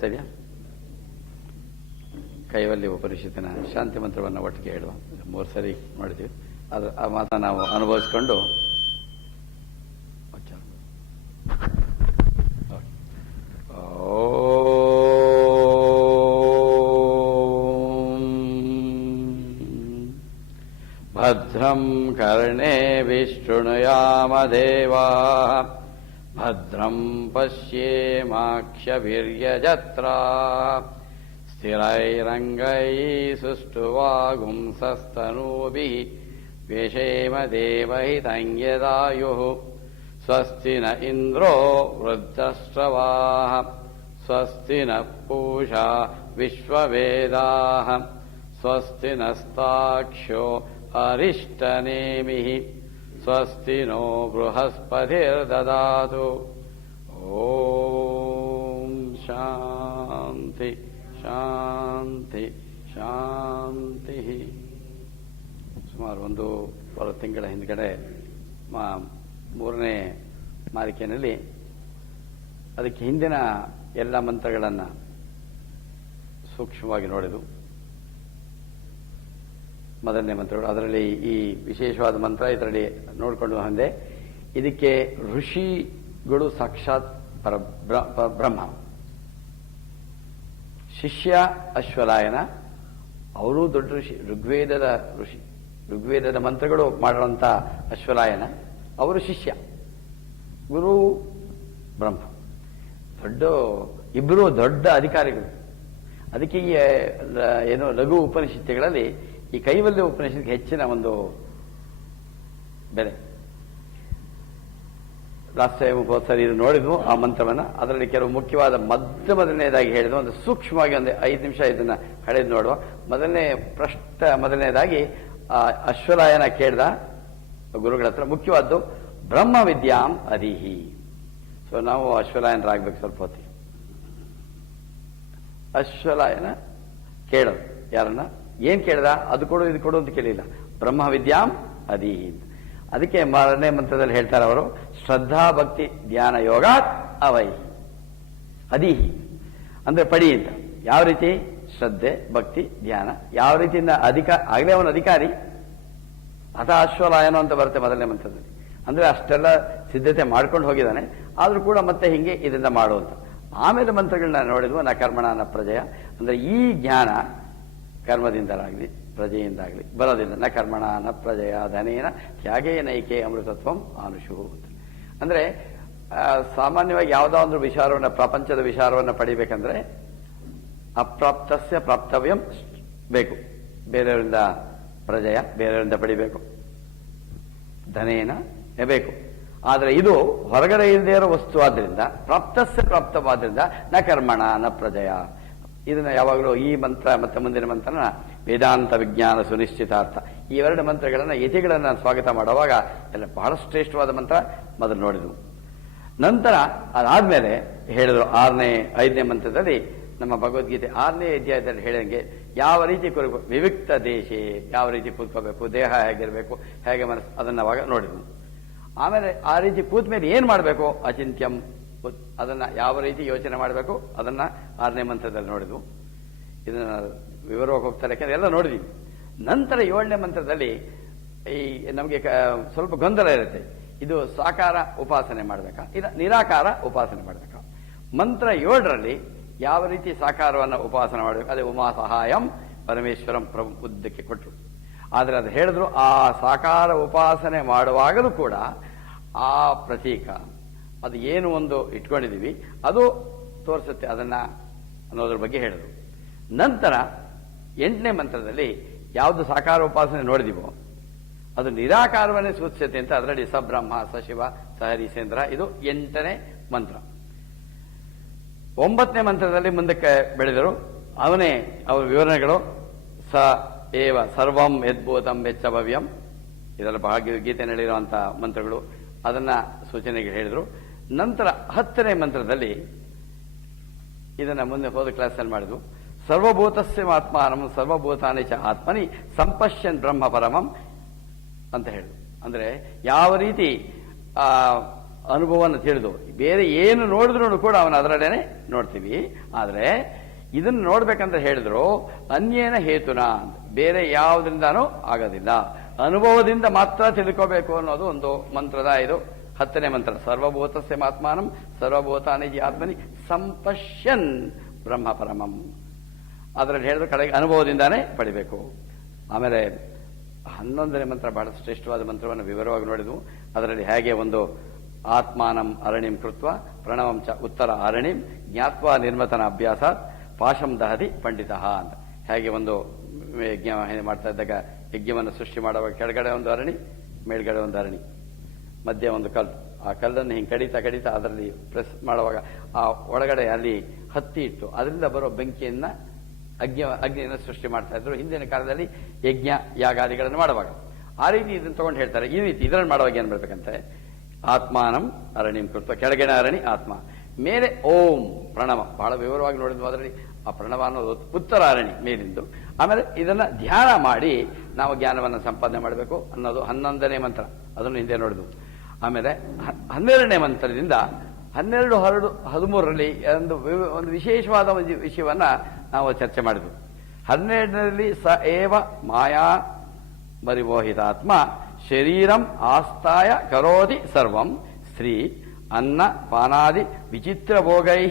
ಸರಿಯಾ? ಕೈವಲ್ಯ ಉಪನಿಷತ್ತಿನ ಶಾಂತಿ ಮಂತ್ರವನ್ನು ಒಟ್ಟಿಗೆ ಹೇಳುವ. 3 ಸರಿ ಮಾಡಿದ್ದೀವಿ. ಅದು ಆ ಮಾತನ್ನು ನಾವು ಅನುಭವಿಸ್ಕೊಂಡು ಭದ್ರಂ ಕರ್ಣೇಭಿಃ ಶೃಣುಯಾಮದೇವಾಃ ಭದ್ರಂ ಪಶ್ಯೇಮಾಕ್ಷಭಿರ್ಯಜತ್ರಾಃ ಸ್ಥಿರೈರಂಗೈಃ ಸುಷ್ಠುವಾಗುಂಸಸ್ತನೂಭಿಃ ವ್ಯಶೇಮ ದೇವಹಿತಂ ಯದಾಯುಃ ಸ್ವಸ್ತಿ ನ ಇಂದ್ರೋ ವೃದ್ಧಶ್ರವಾಃ ಸ್ವಸ್ತಿ ನ ಪೂಷಾ ವಿಶ್ವವೇದಾಃ ಸ್ವಸ್ತಿ ನಸ್ತಾಕ್ಷ್ಯೋ ಅರಿಷ್ಟನೇಮಿಃ ಸ್ವಸ್ತಿ ನೋ ಬೃಹಸ್ಪತಿರ್ದದಾತು. ಓಂ ಶಾಂತಿ ಶಾಂತಿ ಶಾಂತಿ. ಸುಮಾರು 1 ತಿಂಗಳ ಹಿಂದ್ಗಡೆ 3ನೇ ಮಾಲಿಕೆಯಲ್ಲಿ ಅದಕ್ಕೆ ಹಿಂದಿನ ಎಲ್ಲ ಮಂತ್ರಗಳನ್ನು ಸೂಕ್ಷ್ಮವಾಗಿ ನೋಡಿದು. ಮೊದಲನೇ ಮಂತ್ರಗಳು, ಅದರಲ್ಲಿ ಈ ವಿಶೇಷವಾದ ಮಂತ್ರ ಇದರಲ್ಲಿ ನೋಡಿಕೊಂಡು ಬಂದೆ. ಇದಕ್ಕೆ ಋಷಿಗಳು ಸಾಕ್ಷಾತ್ ಬ್ರಹ್ಮ, ಶಿಷ್ಯ ಅಶ್ವಲಾಯನ, ಅವರು ದೊಡ್ಡ ಋಷಿ, ಋಗ್ವೇದದ ಋಷಿ, ಋಗ್ವೇದದ ಮಂತ್ರಗಳು ಮಾಡುವಂಥ ಅಶ್ವಲಾಯನ ಅವರು ಶಿಷ್ಯ, ಗುರು ಬ್ರಹ್ಮ. ಇಬ್ಬರು ದೊಡ್ಡ ಅಧಿಕಾರಿಗಳು. ಅದಕ್ಕೆ ಈ ಏನು ಲಘು ಉಪನಿಷತ್ತುಗಳಲ್ಲಿ ಈ ಕೈವಲ್ಯ ಉಪನಿಷತ್ತಿಗೆ ಹೆಚ್ಚಿನ ಒಂದು ಬೆಲೆ. ಲಾಸ್ಟ್ ಟೈಮ್ ಹೋದ್ಸರಿ ಇದು ನೋಡಿದ್ವು ಆ ಮಂತ್ರವನ್ನು. ಅದರಲ್ಲಿ ಕೆಲವು ಮುಖ್ಯವಾದ ಮೊದಲನೇದಾಗಿ ಹೇಳಿದ್ವು, ಒಂದು ಸೂಕ್ಷ್ಮವಾಗಿ ಒಂದು 5 ನಿಮಿಷ ಇದನ್ನ ಕಳೆದು ನೋಡುವ. ಮೊದಲನೇದಾಗಿ ಅಶ್ವಲಾಯನ ಕೇಳ್ದ ಗುರುಗಳ ಹತ್ರ, ಮುಖ್ಯವಾದ್ದು ಬ್ರಹ್ಮ ವಿದ್ಯಾಂ ಅಧೀಹಿ. ಸೊ ನಾವು ಅಶ್ವಲಾಯನರಾಗಬೇಕು ಸ್ವಲ್ಪ ಹೊತ್ತಿಗೆ. ಅಶ್ವಲಾಯನ ಕೇಳೋದು ಯಾರನ್ನ, ಏನ್ ಕೇಳ್ದ? ಅದು ಕೊಡು ಇದು ಕೊಡು ಅಂತ ಕೇಳಿಲ್ಲ, ಬ್ರಹ್ಮ ವಿದ್ಯಾಂ ಅಧೀಹಿ ಅಂತ. ಅದಕ್ಕೆ 2ನೇ ಮಂತ್ರದಲ್ಲಿ ಹೇಳ್ತಾರೆ ಅವರು, ಶ್ರದ್ಧಾ ಭಕ್ತಿ ಧ್ಯಾನ ಯೋಗಾತ್ ಅವೈ ಅಧೀಹಿ ಅಂದ್ರೆ ಪಡಿ ಅಂತ. ಯಾವ ರೀತಿ? ಶ್ರದ್ಧೆ ಭಕ್ತಿ ಧ್ಯಾನ ಯಾವ ರೀತಿಯಿಂದ ಆಗಲೇ ಅವನ ಅಧಿಕಾರಿ. ಅಥ ಅಶ್ವಲಾಯನ ಅಂತ ಬರುತ್ತೆ 1ನೇ ಮಂತ್ರದಲ್ಲಿ. ಅಂದ್ರೆ ಅಷ್ಟೆಲ್ಲ ಸಿದ್ಧತೆ ಮಾಡ್ಕೊಂಡು ಹೋಗಿದ್ದಾನೆ, ಆದ್ರೂ ಕೂಡ ಮತ್ತೆ ಹಿಂಗೆ ಇದನ್ನ ಮಾಡುವಂತ. ಆಮೇಲೆ ಮಂತ್ರಗಳನ್ನ ನೋಡಿದ್ವು, ನ ಕರ್ಮಣ ನ ಪ್ರಜೆಯ, ಅಂದ್ರೆ ಈ ಜ್ಞಾನ ಕರ್ಮದಿಂದಲಾಗಲಿ ಪ್ರಜೆಯಿಂದಾಗಲಿ ಬರೋದಿಲ್ಲ. ನ ಕರ್ಮಣ ನ ಪ್ರಜೆಯ ಧನೇನ ತ್ಯಾಗೇನೈಕೆ ಅಮೃತತ್ವಂ ಆನುಷು ಅಂತ. ಅಂದ್ರೆ ಸಾಮಾನ್ಯವಾಗಿ ಯಾವುದೋ ಒಂದು ವಿಚಾರವನ್ನು, ಪ್ರಪಂಚದ ವಿಚಾರವನ್ನು ಪಡಿಬೇಕಂದ್ರೆ ಅಪ್ರಾಪ್ತಸ್ಯ ಪ್ರಾಪ್ತವ್ಯಂ ಬೇಕು. ಬೇರೆಯವರಿಂದ ಪ್ರಜೆಯ, ಬೇರೆಯವರಿಂದ ಪಡಿಬೇಕು, ಧನೇನ ಬೇಕು. ಆದರೆ ಇದು ಹೊರಗಡೆ ಇಲ್ಲದೆ ಇರೋ ವಸ್ತು ಆದ್ರಿಂದ, ಪ್ರಾಪ್ತಸ್ಯ ಪ್ರಾಪ್ತವಾದ್ರಿಂದ ನ ಕರ್ಮಣ ನ ಪ್ರಜೆಯ. ಇದನ್ನ ಯಾವಾಗಲೂ ಈ ಮಂತ್ರ ಮತ್ತೆ ಮುಂದಿನ ಮಂತ್ರನ ವೇದಾಂತ ವಿಜ್ಞಾನ ಸುನಿಶ್ಚಿತಾರ್ಥ, ಈ 2 ಮಂತ್ರಗಳನ್ನ ಯತಿಗಳನ್ನ ಸ್ವಾಗತ ಮಾಡುವಾಗ ಎಲ್ಲ ಬಹಳ ಶ್ರೇಷ್ಠವಾದ ಮಂತ್ರ ಮೊದಲು ನೋಡಿದ್ವು. ನಂತರ ಅದಾದ್ಮೇಲೆ ಹೇಳಿದ್ರು 5ನೇ ಮಂತ್ರದಲ್ಲಿ ನಮ್ಮ ಭಗವದ್ಗೀತೆ 6ನೇ ಅಧ್ಯಾಯದಲ್ಲಿ ಹೇಳಿದಂಗೆ ಯಾವ ರೀತಿ ಕೂರಬೇಕು, ವಿವಿಕ್ತ ದೇಶೇ ಯಾವ ರೀತಿ ಕೂತ್ಕೋಬೇಕು, ದೇಹ ಹೇಗಿರಬೇಕು, ಹೇಗೆ ಮನಸ್ಸು, ಅದನ್ನ ಅವಾಗ ನೋಡಿದ್ವು. ಆಮೇಲೆ ಆ ರೀತಿ ಕೂತ ಮೇಲೆ ಏನ್ ಮಾಡಬೇಕು, ಅಚಿಂತ್ಯಂ, ಅದನ್ನ ಯಾವ ರೀತಿ ಯೋಚನೆ ಮಾಡಬೇಕು ಅದನ್ನ 6ನೇ ಮಂತ್ರದಲ್ಲಿ ನೋಡಿದ್ವು. ಇದನ್ನ ವಿವರವಾಗಿ ಹೋಗ್ತಾರೆ, ಯಾಕಂದ್ರೆ ಎಲ್ಲ ನೋಡಿದ್ವಿ. ನಂತರ 7ನೇ ಮಂತ್ರದಲ್ಲಿ ಈ ನಮಗೆ ಸ್ವಲ್ಪ ಗೊಂದಲ ಇರುತ್ತೆ. ಇದು ಸಾಕಾರ ಉಪಾಸನೆ ಮಾಡಬೇಕಾ, ಇದು ನಿರಾಕಾರ ಉಪಾಸನೆ ಮಾಡಬೇಕಾ? ಮಂತ್ರ 7ರಲ್ಲಿ ಯಾವ ರೀತಿ ಸಾಕಾರವನ್ನು ಉಪಾಸನೆ ಮಾಡಬೇಕು, ಅದೇ ಉಮಾ ಸಹಾಯಂ ಪರಮೇಶ್ವರಂ ಪ್ರಭು ಉದ್ದಕ್ಕೆ ಕೊಟ್ಟರು. ಆದರೆ ಅದು ಹೇಳಿದ್ರು, ಆ ಸಾಕಾರ ಉಪಾಸನೆ ಮಾಡುವಾಗಲೂ ಕೂಡ ಆ ಪ್ರತೀಕ ಅದು ಏನು ಒಂದು ಇಟ್ಕೊಂಡಿದೀವಿ ಅದು ತೋರಿಸುತ್ತೆ ಅದನ್ನ ಅನ್ನೋದ್ರ ಬಗ್ಗೆ ಹೇಳಿದ್ರು. ನಂತರ 8ನೇ ಮಂತ್ರದಲ್ಲಿ ಯಾವುದು ಸಾಕಾರ ಉಪಾಸನೆ ನೋಡಿದಿವೋ ಅದು ನಿರಾಕಾರವನ್ನೇ ಸೂಚಿಸುತ್ತೆ ಅಂತ. ಅದರಲ್ಲಿ ಸಬ್ರಹ್ಮ ಸಶಿವ ಸಹರಿಸೇಂದ್ರ, ಇದು 8ನೇ ಮಂತ್ರ. 9ನೇ ಮಂತ್ರದಲ್ಲಿ ಮುಂದಕ್ಕೆ ಬೆಳೆದರು, ಅವನೇ ಅವರ ವಿವರಣೆಗಳು. ಸ ಏವ ಸರ್ವಂ ಯದ್ಭೂತಂ ವೆಚ್ಚ ಭವ್ಯಂ, ಇದೆಲ್ಲ ಗೀತೆ ನಡೆಯುವಂಥ ಮಂತ್ರಗಳು, ಅದನ್ನ ಸೂಚನೆಗೆ ಹೇಳಿದರು. ನಂತರ 10ನೇ ಮಂತ್ರದಲ್ಲಿ ಇದನ್ನ ಮುಂದೆ ಹೋದ ಕ್ಲಾಸಲ್ಲಿ ಮಾಡಿದ್ವು. ಸರ್ವಭೂತಸ್ಯ ಆತ್ಮಾನಂ ಸರ್ವಭೂತಾನಿ ಚ ಆತ್ಮನಿ ಸಂಪಶ್ಯನ್ ಬ್ರಹ್ಮ ಪರಮಂ ಅಂತ ಹೇಳಿದ್ರು. ಅಂದ್ರೆ ಯಾವ ರೀತಿ ಅನುಭವವನ್ನು ತಿಳಿದು ಬೇರೆ ಏನು ನೋಡಿದ್ರು ಕೂಡ ಅವನು ಅದರಲ್ಲೇನೆ ನೋಡ್ತೀವಿ. ಆದರೆ ಇದನ್ನು ನೋಡ್ಬೇಕಂತ ಹೇಳಿದ್ರು ಅನ್ಯೇನ ಹೇತುನ, ಬೇರೆ ಯಾವುದರಿಂದಾನೂ ಆಗೋದಿಲ್ಲ, ಅನುಭವದಿಂದ ಮಾತ್ರ ತಿಳ್ಕೋಬೇಕು ಅನ್ನೋದು ಒಂದು ಮಂತ್ರದ ಇದು 10ನೇ ಮಂತ್ರ. ಸರ್ವಭೂತಸ್ಯ ಆತ್ಮಾನಂ ಸರ್ವಭೂತಾನಿ ಆತ್ಮನಿ ಸಂಪಶ್ಯನ್ ಬ್ರಹ್ಮ ಪರಮಂ. ಅದರಲ್ಲಿ ಹೇಳಿದ್ರೆ ಕಡೆಗೆ ಅನುಭವದಿಂದಾನೇ ಪಡಿಬೇಕು. ಆಮೇಲೆ 11ನೇ ಮಂತ್ರ ಬಹಳ ಶ್ರೇಷ್ಠವಾದ ಮಂತ್ರವನ್ನು ವಿವರವಾಗಿ ನೋಡಿದ್ವು. ಅದರಲ್ಲಿ ಹೇಗೆ ಒಂದು ಆತ್ಮಾನಂ ಅರಣಿಂ ಕೃತ್ವ ಪ್ರಣವಂ ಚ ಉತ್ತರ ಅರಣಿಂ ಜ್ಞಾತ್ವ ನಿರ್ಮತನ ಅಭ್ಯಾಸ ಪಾಶಂ ದಹದಿ ಪಂಡಿತ ಅಂತ, ಹೇಗೆ ಒಂದು ಯಜ್ಞ ಮಾಡ್ತಾ ಇದ್ದಾಗ ಯಜ್ಞವನ್ನು ಸೃಷ್ಟಿ ಮಾಡುವಾಗ ಕೆಳಗಡೆ ಒಂದು ಅರಣಿ, ಮೇಲ್ಗಡೆ ಒಂದು ಅರಣಿ, ಮಧ್ಯೆ ಒಂದು ಕಲ್ಲು, ಆ ಕಲ್ಲನ್ನು ಹಿಂಗೆ ಕಡಿತಾ ಕಡಿತಾ ಅದರಲ್ಲಿ ಪ್ರೆಸ್ ಮಾಡುವಾಗ ಆ ಒಳಗಡೆ ಅಲ್ಲಿ ಹತ್ತಿ ಇಟ್ಟು ಅದರಿಂದ ಬರೋ ಬೆಂಕಿಯನ್ನ ಅಗ್ನಿಯನ್ನು ಸೃಷ್ಟಿ ಮಾಡ್ತಾ ಇದ್ರು ಹಿಂದಿನ ಕಾಲದಲ್ಲಿ ಯಜ್ಞ ಯಾಗಾದಿಗಳನ್ನು ಮಾಡುವಾಗ. ಆ ರೀತಿ ಇದನ್ನು ತಗೊಂಡು ಹೇಳ್ತಾರೆ. ಈ ರೀತಿ ಇದರಲ್ಲಿ ಮಾಡುವಾಗ ಏನ್ ಬರ್ಬೇಕಂತೆ, ಆತ್ಮಾನಂ ಅರಣಿಂ ಕೃತ್ವ, ಕೆಳಗಿನ ಅರಣಿ ಆತ್ಮ, ಮೇಲೆ ಓಂ ಪ್ರಣವ, ಬಹಳ ವಿವರವಾಗಿ ನೋಡಿದ್ವು ಅದರಲ್ಲಿ. ಆ ಪ್ರಣವ ಅನ್ನೋದು ಉತ್ತರ ಅರಣಿ ಮೇಲಿಂದು. ಆಮೇಲೆ ಇದನ್ನ ಧ್ಯಾನ ಮಾಡಿ ನಾವು ಜ್ಞಾನವನ್ನು ಸಂಪಾದನೆ ಮಾಡಬೇಕು ಅನ್ನೋದು 11ನೇ ಮಂತ್ರ, ಅದನ್ನು ಹಿಂದೆ ನೋಡಿದ್ವು. ಆಮೇಲೆ 12ನೇ ಮಂತ್ರದಿಂದ 12, 2, 13ರಲ್ಲಿ ಒಂದು ವಿಶೇಷವಾದ ಒಂದು ವಿಷಯವನ್ನ ನಾವು ಚರ್ಚೆ ಮಾಡಿದ್ವು. 12ರಲ್ಲಿ ಸ ಏವ ಮಾಯಾ ಪರಿಮೋಹಿತಾತ್ಮ ಶರೀರಂ ಆಸ್ಥಾಯ ಕರೋತಿ ಸರ್ವಂ ಸ್ತ್ರೀ ಅನ್ನ ಪಾನಾದಿ ವಿಚಿತ್ರ ಭೋಗೈ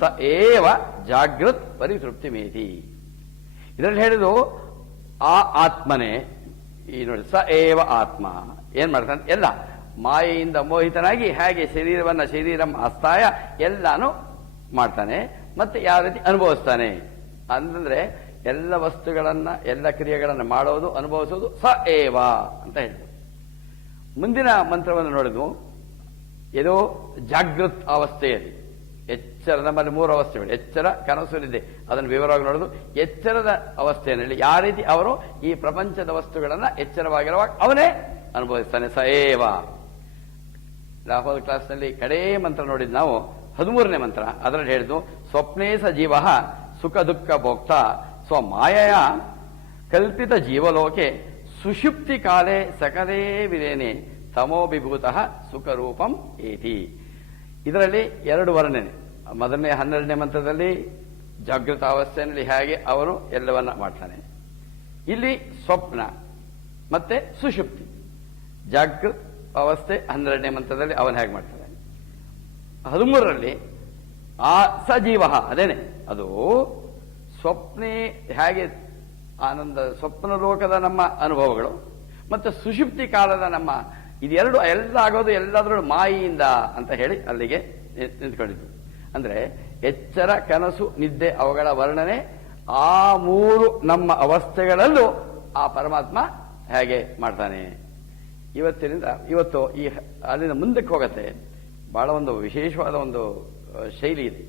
ಸ ಏವ ಜಾಗೃತ್ ಪರಿತೃಪ್ತಿ ಮೇತಿ. ಇದರಲ್ಲಿ ಹೇಳಿದು ಆ ಆತ್ಮನೇ, ಈ ನೋಡಿ ಸ ಏವ ಆತ್ಮ ಏನ್ ಮಾಡ್ತಾನೆ, ಎಲ್ಲ ಮಾಯೆಯಿಂದ ಮೋಹಿತನಾಗಿ ಹೇಗೆ ಶರೀರಂ ಆಸ್ಥಾಯ ಎಲ್ಲಾನು ಮಾಡ್ತಾನೆ, ಮತ್ತೆ ಯಾವ ರೀತಿ ಅನುಭವಿಸ್ತಾನೆ ಅಂತಂದ್ರೆ ಎಲ್ಲ ವಸ್ತುಗಳನ್ನ ಎಲ್ಲ ಕ್ರಿಯೆಗಳನ್ನು ಮಾಡೋದು ಅನುಭವಿಸೋದು ಸ ಏವ ಅಂತ ಹೇಳಿದ್ರು. ಮುಂದಿನ ಮಂತ್ರವನ್ನು ನೋಡಿದ್ವು, ಇದು ಜಾಗೃತ್ ಅವಸ್ಥೆಯಲ್ಲಿ ಎಚ್ಚರ. ನಮ್ಮಲ್ಲಿ 3 ಅವಸ್ಥೆಗಳು, ಎಚ್ಚರ, ಕನಸು, ನಿದ್ದೆ. ಅದನ್ನು ವಿವರವಾಗಿ ನೋಡೋದು. ಎಚ್ಚರದ ಅವಸ್ಥೆಯಲ್ಲಿ ಯಾವ ರೀತಿ ಅವರು ಈ ಪ್ರಪಂಚದ ವಸ್ತುಗಳನ್ನ ಎಚ್ಚರವಾಗಿರುವಾಗ ಅವನೇ ಅನುಭವಿಸ್ತಾನೆ, ಸ ಏವ. ರಾಹುಲ್ ಕ್ಲಾಸ್ನಲ್ಲಿ ಕಡೇ ಮಂತ್ರ ನೋಡಿದ್ ನಾವು 13ನೇ ಮಂತ್ರ. ಅದರಲ್ಲಿ ಹೇಳಿದ್ದು ಸ್ವಪ್ನೇ ಸ ಜೀವ ಸುಖ ದುಃಖ ಭೋಕ್ತ ಸ್ವಮಾಯಯ ಕಲ್ಪಿತ ಜೀವಲೋಕೆ ಸುಷುಪ್ತಿ ಕಾಲೇ ಸಕಲೇ ವಿರೇನೆ ತಮೋಭಿಭೂತ ಸುಖರೂಪಂ ಏತಿ. ಇದರಲ್ಲಿ 2 ವರ್ಣನೆ. ಮೊದಲನೇ 12ನೇ ಮಂತ್ರದಲ್ಲಿ ಜಾಗೃತ ಅವಸ್ಥೆಯಲ್ಲಿ ಹೇಗೆ ಅವನು ಎಲ್ಲವನ್ನ ಮಾಡ್ತಾನೆ, ಇಲ್ಲಿ ಸ್ವಪ್ನ ಮತ್ತೆ ಸುಷುಪ್ತಿ. ಜಾಗೃತ ಅವಸ್ಥೆ 12ನೇ ಮಂತ್ರದಲ್ಲಿ ಅವನು ಹೇಗೆ ಮಾಡ್ತಾನೆ. 13ರಲ್ಲಿ ಆ ಸಜೀವ, ಅದೇನೆ ಅದು ಸ್ವಪ್ನೇ ಹೇಗೆ ಆನಂದ ಸ್ವಪ್ನ ಲೋಕದ ನಮ್ಮ ಅನುಭವಗಳು ಮತ್ತೆ ಸುಷುಪ್ತಿ ಕಾಲದ ನಮ್ಮ ಇದೆರಡು ಎಲ್ಲ ಆಗೋದು ಎಲ್ಲಾದ್ರೂ ಮಾಯಿಯಿಂದ ಅಂತ ಹೇಳಿ ಅಲ್ಲಿಗೆ ನಿಂತ್ಕೊಂಡಿದ್ದು. ಅಂದ್ರೆ ಎಚ್ಚರ, ಕನಸು, ನಿದ್ದೆ ಅವುಗಳ ವರ್ಣನೆ, ಆ 3 ನಮ್ಮ ಅವಸ್ಥೆಗಳಲ್ಲೂ ಆ ಪರಮಾತ್ಮ ಹೇಗೆ ಮಾಡ್ತಾನೆ. ಇವತ್ತು ಈ ಅಲ್ಲಿಂದ ಮುಂದಕ್ಕೆ ಹೋಗತ್ತೆ. ಬಹಳ ಒಂದು ವಿಶೇಷವಾದ ಒಂದು ಶೈಲಿ ಇದೆ.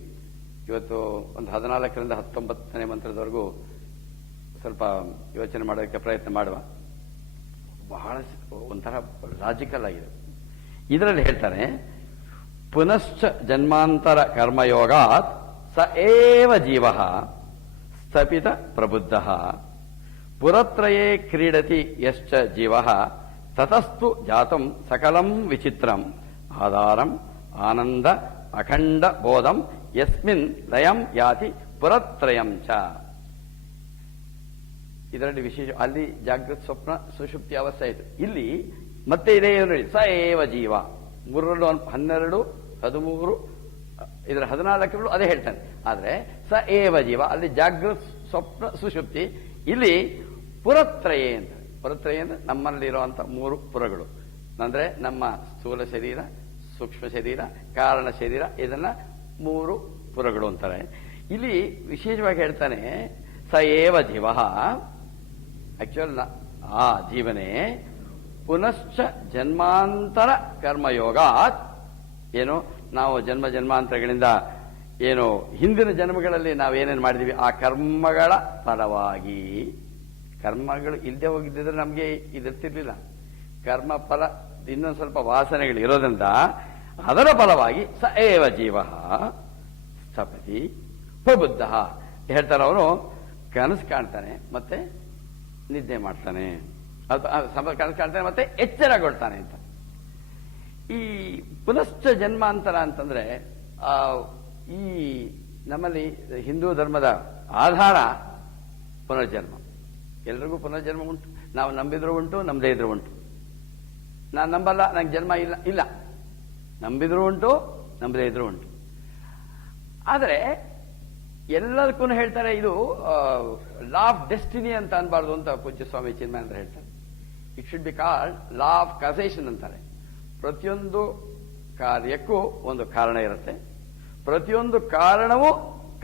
ಇವತ್ತು ಒಂದು 14ರಿಂದ 19ನೇ ಮಂತ್ರದವರೆಗೂ ಸ್ವಲ್ಪ ಯೋಚನೆ ಮಾಡೋದಕ್ಕೆ ಪ್ರಯತ್ನ ಮಾಡುವ. ಬಹಳ ಒಂಥರ ಲಾಜಿಕಲ್ ಆಗಿದೆ. ಇದರಲ್ಲಿ ಹೇಳ್ತಾನೆ, ಪುನಶ್ಚ ಜನ್ಮಾಂತರ ಕರ್ಮಯೋಗಾತ್ ಸ ಏವ ಜೀವ ಸ್ಥಪಿತ ಪ್ರಬುದ್ಧ ಪುರತ್ರಯೇ ಕ್ರೀಡತಿ ಯಶ್ಚ ಜೀವ ತತಸ್ತು ಜಾತಂ ಸಕಲಂ ವಿಚಿತ್ರಂ ಆಧಾರಂ ಆನಂದ ಅಖಂಡ ಬೋಧಂ ಯಸ್ಮಿನ್ ಲಯಂ ಯಾತಿ ಪುರತ್ರಯಂ ಚ. ಇದರಲ್ಲಿ ವಿಶೇಷ, ಅಲ್ಲಿ ಜಾಗೃತ ಸ್ವಪ್ನ ಸುಷುಪ್ತಿ ಅವಸ್ಥೆ ಆಯಿತು. ಇಲ್ಲಿ ಮತ್ತೆ ಇದೇ ನೋಡಿ ಸ ಏವ ಜೀವ. 3, 12, 13, ಇದರ 14 ಅದೇ ಹೇಳ್ತಾನೆ. ಆದ್ರೆ ಸ ಏವ ಜೀವ ಅಲ್ಲಿ ಜಾಗೃತ ಸ್ವಪ್ನ ಸುಷುಪ್ತಿ, ಇಲ್ಲಿ ಪುರತ್ರಯೇ ಅಂತ. ಪುರತ್ರಯ ಅಂದ್ರೆ ನಮ್ಮಲ್ಲಿರುವಂತಹ 3 ಪುರಗಳು. ಅಂದ್ರೆ ನಮ್ಮ ಸ್ಥೂಲ ಶರೀರ, ಸೂಕ್ಷ್ಮ ಶರೀರ, ಕಾರಣ ಶರೀರ, ಇದನ್ನ 3 ಪುರಗಳು ಅಂತಾರೆ. ಇಲ್ಲಿ ವಿಶೇಷವಾಗಿ ಹೇಳ್ತಾನೆ ಸ ಏವ ಜೀವ, ಆಕ್ಚುಯಲ್ ಆ ಜೀವನೇ ಪುನಶ್ಚ ಜನ್ಮಾಂತರ ಕರ್ಮಯೋಗಾತ್, ಏನು ನಾವು ಜನ್ಮಾಂತರಗಳಿಂದ ಏನು ಹಿಂದಿನ ಜನ್ಮಗಳಲ್ಲಿ ನಾವೇನೇನು ಮಾಡಿದೀವಿ ಆ ಕರ್ಮಗಳ ಫಲವಾಗಿ, ಕರ್ಮಗಳು ಇಲ್ಲದೆ ಹೋಗಿದ್ದರೆ ನಮಗೆ ಇದಿರ್ತಿರ್ಲಿಲ್ಲ. ಕರ್ಮ ಫಲ ಇನ್ನೊಂದು ಸ್ವಲ್ಪ ವಾಸನೆಗಳು ಇರೋದ್ರಿಂದ ಅದರ ಫಲವಾಗಿ ಸ ಏವ ಜೀವ ಸ್ಥಪತಿ ಪ್ರಬುದ್ಧ. ಹೇಳ್ತಾರೆ ಅವನು ಕನಸು ಕಾಣ್ತಾನೆ ಮತ್ತೆ ನಿದ್ದೆ ಮಾಡ್ತಾನೆ, ಕನಸು ಕಾಣ್ತಾನೆ ಮತ್ತೆ ಎಚ್ಚರಗೊಳ್ತಾನೆ ಅಂತ. ಈ ಪುನಶ್ಚ ಜನ್ಮಾಂತರ ಅಂತಂದ್ರೆ ಈ ನಮ್ಮಲ್ಲಿ ಹಿಂದೂ ಧರ್ಮದ ಆಧಾರ ಪುನರ್ಜನ್ಮ. ಎಲ್ರಿಗೂ ಪುನರ್ಜನ್ಮ ಉಂಟು. ನಾವು ನಂಬಿದ್ರು ಉಂಟು, ನಂಬದೇ ಇದ್ರು ಉಂಟು. ನಾನು ನಂಬಲ್ಲ, ನಂಗೆ ಜನ್ಮ ಇಲ್ಲ, ಇಲ್ಲ. ನಂಬಿದ್ರು ಉಂಟು, ನಂಬದೇ ಇದ್ರು ಉಂಟು. ಆದರೆ ಎಲ್ಲದಕ್ಕೂ ಹೇಳ್ತಾರೆ ಇದು ಲಾ ಆಫ್ ಡೆಸ್ಟಿನಿ ಅಂತ ಅನ್ಬಾರ್ದು ಅಂತ ಪೂಜ್ಯ ಸ್ವಾಮಿ ಚಿನ್ಮಯಾನಂದ ಹೇಳ್ತಾರೆ. It should be called law of causation ಅಂತಾರೆ. ಪ್ರತಿಯೊಂದು ಕಾರ್ಯಕ್ಕೂ ಒಂದು ಕಾರಣ ಇರುತ್ತೆ, ಪ್ರತಿಯೊಂದು ಕಾರಣವೂ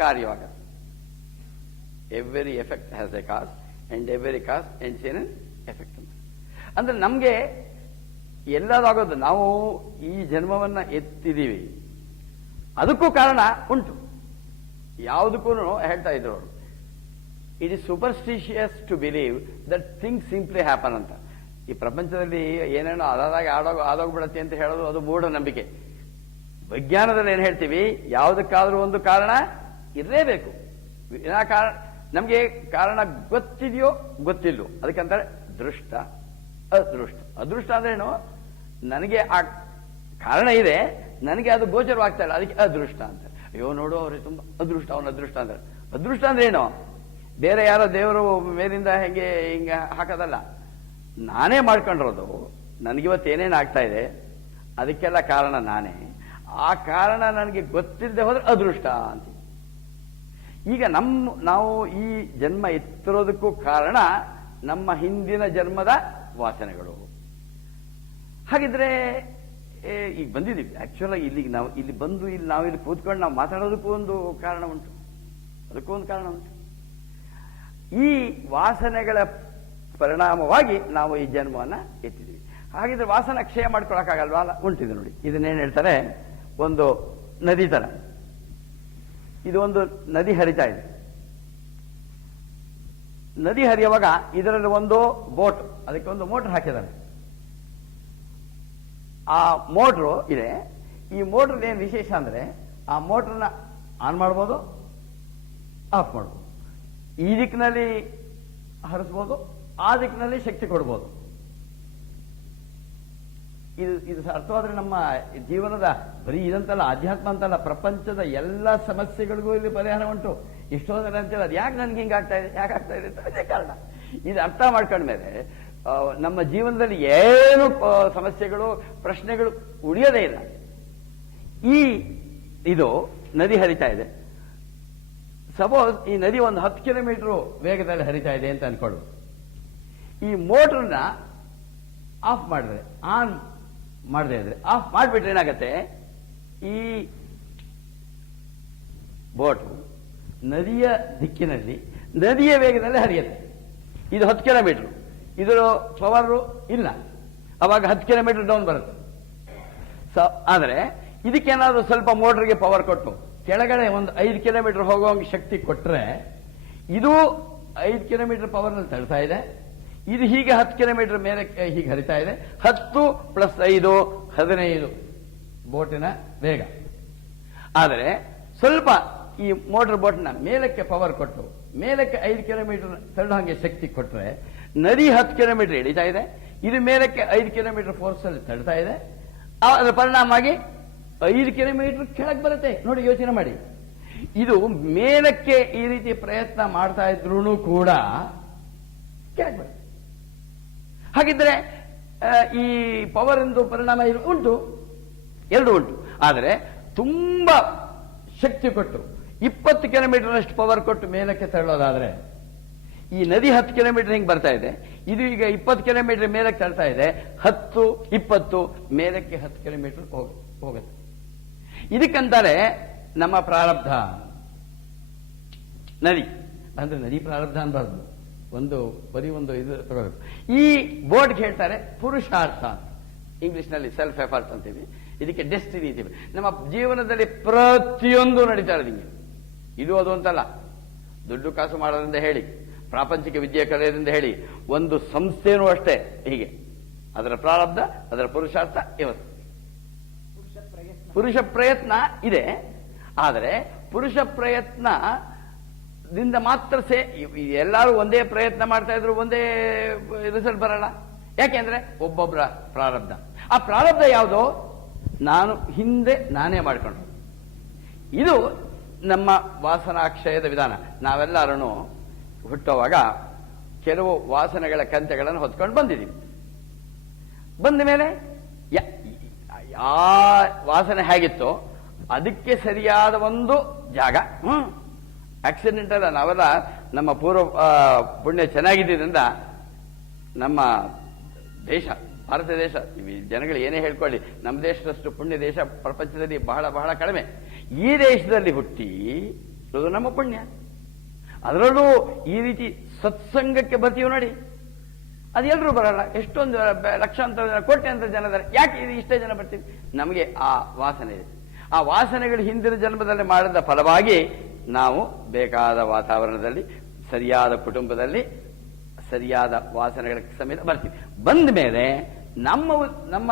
ಕಾರ್ಯವಾಗುತ್ತೆ. Every effect has a cause and every cause ends in an effect ಅಂತ. ಅಂದ್ರೆ ನಮ್ಗೆ ಎಲ್ಲದಾಗೋದು, ನಾವು ಈ ಜನ್ಮವನ್ನ ಎತ್ತಿದೀವಿ, ಅದಕ್ಕೂ ಕಾರಣ ಉಂಟು. ಯಾವುದಕ್ಕೂ ಹೇಳ್ತಾ ಇದ್ರು ಅವರು, it is superstitious to believe that things simply happen ಅಂತ. ಈ ಪ್ರಪಂಚದಲ್ಲಿ ಏನೇನೋ ಅದಾದಾಗ ಆದೋಗ್ಬಿಡತ್ತೆ ಅಂತ ಹೇಳೋದು ಅದು ಮೂಢನಂಬಿಕೆ. ವಿಜ್ಞಾನದಲ್ಲಿ ಏನ್ ಹೇಳ್ತೀವಿ, ಯಾವುದಕ್ಕಾದ್ರೂ ಒಂದು ಕಾರಣ ಇರಲೇಬೇಕು. ವಿನಾಕಾರಣ ನಮ್ಗೆ ಕಾರಣ ಗೊತ್ತಿದೆಯೋ ಗೊತ್ತಿಲ್ಲೋ ಅದಕ್ಕಂತಾರೆ ದೃಷ್ಟ ಅದೃಷ್ಟ. ಅದೃಷ್ಟ ಅಂದ್ರೇನು, ನನಗೆ ಆ ಕಾರಣ ಇದೆ, ನನಗೆ ಅದು ಗೋಚರವಾಗ್ತಾ ಇಲ್ಲ, ಅದಕ್ಕೆ ಅದೃಷ್ಟ ಅಂತಾರೆ. ಅಯ್ಯೋ ನೋಡು ಅವ್ರಿಗೆ ತುಂಬಾ ಅದೃಷ್ಟ, ಅವನ ಅದೃಷ್ಟ ಅಂತಾರೆ. ಅದೃಷ್ಟ ಅಂದ್ರೆ ಏನು, ಬೇರೆ ಯಾರೋ ದೇವರು ಮೇಲಿಂದ ಹೆಂಗೆ ಹಿಂಗ ಹಾಕೋದಲ್ಲ, ನಾನೇ ಮಾಡ್ಕೊಂಡಿರೋದು. ನನಗಿವತ್ತು ಏನೇನು ಆಗ್ತಾ ಇದೆ ಅದಕ್ಕೆಲ್ಲ ಕಾರಣ ನಾನೇ. ಆ ಕಾರಣ ನನಗೆ ಗೊತ್ತಿಲ್ಲದೆ ಹೋದ್ರೆ ಅದೃಷ್ಟ ಅಂತ. ಈಗ ನಾವು ಈ ಜನ್ಮ ಎತ್ತಿರೋದಕ್ಕೂ ಕಾರಣ ನಮ್ಮ ಹಿಂದಿನ ಜನ್ಮದ ವಾಸನೆಗಳು. ಹಾಗಿದ್ರೆ ಈಗ ಬಂದಿದ್ದೀವಿ, ಆಕ್ಚುಲ್ ಇಲ್ಲಿಗೆ ನಾವು ಇಲ್ಲಿ ಬಂದು ನಾವು ಇಲ್ಲಿ ಕೂತ್ಕೊಂಡು ನಾವು ಮಾತಾಡೋದಕ್ಕೂ ಒಂದು ಕಾರಣ ಉಂಟು, ಅದಕ್ಕೂ ಒಂದು ಕಾರಣ ಉಂಟು. ಈ ವಾಸನೆಗಳ ಪರಿಣಾಮವಾಗಿ ನಾವು ಈ ಜನ್ಮವನ್ನ ಎತ್ತಿದ್ದೀವಿ. ಹಾಗಿದ್ರೆ ವಾಸನ ಕ್ಷಯ ಮಾಡ್ಕೊಳಕ್ಕಾಗಲ್ವಾ? ಉಂಟಿದೆ ನೋಡಿ. ಇದನ್ನೇನು ಹೇಳ್ತಾರೆ, ಒಂದು ನದಿ ತರ. ಇದು ಒಂದು ನದಿ ಹರಿತಾ ಇದೆ. ನದಿ ಹರಿಯುವಾಗ ಇದರಲ್ಲಿ ಒಂದು ಬೋಟ್, ಅದಕ್ಕೆ ಒಂದು ಮೋಟರ್ ಹಾಕಿದ್ದಾರೆ. ಆ ಮೋಟ್ರು ಇದೆ. ಈ ಮೋಟರ್ ಏನು ವಿಶೇಷ ಅಂದ್ರೆ, ಆ ಮೋಟರ್ನ ಆನ್ ಮಾಡ್ಬೋದು, ಆಫ್ ಮಾಡ್ಬೋದು. ಈ ದಿಕ್ಕಿನಲ್ಲಿ ಹರಿಸ್ಬೋದು, ಆ ದಿಕ್ಕಿನಲ್ಲಿ ಶಕ್ತಿ ಕೊಡ್ಬೋದು. ಇದು ಅರ್ಥವಾದ್ರೆ ನಮ್ಮ ಜೀವನದ ಬರೀ ಇದಂತಲ್ಲ, ಅಧ್ಯಾತ್ಮ ಅಂತಲ್ಲ, ಪ್ರಪಂಚದ ಎಲ್ಲ ಸಮಸ್ಯೆಗಳಿಗೂ ಇಲ್ಲಿ ಪರಿಹಾರ ಉಂಟು. ಎಷ್ಟೋ ಜನ ಅಂತೇಳಿ ಅದು ಯಾಕೆ ನನ್ಗೆ ಹಿಂಗಾಗ್ತಾ ಇದೆ, ಯಾಕಾಗ್ತಾ ಇದೆ ಅಂತ ಅದೇ ಕಾರಣ. ಇದು ಅರ್ಥ ಮಾಡ್ಕೊಂಡ್ಮೇಲೆ ನಮ್ಮ ಜೀವನದಲ್ಲಿ ಏನು ಸಮಸ್ಯೆಗಳು ಪ್ರಶ್ನೆಗಳು ಉಳಿಯೋದೇ ಇಲ್ಲ. ಇದು ನದಿ ಹರಿತಾ ಇದೆ. ಸಪೋಸ್ ಈ ನದಿ ಒಂದು 10 ಕಿಲೋಮೀಟರ್ ವೇಗದಲ್ಲಿ ಹರಿತಾ ಇದೆ ಅಂತ ಅನ್ಕೊಳ್ಳು. ಈ ಮೋಟರ್ನ ಆಫ್ ಮಾಡಿದ್ರೆ, ಆನ್ ಮಾಡದೇ ಇದ್ರೆ, ಆಫ್ ಮಾಡಿಬಿಟ್ರೆ ಏನಾಗತ್ತೆ, ಈ ಬೋಟು ನದಿಯ ದಿಕ್ಕಿನಲ್ಲಿ ನದಿಯ ವೇಗದಲ್ಲಿ ಹರಿಯುತ್ತೆ. ಇದು 10 ಕಿಲೋಮೀಟರ್, ಇದರ ಪವರ್ ಇಲ್ಲ, ಅವಾಗ 10 ಕಿಲೋಮೀಟರ್ ಡೌನ್ ಬರುತ್ತೆ. ಆದರೆ ಇದಕ್ಕೇನಾದ್ರೂ ಸ್ವಲ್ಪ ಮೋಟರ್ಗೆ ಪವರ್ ಕೊಟ್ಟು ಕೆಳಗಡೆ ಒಂದು 5 ಕಿಲೋಮೀಟರ್ ಹೋಗುವಂಗೆ ಶಕ್ತಿ ಕೊಟ್ರೆ, ಇದು 5 ಕಿಲೋಮೀಟರ್ ಪವರ್ನಲ್ಲಿ ತಳ್ತಾ ಇದೆ. ಇದು ಹೀಗೆ 10 ಕಿಲೋಮೀಟರ್ ಮೇಲೆ ಹೀಗೆ ಹರಿತಾ ಇದೆ. 10 + 5 15 ಬೋಟಿನ ವೇಗ. ಆದರೆ ಸ್ವಲ್ಪ ಈ ಮೋಟರ್ ಬೋಟ್ನ ಮೇಲಕ್ಕೆ ಪವರ್ ಕೊಟ್ಟು ಮೇಲಕ್ಕೆ 5 ಕಿಲೋಮೀಟರ್ ತಳ್ಳುವಂಗೆ ಶಕ್ತಿ ಕೊಟ್ರೆ, ನದಿ 10 ಕಿಲೋಮೀಟರ್ ಇಳಿತಾ ಇದೆ, ಇದು ಮೇಲಕ್ಕೆ 5 ಕಿಲೋಮೀಟರ್ ಫೋರ್ಸ್ ಅಲ್ಲಿ ತಳ್ತಾ ಇದೆ. ಅದರ ಪರಿಣಾಮವಾಗಿ 5 ಕಿಲೋಮೀಟರ್ ಕೆಳಗೆ ಬರುತ್ತೆ. ನೋಡಿ, ಯೋಚನೆ ಮಾಡಿ. ಇದು ಮೇಲಕ್ಕೆ ಈ ರೀತಿ ಪ್ರಯತ್ನ ಮಾಡ್ತಾ ಇದ್ರೂ ಕೂಡ ಕೆಳಗೆ ಬರುತ್ತೆ. ಹಾಗಿದ್ರೆ ಈ ಪವರ್ ಎಂದು ಪರಿಣಾಮ ಉಂಟು, ಎರಡು ಉಂಟು. ಆದರೆ ತುಂಬಾ ಶಕ್ತಿ ಕೊಟ್ಟು 20 ಕಿಲೋಮೀಟರ್ ಅಷ್ಟು ಪವರ್ ಕೊಟ್ಟು ಮೇಲಕ್ಕೆ ತಳ್ಳೋದಾದ್ರೆ, ಈ ನದಿ 10 ಕಿಲೋಮೀಟರ್ ಹಿಂಗೆ ಬರ್ತಾ ಇದೆ, ಇದು ಈಗ 20 ಕಿಲೋಮೀಟರ್ ಮೇಲಕ್ಕೆ ತಳ್ತಾ ಇದೆ. 10 20 ಮೇಲಕ್ಕೆ 10 ಕಿಲೋಮೀಟರ್ ಹೋಗುತ್ತೆ. ಇದಕ್ಕಂತಾರೆ ನಮ್ಮ ಪ್ರಾರಬ್ಧ. ನದಿ ಅಂದ್ರೆ ನದಿ ಪ್ರಾರಬ್ಧ ಅನ್ಬಾರ್ದು, ಬರೀ ಒಂದು ಇದು ತಗೋಬೇಕು. ಈ ಬೋರ್ಡ್ಗೆ ಹೇಳ್ತಾರೆ ಪುರುಷಾರ್ಥ ಅಂತ, ಇಂಗ್ಲಿಷ್ ನಲ್ಲಿ ಸೆಲ್ಫ್ ಎಫರ್ಟ್ ಅಂತೀವಿ, ಇದಕ್ಕೆ ಡೆಸ್ಟಿನಿ ಅಂತೀವಿ. ನಮ್ಮ ಜೀವನದಲ್ಲಿ ಪ್ರತಿಯೊಂದು ನಡೀತಾ ಇರೋದು ಹಿಂಗೆ. ಇದು ಅದು ಅಂತಲ್ಲ, ದುಡ್ಡು ಕಾಸು ಮಾಡೋದ್ರಿಂದ ಹೇಳಿ, ಪ್ರಾಪಂಚಿಕ ವಿದ್ಯೆ ಕಲಿಯೋದ್ರಿಂದ ಹೇಳಿ, ಒಂದು ಸಂಸ್ಥೆನೂ ಅಷ್ಟೇ ಹೀಗೆ. ಅದರ ಪ್ರಾರಬ್ಧ, ಅದರ ಪುರುಷಾರ್ಥ ಇವತ್ತು. ಪುರುಷ ಪ್ರಯತ್ನ ಇದೆ, ಆದರೆ ಪುರುಷ ಪ್ರಯತ್ನದಿಂದ ಮಾತ್ರ ಎಲ್ಲರೂ ಒಂದೇ ಪ್ರಯತ್ನ ಮಾಡ್ತಾ ಇದ್ರು ಒಂದೇ ರಿಸಲ್ಟ್ ಬರಲ್ಲ. ಯಾಕೆಂದ್ರೆ ಒಬ್ಬೊಬ್ಬರ ಪ್ರಾರಬ್ಧ. ಆ ಪ್ರಾರಬ್ಧ ಯಾವುದೋ ನಾನು ಹಿಂದೆ ನಾನೇ ಮಾಡಿಕೊಂಡು. ಇದು ನಮ್ಮ ವಾಸನಾಕ್ಷಯದ ವಿಧಾನ. ನಾವೆಲ್ಲರೂ ಹುಟ್ಟುವಾಗ ಕೆಲವು ವಾಸನೆಗಳ ಕಂತೆಗಳನ್ನು ಹೊತ್ಕೊಂಡು ಬಂದಿದ್ದೀವಿ. ಬಂದ ಮೇಲೆ ಆ ವಾಸನೆ ಹೇಗಿತ್ತೋ ಅದಕ್ಕೆ ಸರಿಯಾದ ಒಂದು ಜಾಗ. ಆಕ್ಸಿಡೆಂಟ್ ಅಲ್ಲ, ನಾವೆಲ್ಲ ನಮ್ಮ ಪೂರ್ವ ಪುಣ್ಯ ಚೆನ್ನಾಗಿದ್ದರಿಂದ ನಮ್ಮ ದೇಶ, ಭಾರತ ದೇಶ, ಜನಗಳು ಏನೇ ಹೇಳ್ಕೊಳ್ಳಿ, ನಮ್ಮ ದೇಶದಷ್ಟು ಪುಣ್ಯ ದೇಶ ಪ್ರಪಂಚದಲ್ಲಿ ಬಹಳ ಬಹಳ ಕಡಿಮೆ. ಈ ದೇಶದಲ್ಲಿ ಹುಟ್ಟಿ ಅದು ನಮ್ಮ ಪುಣ್ಯ. ಅದರಲ್ಲೂ ಈ ರೀತಿ ಸತ್ಸಂಗಕ್ಕೆ ಬರ್ತೀವಿ ನೋಡಿ, ಅದು ಎಲ್ಲರೂ ಬರಲ್ಲ. ಎಷ್ಟೊಂದು ಲಕ್ಷಾಂತರ ಜನ, ಕೋಟ್ಯಾಂತರ ಜನ ಇದ್ದಾರೆ. ಯಾಕೆ ಇದು ಇಷ್ಟೇ ಜನ ಬರ್ತೀವಿ? ನಮಗೆ ಆ ವಾಸನೆ ಇದೆ. ಆ ವಾಸನೆಗಳು ಹಿಂದಿನ ಜನ್ಮದಲ್ಲಿ ಮಾಡಿದ ಫಲವಾಗಿ ನಾವು ಬೇಕಾದ ವಾತಾವರಣದಲ್ಲಿ, ಸರಿಯಾದ ಕುಟುಂಬದಲ್ಲಿ, ಸರಿಯಾದ ವಾಸನೆಗಳ ಸಮೇತ ಬರ್ತೀವಿ. ಬಂದ ಮೇಲೆ ನಮ್ಮ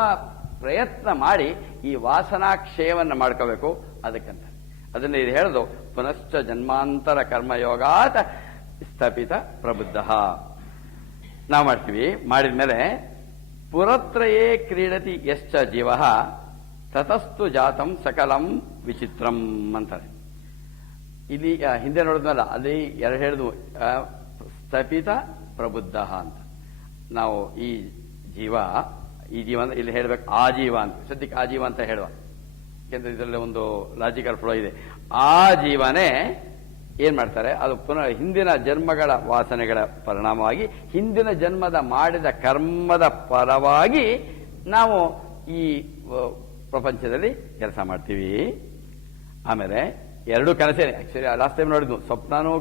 ಪ್ರಯತ್ನ ಮಾಡಿ ಈ ವಾಸನಾಕ್ಷಯವನ್ನು ಮಾಡ್ಕೋಬೇಕು. ಅದಕ್ಕಂತ ಅದನ್ನ ಇದು ಹೇಳೋದು, ಪುನಶ್ಚ ಜನ್ಮಾಂತರ ಕರ್ಮಯೋಗಾತ್ ಸ್ಥಪಿತ ಪ್ರಬುದ್ಧ. ನಾವು ಮಾಡ್ತೀವಿ. ಮಾಡಿದ ಮೇಲೆ ಪುರತ್ರಯೇ ಕ್ರೀಡತಿ ಯಶ್ಚ ಜೀವ ತತಸ್ತು ಜಾತಂ ಸಕಲಂ ವಿಚಿತ್ರಂ ಅಂತಾರೆ. ಇಲ್ಲಿ ಹಿಂದೆ ನೋಡಿದ್ಮೇಲೆ ಅಲ್ಲಿ ಎರಡು ಹೇಳಿದ್ವು, ಸ್ಥಪಿತ ಪ್ರಬುದ್ಧ ಅಂತ. ನಾವು ಈ ಜೀವ ಇಲ್ಲಿ ಹೇಳ್ಬೇಕು ಆ ಜೀವ ಅಂತ, ಸದ್ಯಕ್ಕೆ ಆ ಜೀವ ಅಂತ ಹೇಳುವ, ಯಾಕೆಂದ್ರೆ ಇದರಲ್ಲಿ ಒಂದು ಲಾಜಿಕಲ್ ಫ್ಲೋ ಇದೆ. ಆ ಜೀವನೇ ಏನ್ ಮಾಡ್ತಾರೆ, ಅದು ಪುನಃ ಹಿಂದಿನ ಜನ್ಮಗಳ ವಾಸನೆಗಳ ಪರಿಣಾಮವಾಗಿ, ಹಿಂದಿನ ಜನ್ಮದ ಮಾಡಿದ ಕರ್ಮದ ಫಲವಾಗಿ ನಾವು ಈ ಪ್ರಪಂಚದಲ್ಲಿ ಕೆಲಸ ಮಾಡ್ತೀವಿ. ಆಮೇಲೆ ಎರಡು ಕನಸೇನೆ. ಆಕ್ಚುಲಿ ಲಾಸ್ಟ್ ಟೈಮ್ ನೋಡಿದ್ವು, ಸ್ವಪ್ನನೂ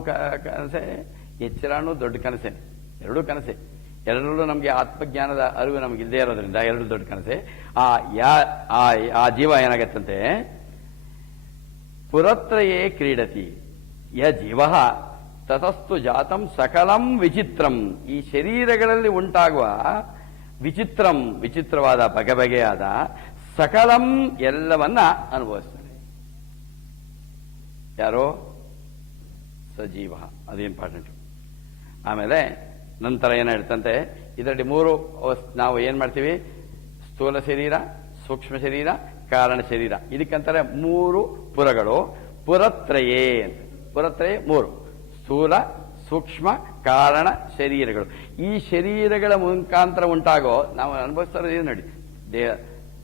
ಕನಸೆ, ಎಚ್ಚರನೂ ದೊಡ್ಡ ಕನಸೇನೆ. ಎರಡೂ ಕನಸೆ. ಎರಡರಲ್ಲೂ ನಮಗೆ ಆತ್ಮಜ್ಞಾನದ ಅರಿವು ನಮ್ಗೆ ಇಲ್ಲದೆ ಇರೋದ್ರಿಂದ ಎರಡು ದೊಡ್ಡ ಕನಸೆ. ಆ ಜೀವ ಏನಾಗತ್ತಂತೆ, ಪುರತ್ರಯೇ ಕ್ರೀಡತಿ ಯ ಜೀವ ತತಸ್ತು ಜಾತಂ ಸಕಲಂ ವಿಚಿತ್ರಂ. ಈ ಶರೀರಗಳಲ್ಲಿ ಉಂಟಾಗುವ ವಿಚಿತ್ರವಾದ ಬಗೆಬಗೆಯಾದ ಸಕಲಂ ಎಲ್ಲವನ್ನ ಅನುಭವಿಸ್ತಾನೆ. ಯಾರೋ ಸಜೀವ, ಅದು ಇಂಪಾರ್ಟೆಂಟ್. ಆಮೇಲೆ ನಂತರ ಏನ್ ಹೇಳ್ತಂತೆ, ಇದರಲ್ಲಿ ಮೂರು ನಾವು ಏನ್ ಮಾಡ್ತೀವಿ, ಸ್ಥೂಲ ಶರೀರ, ಸೂಕ್ಷ್ಮ ಶರೀರ, ಕಾರಣ ಶರೀರ. ಇದಕ್ಕಂತಾರೆ ಮೂರು ಪುರಗಳು. ಪುರತ್ರಯೇ ಅಂತ. ಪುರತ್ರಯೇ ಮೂರು: ಸ್ಥೂಲ, ಸೂಕ್ಷ್ಮ, ಕಾರಣ ಶರೀರಗಳು. ಈ ಶರೀರಗಳ ಮುಖಾಂತರ ಉಂಟಾಗೋ ನಾವು ಅನುಭವಿಸ್ತಾ ಇರೋದು ನೋಡಿ,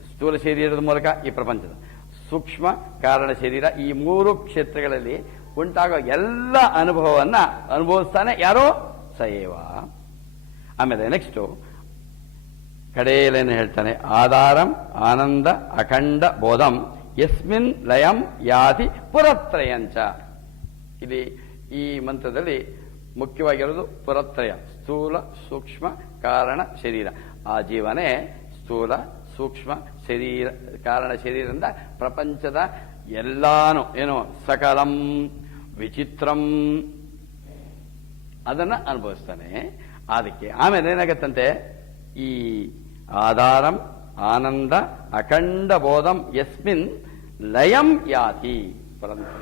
ಸ್ಥೂಲ ಶರೀರದ ಮೂಲಕ ಈ ಪ್ರಪಂಚದ, ಸೂಕ್ಷ್ಮ, ಕಾರಣ ಶರೀರ, ಈ ಮೂರು ಕ್ಷೇತ್ರಗಳಲ್ಲಿ ಉಂಟಾಗೋ ಎಲ್ಲ ಅನುಭವವನ್ನ ಅನುಭವಿಸ್ತಾನೆ ಯಾರೋ ಸಯೇವ. ಆಮೇಲೆ ನೆಕ್ಸ್ಟ್ ಕಡೆಯಲ್ಲೇನು ಹೇಳ್ತಾನೆ, ಆಧಾರಂ ಆನಂದ ಅಖಂಡ ಬೋಧಂ ಯಸ್ಮಿನ್ ಲಯಂ ಯಾತಿ ಪುರತ್ರಯಂಚ. ಇಲ್ಲಿ ಈ ಮಂತ್ರದಲ್ಲಿ ಮುಖ್ಯವಾಗಿರೋದು ಪುರತ್ರಯ: ಸ್ಥೂಲ, ಸೂಕ್ಷ್ಮ, ಕಾರಣ, ಶರೀರ. ಆ ಜೀವನೇ ಸ್ಥೂಲ, ಸೂಕ್ಷ್ಮ, ಶರೀರ, ಕಾರಣ ಶರೀರದಿಂದ ಪ್ರಪಂಚದ ಎಲ್ಲಾನು ಏನು ಸಕಲಂ ವಿಚಿತ್ರಂ ಅದನ್ನ ಅನುಭವಿಸ್ತಾನೆ. ಅದಕ್ಕೆ ಆಮೇಲೆ ಏನಾಗತ್ತಂತೆ, ಈ ಆಧಾರಂ ಆನಂದ ಅಖಂಡ ಬೋಧಂ ಯಸ್ಮಿನ್ ಲಯಂ ಯಾತಿ ಪರಂತ.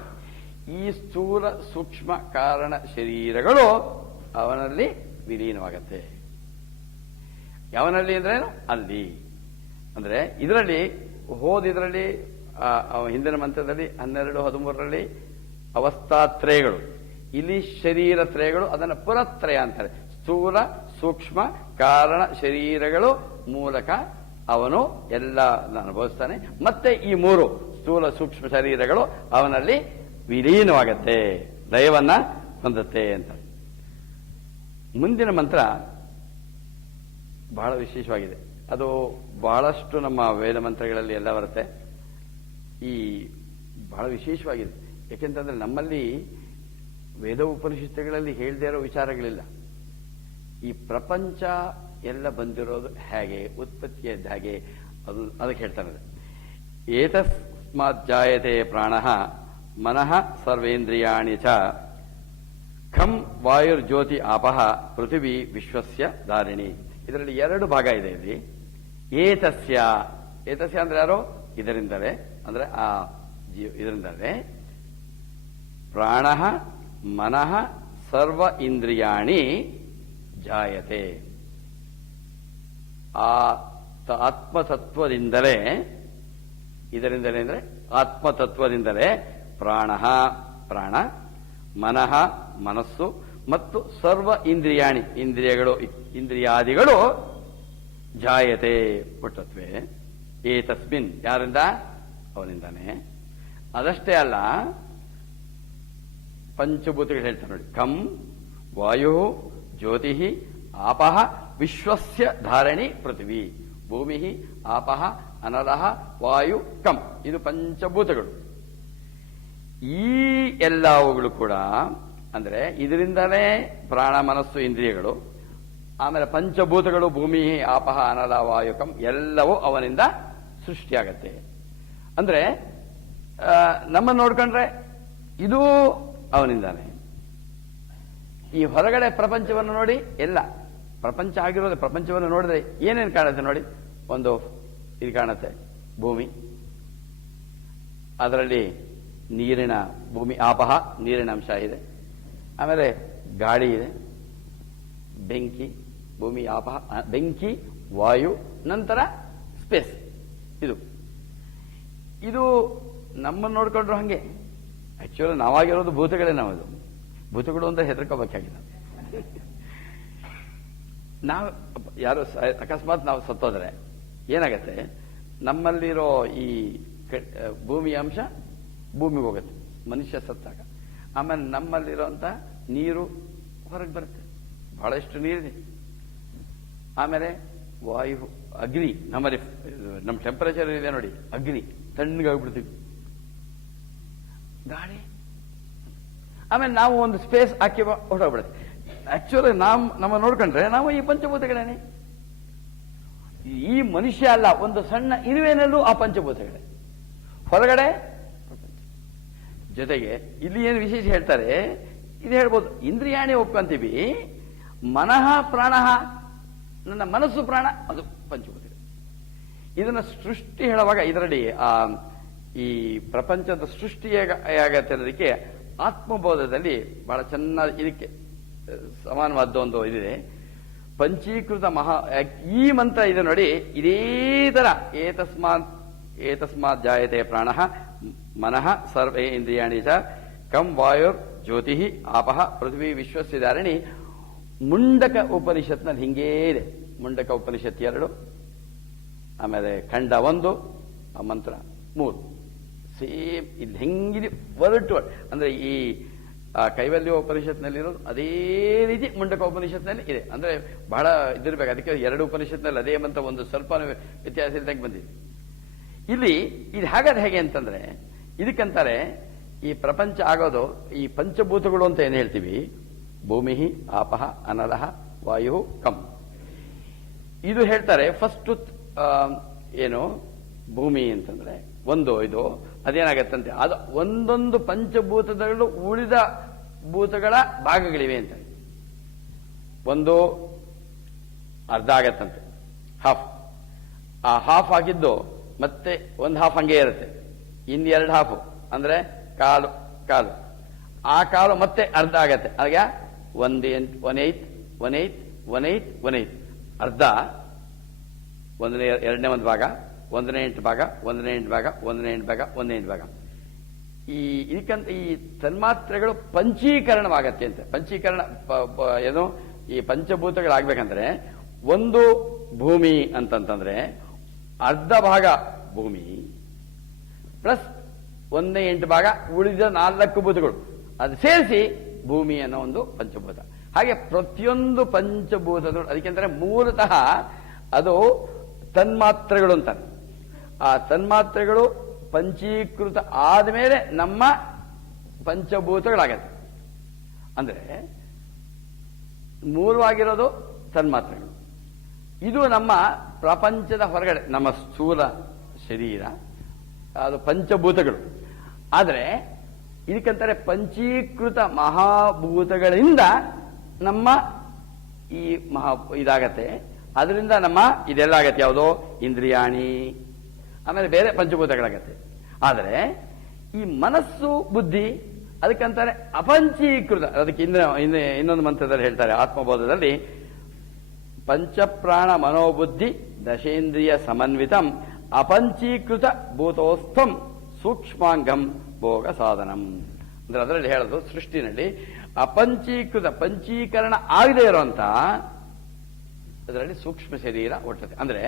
ಈ ಸ್ಥೂಲ, ಸೂಕ್ಷ್ಮ, ಕಾರಣ ಶರೀರಗಳು ಅವನಲ್ಲಿ ವಿಲೀನವಾಗತ್ತೆ. ಯಾವನಲ್ಲಿ ಅಂದ್ರೇನು? ಅಲ್ಲಿ ಅಂದ್ರೆ ಇದರಲ್ಲಿ ಇದರಲ್ಲಿ ಹಿಂದಿನ ಮಂತ್ರದಲ್ಲಿ 12, 13ರಲ್ಲಿ ಅವಸ್ಥಾತ್ರಯಗಳು, ಇಲ್ಲಿ ಶರೀರ ತ್ರಯಗಳು, ಅದನ್ನು ಪುರತ್ರಯ ಅಂತಾರೆ. ಸ್ಥೂಲ, ಸೂಕ್ಷ್ಮ, ಕಾರಣ ಶರೀರಗಳು ಮೂಲಕ ಅವನು ಎಲ್ಲ ಅನುಭವಿಸ್ತಾನೆ. ಮತ್ತೆ ಈ ಮೂರು ಸ್ಥೂಲ, ಸೂಕ್ಷ್ಮ ಶರೀರಗಳು ಅವನಲ್ಲಿ ವಿಲೀನವಾಗತ್ತೆ, ಲಯವನ್ನ ಹೊಂದತ್ತೆ ಅಂತ. ಮುಂದಿನ ಮಂತ್ರ ಬಹಳ ವಿಶೇಷವಾಗಿದೆ. ಅದು ಬಹಳಷ್ಟು ನಮ್ಮ ವೇದ ಮಂತ್ರಗಳಲ್ಲಿ ಎಲ್ಲ ಬರುತ್ತೆ. ಈ ಬಹಳ ವಿಶೇಷವಾಗಿದೆ. ಯಾಕೆಂತಂದ್ರೆ ನಮ್ಮಲ್ಲಿ ವೇದ ಉಪನಿಷತ್ತುಗಳಲ್ಲಿ ಹೇಳದೇ ಇರೋ ವಿಚಾರಗಳಿಲ್ಲ. ಈ ಪ್ರಪಂಚ ಎಲ್ಲ ಬಂದಿರೋದು ಹೇಗೆ, ಉತ್ಪತ್ತಿಯಾದ ಹೇಗೆ, ಅದಕ್ಕೆ ಹೇಳ್ತಾನೆ. ಏತಸ್ಮಾತ್ ಜಾಯತೆ ಪ್ರಾಣಃ ಮನಃ ಸರ್ವೇಂದ್ರಿಯಾಣಿ ಚ ಖಂ ವಾಯುರ್ಜ್ಯೋತಿ ಆಪಃ ಪೃಥಿವಿ ವಿಶ್ವಸ್ಯ ಧಾರಿಣಿ. ಇದರಲ್ಲಿ ಎರಡು ಭಾಗ ಇದೆ. ಇಲ್ಲಿ ಏತಸ್ಯ ಅಂದ್ರೆ ಯಾರೋ, ಇದರಿಂದಲೇ ಅಂದ್ರೆ ಆ ಇದರಿಂದಲೇ ಪ್ರಾಣಃ ಮನಃ ಸರ್ವ ಇಂದ್ರಿಯಾಣಿ ಜಾಯತೆ. ಆ ಆತ್ಮತತ್ವದಿಂದಲೇ ಇದರಿಂದಲೇ ಅಂದರೆ ಆತ್ಮತತ್ವದಿಂದಲೇ ಪ್ರಾಣ ಪ್ರಾಣ, ಮನಃ ಮನಸ್ಸು, ಮತ್ತು ಸರ್ವ ಇಂದ್ರಿಯಾಣಿ ಇಂದ್ರಿಯಾದಿಗಳು ಜಾಯತೆ ಪುಟ್ಟತ್ವೆ ಏತಸ್ಮಿನ್ ಯಾರಿಂದ? ಅವನಿಂದಾನೆ. ಅದಷ್ಟೇ ಅಲ್ಲ, ಪಂಚಭೂತಗಳು ಹೇಳ್ತಾರೆ ನೋಡಿ, ಕಂ ವಾಯು ಜ್ಯೋತಿ ಆಪಃ ವಿಶ್ವಸ್ಯ ಧಾರಣಿ ಪೃಥ್ವಿ, ಭೂಮಿ ಆಪಃ ಅನಲಃ ವಾಯು ಕಂ, ಇದು ಪಂಚಭೂತಗಳು. ಈ ಎಲ್ಲವುಗಳು ಕೂಡ ಅಂದ್ರೆ ಇದರಿಂದಲೇ ಪ್ರಾಣ ಮನಸ್ಸು ಇಂದ್ರಿಯಗಳು, ಆಮೇಲೆ ಪಂಚಭೂತಗಳು ಭೂಮಿ ಆಪಹ ಅನಲ ವಾಯುಕಂ ಎಲ್ಲವೂ ಅವನಿಂದ ಸೃಷ್ಟಿಯಾಗತ್ತೆ. ಅಂದ್ರೆ ನಮ್ಮನ್ನು ನೋಡ್ಕೊಂಡ್ರೆ ಇದು ಅವನಿಂದಾನೆ. ಈ ಹೊರಗಡೆ ಪ್ರಪಂಚವನ್ನು ನೋಡಿ, ಎಲ್ಲ ಪ್ರಪಂಚ ಆಗಿರೋದು, ಪ್ರಪಂಚವನ್ನು ನೋಡಿದ್ರೆ ಏನೇನು ಕಾಣುತ್ತೆ ನೋಡಿ. ಒಂದು ಇದು ಕಾಣುತ್ತೆ, ಭೂಮಿ, ಅದರಲ್ಲಿ ನೀರಿನ ಭೂಮಿ ಆಪಹ ನೀರಿನ ಅಂಶ ಇದೆ, ಆಮೇಲೆ ಗಾಳಿ ಇದೆ, ಬೆಂಕಿ ಭೂಮಿ ಆಪಹ ಬೆಂಕಿ ವಾಯು, ನಂತರ ಸ್ಪೇಸ್. ಇದು ನಮ್ಮನ್ನು ನೋಡ್ಕೊಂಡ್ರು ಹಂಗೆ. ಆಕ್ಚುಲಿ ನಾವಾಗಿರೋದು ಭೂತಗಳೇ. ನಾವದು ಭೂತಗಳು ಅಂತ ಹೆದರ್ಕೋಬೇಕಾಗಿಲ್ಲ. ನಾವು ಯಾರು ಅಕಸ್ಮಾತ್ ನಾವು ಸತ್ತೋದ್ರೆ ಏನಾಗತ್ತೆ, ನಮ್ಮಲ್ಲಿರೋ ಈ ಭೂಮಿಯ ಅಂಶ ಭೂಮಿಗೆ ಹೋಗುತ್ತೆ ಮನುಷ್ಯ ಸತ್ತಾಗ. ಆಮೇಲೆ ನಮ್ಮಲ್ಲಿರುವಂತ ನೀರು ಹೊರಗೆ ಬರುತ್ತೆ, ಬಹಳಷ್ಟು ನೀರಿದೆ. ಆಮೇಲೆ ವಾಯು ಅಗ್ನಿ, ನಮ್ಮ ಟೆಂಪರೇಚರ್ ಇದೆ ನೋಡಿ, ಅಗ್ನಿ ತಣ್ಣಗಾಗ್ಬಿಡ್ತೀವಿ. ಗಾಳಿ, ಆಮೇಲೆ ನಾವು ಒಂದು ಸ್ಪೇಸ್ ಹಾಕಿ ಹೊರಟೋಗ್ಬಿಡುತ್ತೆ. ಆಕ್ಚುಲಿ ನಮ್ಮ ನೋಡ್ಕೊಂಡ್ರೆ ನಾವು ಈ ಪಂಚಭೂತಗಳೇನೆ. ಈ ಮನುಷ್ಯ ಅಲ್ಲ, ಒಂದು ಸಣ್ಣ ಇರುವೆನಲ್ಲೂ ಆ ಪಂಚಭೂತಗಳೇ. ಹೊರಗಡೆ ಜೊತೆಗೆ ಇಲ್ಲಿ ಏನು ವಿಶೇಷ ಹೇಳ್ತಾರೆ, ಇದು ಹೇಳ್ಬೋದು, ಇಂದ್ರಿಯಾಣಿ ಒಪ್ಕೊಂತೀವಿ, ಮನಃ ಪ್ರಾಣ, ನನ್ನ ಮನಸ್ಸು ಪ್ರಾಣ, ಅದು ಪಂಚಭೂತಗಳು. ಇದನ್ನ ಸೃಷ್ಟಿ ಹೇಳುವಾಗ ಇದರಲ್ಲಿ ಈ ಪ್ರಪಂಚದ ಸೃಷ್ಟಿ ಆಗತ್ತೆ ಅನ್ನೋದಕ್ಕೆ ಆತ್ಮಬೋಧದಲ್ಲಿ ಬಹಳ ಚೆನ್ನಾಗಿ ಇದಕ್ಕೆ ಸಮಾನವಾದ ಒಂದು ಇದಿದೆ. ಪಂಚೀಕೃತ ಈ ಮಂತ್ರ ಇದೆ ನೋಡಿ, ಇದೇ ತರ ಏತಸ್ಮಾತ್ ಜಾಯತೆ ಪ್ರಾಣ ಮನಃ ಸರ್ವೇ ಇಂದ್ರಿಯಾಣಿ ಚ ಕಂ ವಾಯುರ್ ಜ್ಯೋತಿ ಆಪಹ ಪೃಥ್ವಿ ವಿಶ್ವಸ್ಯ ಧಾರಣಿ. ಮುಂಡಕ ಉಪನಿಷತ್ನಲ್ಲಿ ಹಿಂಗೇ ಇದೆ. ಮುಂಡಕ ಉಪನಿಷತ್ 2, ಆಮೇಲೆ ಖಂಡ 1, ಆ ಮಂತ್ರ 3 ಸೇಮ್. ಇಲ್ಲಿ ಹೆಂಗಿದೆ ವರ್ಡ್ ಟು ವರ್ಡ್, ಅಂದ್ರೆ ಈ ಕೈವಲ್ಯ ಉಪನಿಷತ್ನಲ್ಲಿರೋದು ಅದೇ ರೀತಿ ಮುಂಡಕ ಉಪನಿಷತ್ನಲ್ಲಿ ಇದೆ. ಅಂದ್ರೆ ಬಹಳ ಇದಿರ್ಬೇಕು. ಅದಕ್ಕೆ 2 ಉಪನಿಷತ್ನಲ್ಲಿ ಅದೇ ಮಂತ್ರ, ಒಂದು ಸ್ವಲ್ಪ ವ್ಯತ್ಯಾಸ ಇದ್ದಾಗ ಬಂದಿದೆ. ಇಲ್ಲಿ ಇದು ಹಾಗಾದ್ರೆ ಹೇಗೆ ಅಂತಂದ್ರೆ, ಇದಕ್ಕಂತಾರೆ ಈ ಪ್ರಪಂಚ ಆಗೋದು ಈ ಪಂಚಭೂತಗಳು ಅಂತ ಏನ್ ಹೇಳ್ತೀವಿ, ಭೂಮಿ ಆಪಹ ಅನಲಹ ವಾಯು ಕಂ. ಇದು ಹೇಳ್ತಾರೆ ಫಸ್ಟ್ ಏನು ಭೂಮಿ ಅಂತಂದ್ರೆ ಇದು ಅದೇನಾಗತ್ತಂತೆ, ಅದು ಒಂದೊಂದು ಪಂಚಭೂತಗಳು ಉಳಿದ ಭೂತಗಳ ಭಾಗಗಳಿವೆ ಅಂತ. ಒಂದು ಅರ್ಧ ಆಗತ್ತಂತೆ, ಹಾಫ್. ಆ ಹಾಫ್ ಆಗಿದ್ದು ಮತ್ತೆ ಒಂದು ಹಾಫ್ ಹಂಗೆ ಇರುತ್ತೆ, ಇನ್ನೆರಡು ಹಾಫ್ ಅಂದ್ರೆ ಕಾಲು. ಆ ಕಾಲು ಮತ್ತೆ ಅರ್ಧ ಆಗತ್ತೆ, ಆಗ 1/8 ಅರ್ಧ, 2ನೇ ಒಂದು ಭಾಗ, 1/8 ಭಾಗ, 1/8 ಭಾಗ, 1/8 ಭಾಗ, 1/8 ಭಾಗ. ಈ ತನ್ಮಾತ್ರೆಗಳು ಪಂಚೀಕರಣವಾಗತ್ತೆ ಅಂತ. ಪಂಚೀಕರಣ ಏನು, ಈ ಪಂಚಭೂತಗಳಾಗ್ಬೇಕಂದ್ರೆ ಒಂದು ಭೂಮಿ ಅಂತಂತಂದ್ರೆ ಅರ್ಧ ಭಾಗ ಭೂಮಿ ಪ್ಲಸ್ 1/8 ಭಾಗ ಉಳಿದ 4 ಭೂತಗಳು, ಅದು ಸೇರಿಸಿ ಭೂಮಿ ಅನ್ನೋ ಒಂದು ಪಂಚಭೂತ. ಹಾಗೆ ಪ್ರತಿಯೊಂದು ಪಂಚಭೂತಗಳು, ಅದಕ್ಕೆಂದ್ರೆ ಮೂಲತಃ ಅದು ತನ್ಮಾತ್ರೆಗಳು ಅಂತಾರೆ. ಆ ತನ್ಮಾತ್ರೆಗಳು ಪಂಚೀಕೃತ ಆದಮೇಲೆ ನಮ್ಮ ಪಂಚಭೂತಗಳಾಗತ್ತೆ. ಅಂದ್ರೆ ಮೂಲವಾಗಿರೋದು ತನ್ಮಾತ್ರೆಗಳು. ಇದು ನಮ್ಮ ಪ್ರಪಂಚದ ಹೊರಗಡೆ, ನಮ್ಮ ಸ್ಥೂಲ ಶರೀರ, ಅದು ಪಂಚಭೂತಗಳು. ಆದರೆ ಇದಕ್ಕಂತಾರೆ ಪಂಚೀಕೃತ ಮಹಾಭೂತಗಳಿಂದ ನಮ್ಮ ಈ ಇದಾಗತ್ತೆ. ಅದರಿಂದ ನಮ್ಮ ಇದೆಲ್ಲ ಆಗತ್ತೆ, ಯಾವುದೋ ಇಂದ್ರಿಯಾಣಿ, ಆಮೇಲೆ ಬೇರೆ ಪಂಚಭೂತಗಳಾಗತ್ತೆ. ಆದರೆ ಈ ಮನಸ್ಸು ಬುದ್ಧಿ ಅದಕ್ಕಂತಾರೆ ಅಪಂಚೀಕೃತ. ಅದಕ್ಕೆ ಇನ್ನೊಂದು ಮಂತ್ರದಲ್ಲಿ ಹೇಳ್ತಾರೆ, ಆತ್ಮಬೋಧದಲ್ಲಿ, ಪಂಚಪ್ರಾಣ ಮನೋಬುದ್ಧಿ ದಶೇಂದ್ರಿಯ ಸಮನ್ವಿತಂ ಅಪಂಚೀಕೃತ ಭೂತೋಸ್ಥಂ ಸೂಕ್ಷ್ಮಾಂಗಂ ಭೋಗ ಸಾಧನಂ. ಅಂದ್ರೆ ಅದರಲ್ಲಿ ಹೇಳೋದು ಸೃಷ್ಟಿನಲ್ಲಿ ಅಪಂಚೀಕೃತ ಪಂಚೀಕರಣ ಆಗದೆ ಇರುವಂತ ಅದರಲ್ಲಿ ಸೂಕ್ಷ್ಮ ಶರೀರ ಹುಟ್ಟುತ್ತೆ. ಅಂದ್ರೆ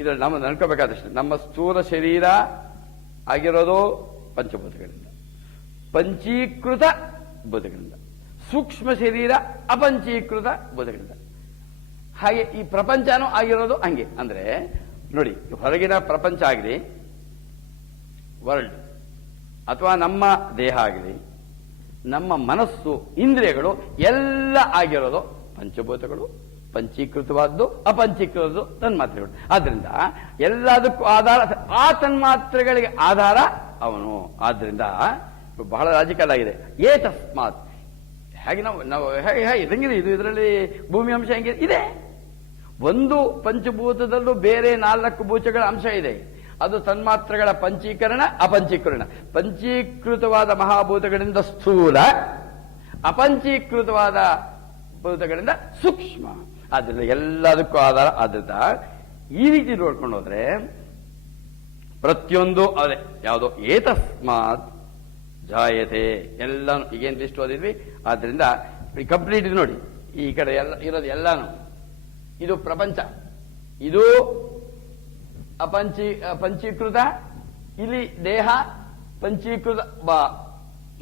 ಇದರಲ್ಲಿ ನಮ್ಮ ನೆನ್ಕೋಬೇಕಾದಷ್ಟು ನಮ್ಮ ಸ್ಥೂಲ ಶರೀರ ಆಗಿರೋದು ಪಂಚಭೂತಗಳಿಂದ, ಪಂಚೀಕೃತ ಭೂತಗಳಿಂದ, ಸೂಕ್ಷ್ಮ ಶರೀರ ಅಪಂಚೀಕೃತ ಭೂತಗಳಿಂದ. ಹಾಗೆ ಈ ಪ್ರಪಂಚನೂ ಆಗಿರೋದು ಹಂಗೆ. ಅಂದ್ರೆ ನೋಡಿ, ಹೊರಗಿನ ಪ್ರಪಂಚ ಆಗಲಿ, ವರ್ಲ್ಡ್ ಅಥವಾ ನಮ್ಮ ದೇಹ ಆಗಲಿ, ನಮ್ಮ ಮನಸ್ಸು, ಇಂದ್ರಿಯಗಳು ಎಲ್ಲ ಆಗಿರೋದು ಪಂಚಭೂತಗಳು, ಪಂಚೀಕೃತವಾದ್ದು ಅಪಂಚೀಕೃತದ್ದು ತನ್ಮಾತ್ರೆಗಳು. ಆದ್ರಿಂದ ಎಲ್ಲದಕ್ಕೂ ಆಧಾರ ಆ ತನ್ಮಾತ್ರೆಗಳಿಗೆ ಆಧಾರ ಅವನು. ಆದ್ರಿಂದ ಬಹಳ ಲಾಜಿಕಲ್ ಆಗಿದೆ. ಏತಸ್ಮಾತ್ ಹಾಗೆ ನಾವು ಇದಂಗಿದೆ, ಇದು ಇದರಲ್ಲಿ ಭೂಮಿ ಅಂಶ ಹೆಂಗಿದೆ ಇದೆ. ಒಂದು ಪಂಚಭೂತದಲ್ಲೂ ಬೇರೆ 4 ಭೂತಗಳ ಅಂಶ ಇದೆ. ಅದು ತನ್ಮಾತ್ರೆಗಳ ಪಂಚೀಕರಣ ಅಪಂಚೀಕರಣ. ಪಂಚೀಕೃತವಾದ ಮಹಾಭೂತಗಳಿಂದ ಸ್ಥೂಲ, ಅಪಂಚೀಕೃತವಾದ ಭೂತಗಳಿಂದ ಸೂಕ್ಷ್ಮ. ಆದ್ರಿಂದ ಎಲ್ಲದಕ್ಕೂ ಆಧಾರ. ಆದ್ರಿಂದ ಈ ರೀತಿ ನೋಡ್ಕೊಂಡು ಹೋದ್ರೆ ಪ್ರತಿಯೊಂದು ಅದೇ ಯಾವುದೋ ಏತಸ್ಮಾತ್ ಜಾಯತೆ ಎಲ್ಲಾನು ಈಗೇನು ಲಿಸ್ಟ್ ಓದಿದ್ವಿ. ಆದ್ರಿಂದ ಕಂಪ್ಲೀಟ್ ಇದು ನೋಡಿ, ಈ ಕಡೆ ಎಲ್ಲ ಇರೋದು ಎಲ್ಲಾನು ಇದು ಪ್ರಪಂಚ, ಇದು ಪಂಚೀಕೃತ, ಇಲ್ಲಿ ದೇಹ ಪಂಚೀಕೃತ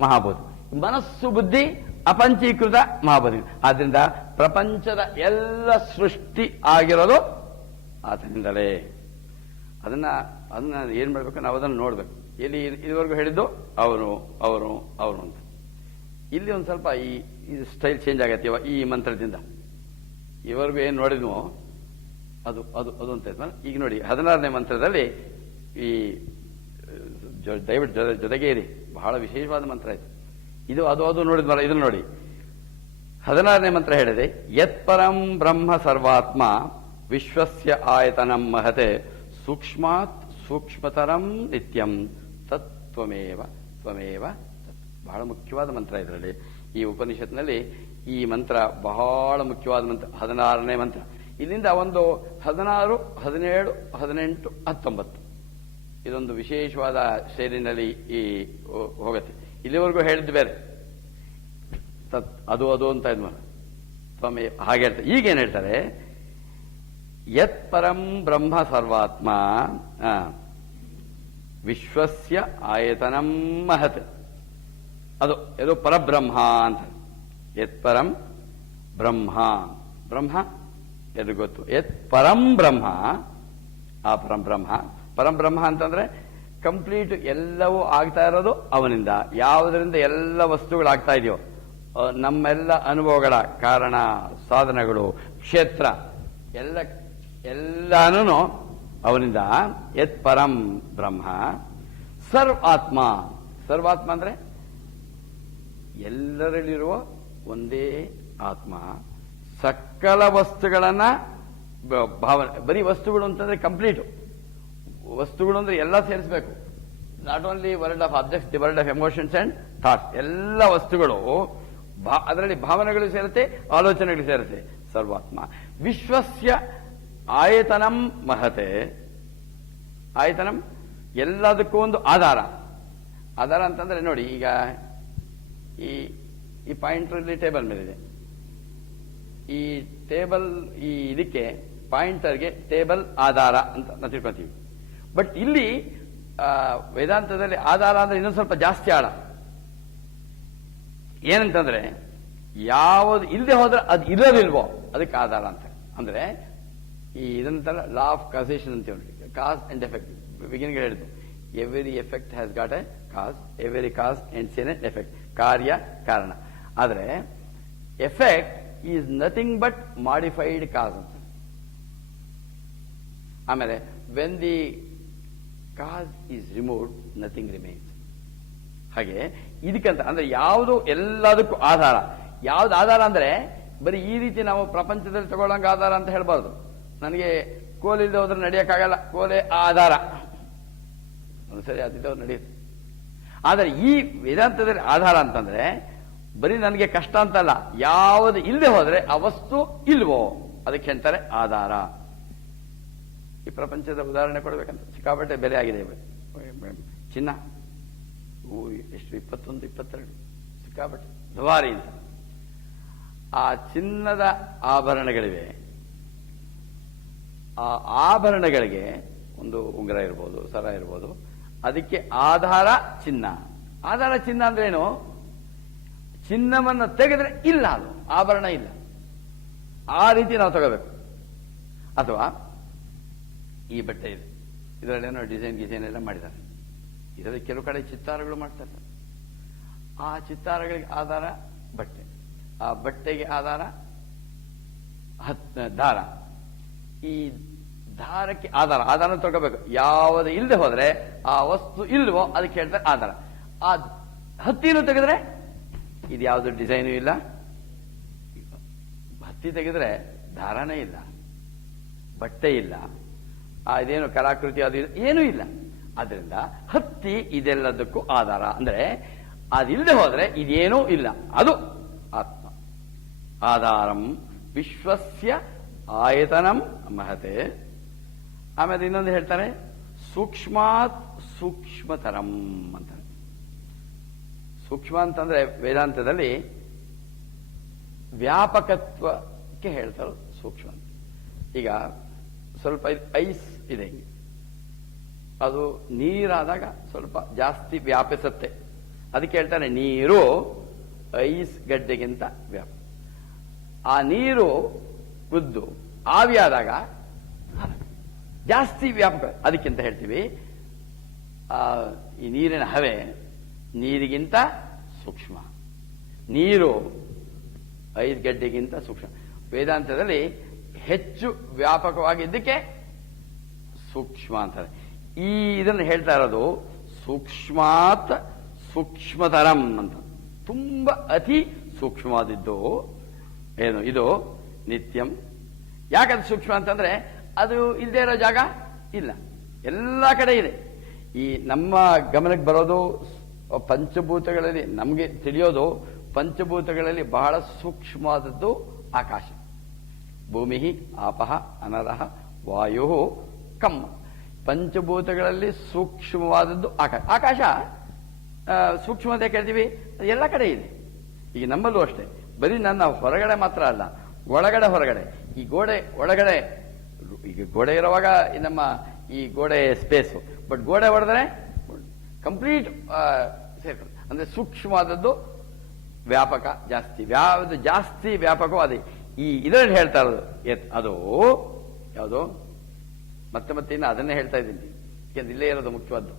ಮಹಾಭೂತ, ಮನಸ್ಸು ಬುದ್ಧಿ ಅಪಂಚೀಕೃತ ಮಹಾಭೂತ. ಆದ್ರಿಂದ ಪ್ರಪಂಚದ ಎಲ್ಲ ಸೃಷ್ಟಿ ಆಗಿರೋದು ಆತನಿಂದಲೇ. ಅದನ್ನ ಏನ್ ಮಾಡ್ಬೇಕು, ನಾವು ಅದನ್ನು ನೋಡ್ಬೇಕು. ಇಲ್ಲಿ ಇದುವರೆಗೂ ಹೇಳಿದ್ದು ಅವನು ಅವನು ಅವನು ಅಂತ. ಇಲ್ಲಿ ಒಂದು ಸ್ವಲ್ಪ ಈ ಸ್ಟೈಲ್ ಚೇಂಜ್ ಆಗತ್ತೆ ಈ ಮಂತ್ರದಿಂದ. ಇವರೆಗೂ ಏನು ನೋಡಿದ್ವೋ ಅದು ಅದು ಅದು ಅಂತ. ಈಗ ನೋಡಿ 16ನೇ ಮಂತ್ರದಲ್ಲಿ ಈ ದಯವಿಟ್ಟು ಜೊತೆಗೆ ಇರಿ, ಬಹಳ ವಿಶೇಷವಾದ ಮಂತ್ರ ಇದು. ಇದು ಅದು ಅದು ನೋಡಿದ್ವಲ್ಲ, ಇದನ್ನು ನೋಡಿ. 16ನೇ ಮಂತ್ರ ಹೇಳಿದೆ, ಯತ್ಪರಂ ಬ್ರಹ್ಮ ಸರ್ವಾತ್ಮ ವಿಶ್ವಸ್ಯ ಆಯತನಂ ಮಹತೆ ಸೂಕ್ಷ್ಮಾತ್ ಸೂಕ್ಷ್ಮತರಂ ನಿತ್ಯಂ ತತ್ವಮೇವ ತ್ವಮೇವ ತತ್. ಬಹಳ ಮುಖ್ಯವಾದ ಮಂತ್ರ ಇದರಲ್ಲಿ. ಈ ಉಪನಿಷತ್ನಲ್ಲಿ ಈ ಮಂತ್ರ ಬಹಳ ಮುಖ್ಯವಾದ ಮಂತ್ರ, 16ನೇ ಮಂತ್ರ. ಇಲ್ಲಿಂದ ಒಂದು 16, 17, 18, 19 ಇದೊಂದು ವಿಶೇಷವಾದ ಶೈಲಿನಲ್ಲಿ ಹೋಗುತ್ತೆ. ಇಲ್ಲಿವರೆಗೂ ಹೇಳಿದ್ದು ಬೇರೆ, ಅದು ಅದು ಅಂತ ಇದ್ಮಲ್ಲ ತ್ವಮೇ ಹಾಗೆ ಹೇಳ್ತಾರೆ. ಈಗೇನು ಹೇಳ್ತಾರೆ, ಯತ್ ಪರಂ ಬ್ರಹ್ಮ ಸರ್ವಾತ್ಮ ವಿಶ್ವಸ್ಯ ಆಯತನಂ ಮಹತ್. ಅದು ಪರಬ್ರಹ್ಮ ಅಂತ. ಯತ್ ಪರಂ ಬ್ರಹ್ಮ, ಬ್ರಹ್ಮ ಎದು ಗೊತ್ತು. ಯತ್ ಪರಂ ಬ್ರಹ್ಮ, ಆ ಪರಂಬ್ರಹ್ಮ ಅಂತಂದ್ರೆ ಕಂಪ್ಲೀಟ್ ಎಲ್ಲವೂ ಆಗ್ತಾ ಇರೋದು ಅವನಿಂದ. ಯಾವುದರಿಂದ ಎಲ್ಲ ವಸ್ತುಗಳಾಗ್ತಾ ಇದೆಯೋ, ನಮ್ಮೆಲ್ಲ ಅನುಭವಗಳ ಕಾರಣ, ಸಾಧನಗಳು, ಕ್ಷೇತ್ರ ಎಲ್ಲಾನು ಅವನಿಂದ. ಯತ್ ಪರಂ ಬ್ರಹ್ಮ ಸರ್ವಾತ್ಮ. ಸರ್ವಾತ್ಮ ಅಂದ್ರೆ ಎಲ್ಲರಲ್ಲಿರುವ ಒಂದೇ ಆತ್ಮ. ಸಕಲ ವಸ್ತುಗಳನ್ನ ಭಾವನೆ, ಬರೀ ವಸ್ತುಗಳು ಅಂತಂದ್ರೆ ಕಂಪ್ಲೀಟು ವಸ್ತುಗಳು ಅಂದ್ರೆ ಎಲ್ಲ ಸೇರಿಸಬೇಕು. Not only world of objects, the world of emotions and thoughts. ಎಲ್ಲ ವಸ್ತುಗಳು, ಅದರಲ್ಲಿ ಭಾವನೆಗಳು ಸೇರುತ್ತೆ, ಆಲೋಚನೆಗಳು ಸೇರುತ್ತೆ. ಸರ್ವಾತ್ಮ ವಿಶ್ವಸ್ಯ ಆಯತನಂ ಮಹತೆ. ಆಯತನಂ ಎಲ್ಲದಕ್ಕೂ ಒಂದು ಆಧಾರ. ಆಧಾರ ಅಂತಂದ್ರೆ ನೋಡಿ, ಈಗ ಈ ಪಾಯಿಂಟರ್ ಟೇಬಲ್ ಮೇಲಿದೆ. ಈ ಟೇಬಲ್, ಇದಕ್ಕೆ ಪಾಯಿಂಟರ್ಗೆ ಟೇಬಲ್ ಆಧಾರ ಅಂತ ನಾವು ತಿಳ್ಕೊತೀವಿ. ಬಟ್ ಇಲ್ಲಿ ವೇದಾಂತದಲ್ಲಿ ಆಧಾರ ಅಂದ್ರೆ ಇನ್ನೊಂದು ಸ್ವಲ್ಪ ಜಾಸ್ತಿ ಆಳ. ಏನಂತಂದ್ರೆ ಯಾವುದು ಇಲ್ಲದೆ ಹೋದ್ರೆ ಅದು ಇರೋದಿಲ್ವೋ ಅದಕ್ಕೆ ಆಧಾರ ಅಂತ. ಅಂದ್ರೆ ಇದಂತಲ್ಲ ಲಾ ಆಫ್ ಕಾಸೇಷನ್ ಅಂತ ಹೇಳಿ, ಕಾಸ್ ಅಂಡ್ ಎಫೆಕ್ಟ್. ಬಿಗಿನಿಂಗ್ ಹೇಳಿದ್ದು, every effect has got a cause, every cause ends in an effect. ಕಾರ್ಯ ಕಾರಣ. ಆದ್ರೆ effect is nothing but modified cause ಅಂತ. ಆಮೇಲೆ when the cause is removed nothing remains. ಹಾಗೆ ಇದಕ್ಕಂತ ಅಂದ್ರೆ ಯಾವುದು ಎಲ್ಲದಕ್ಕೂ ಆಧಾರ. ಯಾವ್ದು ಆಧಾರ ಅಂದ್ರೆ ಬರೀ ಈ ರೀತಿ ನಾವು ಪ್ರಪಂಚದಲ್ಲಿ ತಗೊಳ್ಳಂಗ ಆಧಾರ ಅಂತ ಹೇಳ್ಬಾರ್ದು. ನನಗೆ ಕೋಲಿಲ್ಲದೆ ಹೋದ್ರೆ ನಡೆಯಕ್ಕಾಗಲ್ಲ, ಕೋಲೆ ಆಧಾರ, ಒಂದ್ಸರಿ ಅದಿದ್ದವ್ರು ನಡೆಯುತ್ತೆ. ಆದರೆ ಈ ವೇದಾಂತದಲ್ಲಿ ಆಧಾರ ಅಂತಂದ್ರೆ ಬರೀ ನನಗೆ ಕಷ್ಟ ಅಂತಲ್ಲ, ಯಾವುದು ಇಲ್ಲದೆ ಹೋದ್ರೆ ಆ ವಸ್ತು ಇಲ್ವೋ ಅದಕ್ಕೆ ಹೇಳ್ತಾರೆ ಆಧಾರ. ಈ ಪ್ರಪಂಚದ ಉದಾಹರಣೆ ಕೊಡ್ಬೇಕಂತ ಸಿಕ್ಕಾಪಟ್ಟೆ ಬೆಲೆ ಆಗಿದೆ ಚಿನ್ನ. ಎಷ್ಟು 21, 22 ಸಿಕ್ಕಾಪಟ್ಟೆ ದುಬಾರಿ ಅಂತ. ಆ ಚಿನ್ನದ ಆಭರಣಗಳಿವೆ. ಆ ಆಭರಣಗಳಿಗೆ ಒಂದು ಉಂಗುರ ಇರ್ಬೋದು, ಸರ ಇರ್ಬೋದು, ಅದಕ್ಕೆ ಆಧಾರ ಚಿನ್ನ. ಆಧಾರ ಚಿನ್ನ ಅಂದ್ರೇನು? ಚಿನ್ನವನ್ನು ತೆಗೆದ್ರೆ ಇಲ್ಲ, ಅದು ಆಭರಣ ಇಲ್ಲ. ಆ ರೀತಿ ನಾವು ತಗೋಬೇಕು. ಅಥವಾ ಈ ಬಟ್ಟೆ ಇದೆ, ಇದರಲ್ಲೇನೋ ಡಿಸೈನ್ ಎಲ್ಲ ಮಾಡಿದ್ದಾರೆ. ಇದರಲ್ಲಿ ಕೆಲವು ಕಡೆ ಚಿತ್ತಾರಗಳು ಮಾಡ್ತಾರೆ. ಆ ಚಿತ್ತಾರಗಳಿಗೆ ಆಧಾರ ಬಟ್ಟೆ, ಆ ಬಟ್ಟೆಗೆ ಆಧಾರ ದಾರ. ಈ ದಾರಕ್ಕೆ ಆಧಾರ ತಗೋಬೇಕು. ಯಾವುದು ಇಲ್ಲದೆ ಹೋದ್ರೆ ಆ ವಸ್ತು ಇಲ್ವೋ ಅದಕ್ಕೆ ಹೇಳ್ತಾರೆ ಆಧಾರ. ಆ ಹತ್ತಿನೂ ತೆಗೆದ್ರೆ ಇದು ಯಾವುದು ಡಿಸೈನು ಇಲ್ಲ. ಹತ್ತಿ ತೆಗೆದ್ರೆ ದಾರನೇ ಇಲ್ಲ, ಬಟ್ಟೆ ಇಲ್ಲ, ಇದೇನು ಕಲಾಕೃತಿ ಅದು ಏನೂ ಇಲ್ಲ. ಅದರಿಂದ ಹತ್ತಿ ಇದೆಲ್ಲದಕ್ಕೂ ಆಧಾರ. ಅಂದ್ರೆ ಅದಿಲ್ಲದೆ ಹೋದ್ರೆ ಇದೇನೂ ಇಲ್ಲ, ಅದು ಆತ್ಮ. ಆಧಾರಂ ವಿಶ್ವಸ್ಯ ಆಯತನಂ ಮಹತೆ. ಆಮೇಲೆ ಇನ್ನೊಂದು ಹೇಳ್ತಾರೆ, ಸೂಕ್ಷ್ಮಾತ್ ಸೂಕ್ಷ್ಮತರಂ ಅಂತಾರೆ. ಸೂಕ್ಷ್ಮ ಅಂತಂದ್ರೆ ವೇದಾಂತದಲ್ಲಿ ವ್ಯಾಪಕತ್ವಕ್ಕೆ ಹೇಳ್ತಾರೆ ಸೂಕ್ಷ್ಮ ಅಂತ. ಈಗ ಸ್ವಲ್ಪ ಐಸ್ ಇದೆ, ಅದು ನೀರಾದಾಗ ಸ್ವಲ್ಪ ಜಾಸ್ತಿ ವ್ಯಾಪಿಸುತ್ತೆ. ಅದಕ್ಕೆ ಹೇಳ್ತಾರೆ ನೀರು ಐಸ್ ಗಡ್ಡೆಗಿಂತ ವ್ಯಾಪ. ಆ ನೀರು ಕುದ್ದು ಆವಿಯಾದಾಗ ಜಾಸ್ತಿ ವ್ಯಾಪಕ. ಅದಕ್ಕಿಂತ ಹೇಳ್ತೀವಿ ಈ ನೀರಿನ ಹವೆ ನೀರಿಗಿಂತ ಸೂಕ್ಷ್ಮ, ನೀರು ಐಸ್ ಗಡ್ಡೆಗಿಂತ ಸೂಕ್ಷ್ಮ. ವೇದಾಂತದಲ್ಲಿ ಹೆಚ್ಚು ವ್ಯಾಪಕವಾಗಿದ್ದಕ್ಕೆ ಸೂಕ್ಷ್ಮ ಅಂತಾರೆ. ಇದನ್ನು ಹೇಳ್ತಾ ಇರೋದು ಸೂಕ್ಷ್ಮಾತ್ ಸೂಕ್ಷ್ಮತರಂ ಅಂತ. ತುಂಬಾ ಅತಿ ಸೂಕ್ಷ್ಮವಾದಿದ್ದು ಏನು ಇದು ನಿತ್ಯಂ. ಯಾಕಂದ್ರೆ ಸೂಕ್ಷ್ಮ ಅಂತಂದ್ರೆ ಅದು ಇಲ್ಲದೆ ಇರೋ ಜಾಗ ಇಲ್ಲ, ಎಲ್ಲ ಕಡೆ ಇದೆ. ಈ ನಮ್ಮ ಗಮನಕ್ಕೆ ಬರೋದು ಪಂಚಭೂತಗಳಲ್ಲಿ, ನಮಗೆ ತಿಳಿಯೋದು ಪಂಚಭೂತಗಳಲ್ಲಿ ಬಹಳ ಸೂಕ್ಷ್ಮವಾದದ್ದು ಆಕಾಶ. ಭೂಮಿ ಆಪಃ ಅನರಃ ವಾಯು ಕಮ್ಮ. ಪಂಚಭೂತಗಳಲ್ಲಿ ಸೂಕ್ಷ್ಮವಾದದ್ದು ಆಕಾಶ. ಆಕಾಶ ಸೂಕ್ಷ್ಮ ಅಂತ ಕೇಳ್ತೀವಿ, ಅದು ಎಲ್ಲ ಕಡೆ ಇದೆ. ಈಗ ನಮ್ಮಲ್ಲೂ ಅಷ್ಟೇ, ಬರೀ ನನ್ನ ಹೊರಗಡೆ ಮಾತ್ರ ಅಲ್ಲ, ಒಳಗಡೆ ಹೊರಗಡೆ. ಈ ಗೋಡೆ ಒಳಗಡೆ, ಈಗ ಗೋಡೆ ಇರುವಾಗ ನಮ್ಮ ಈ ಗೋಡೆ ಸ್ಪೇಸು, ಬಟ್ ಗೋಡೆ ಹೊಡೆದ್ರೆ ಕಂಪ್ಲೀಟ್ ಸೇರ್ಕೊಂಡು. ಅಂದ್ರೆ ಸೂಕ್ಷ್ಮವಾದದ್ದು ವ್ಯಾಪಕ ಜಾಸ್ತಿ. ಯಾವುದು ಜಾಸ್ತಿ ವ್ಯಾಪಕವಾದ ಈ ಇದರಲ್ಲಿ ಹೇಳ್ತಾ ಇರೋದು ಅದು ಯಾವುದು? ಮತ್ತೆ ಇನ್ನು ಅದನ್ನೇ ಹೇಳ್ತಾ ಇದ್ದೀನಿ, ಯಾಕೆಂದ್ರೆ ಇಲ್ಲೇ ಇರೋದು ಮುಖ್ಯವಾದ್ದು.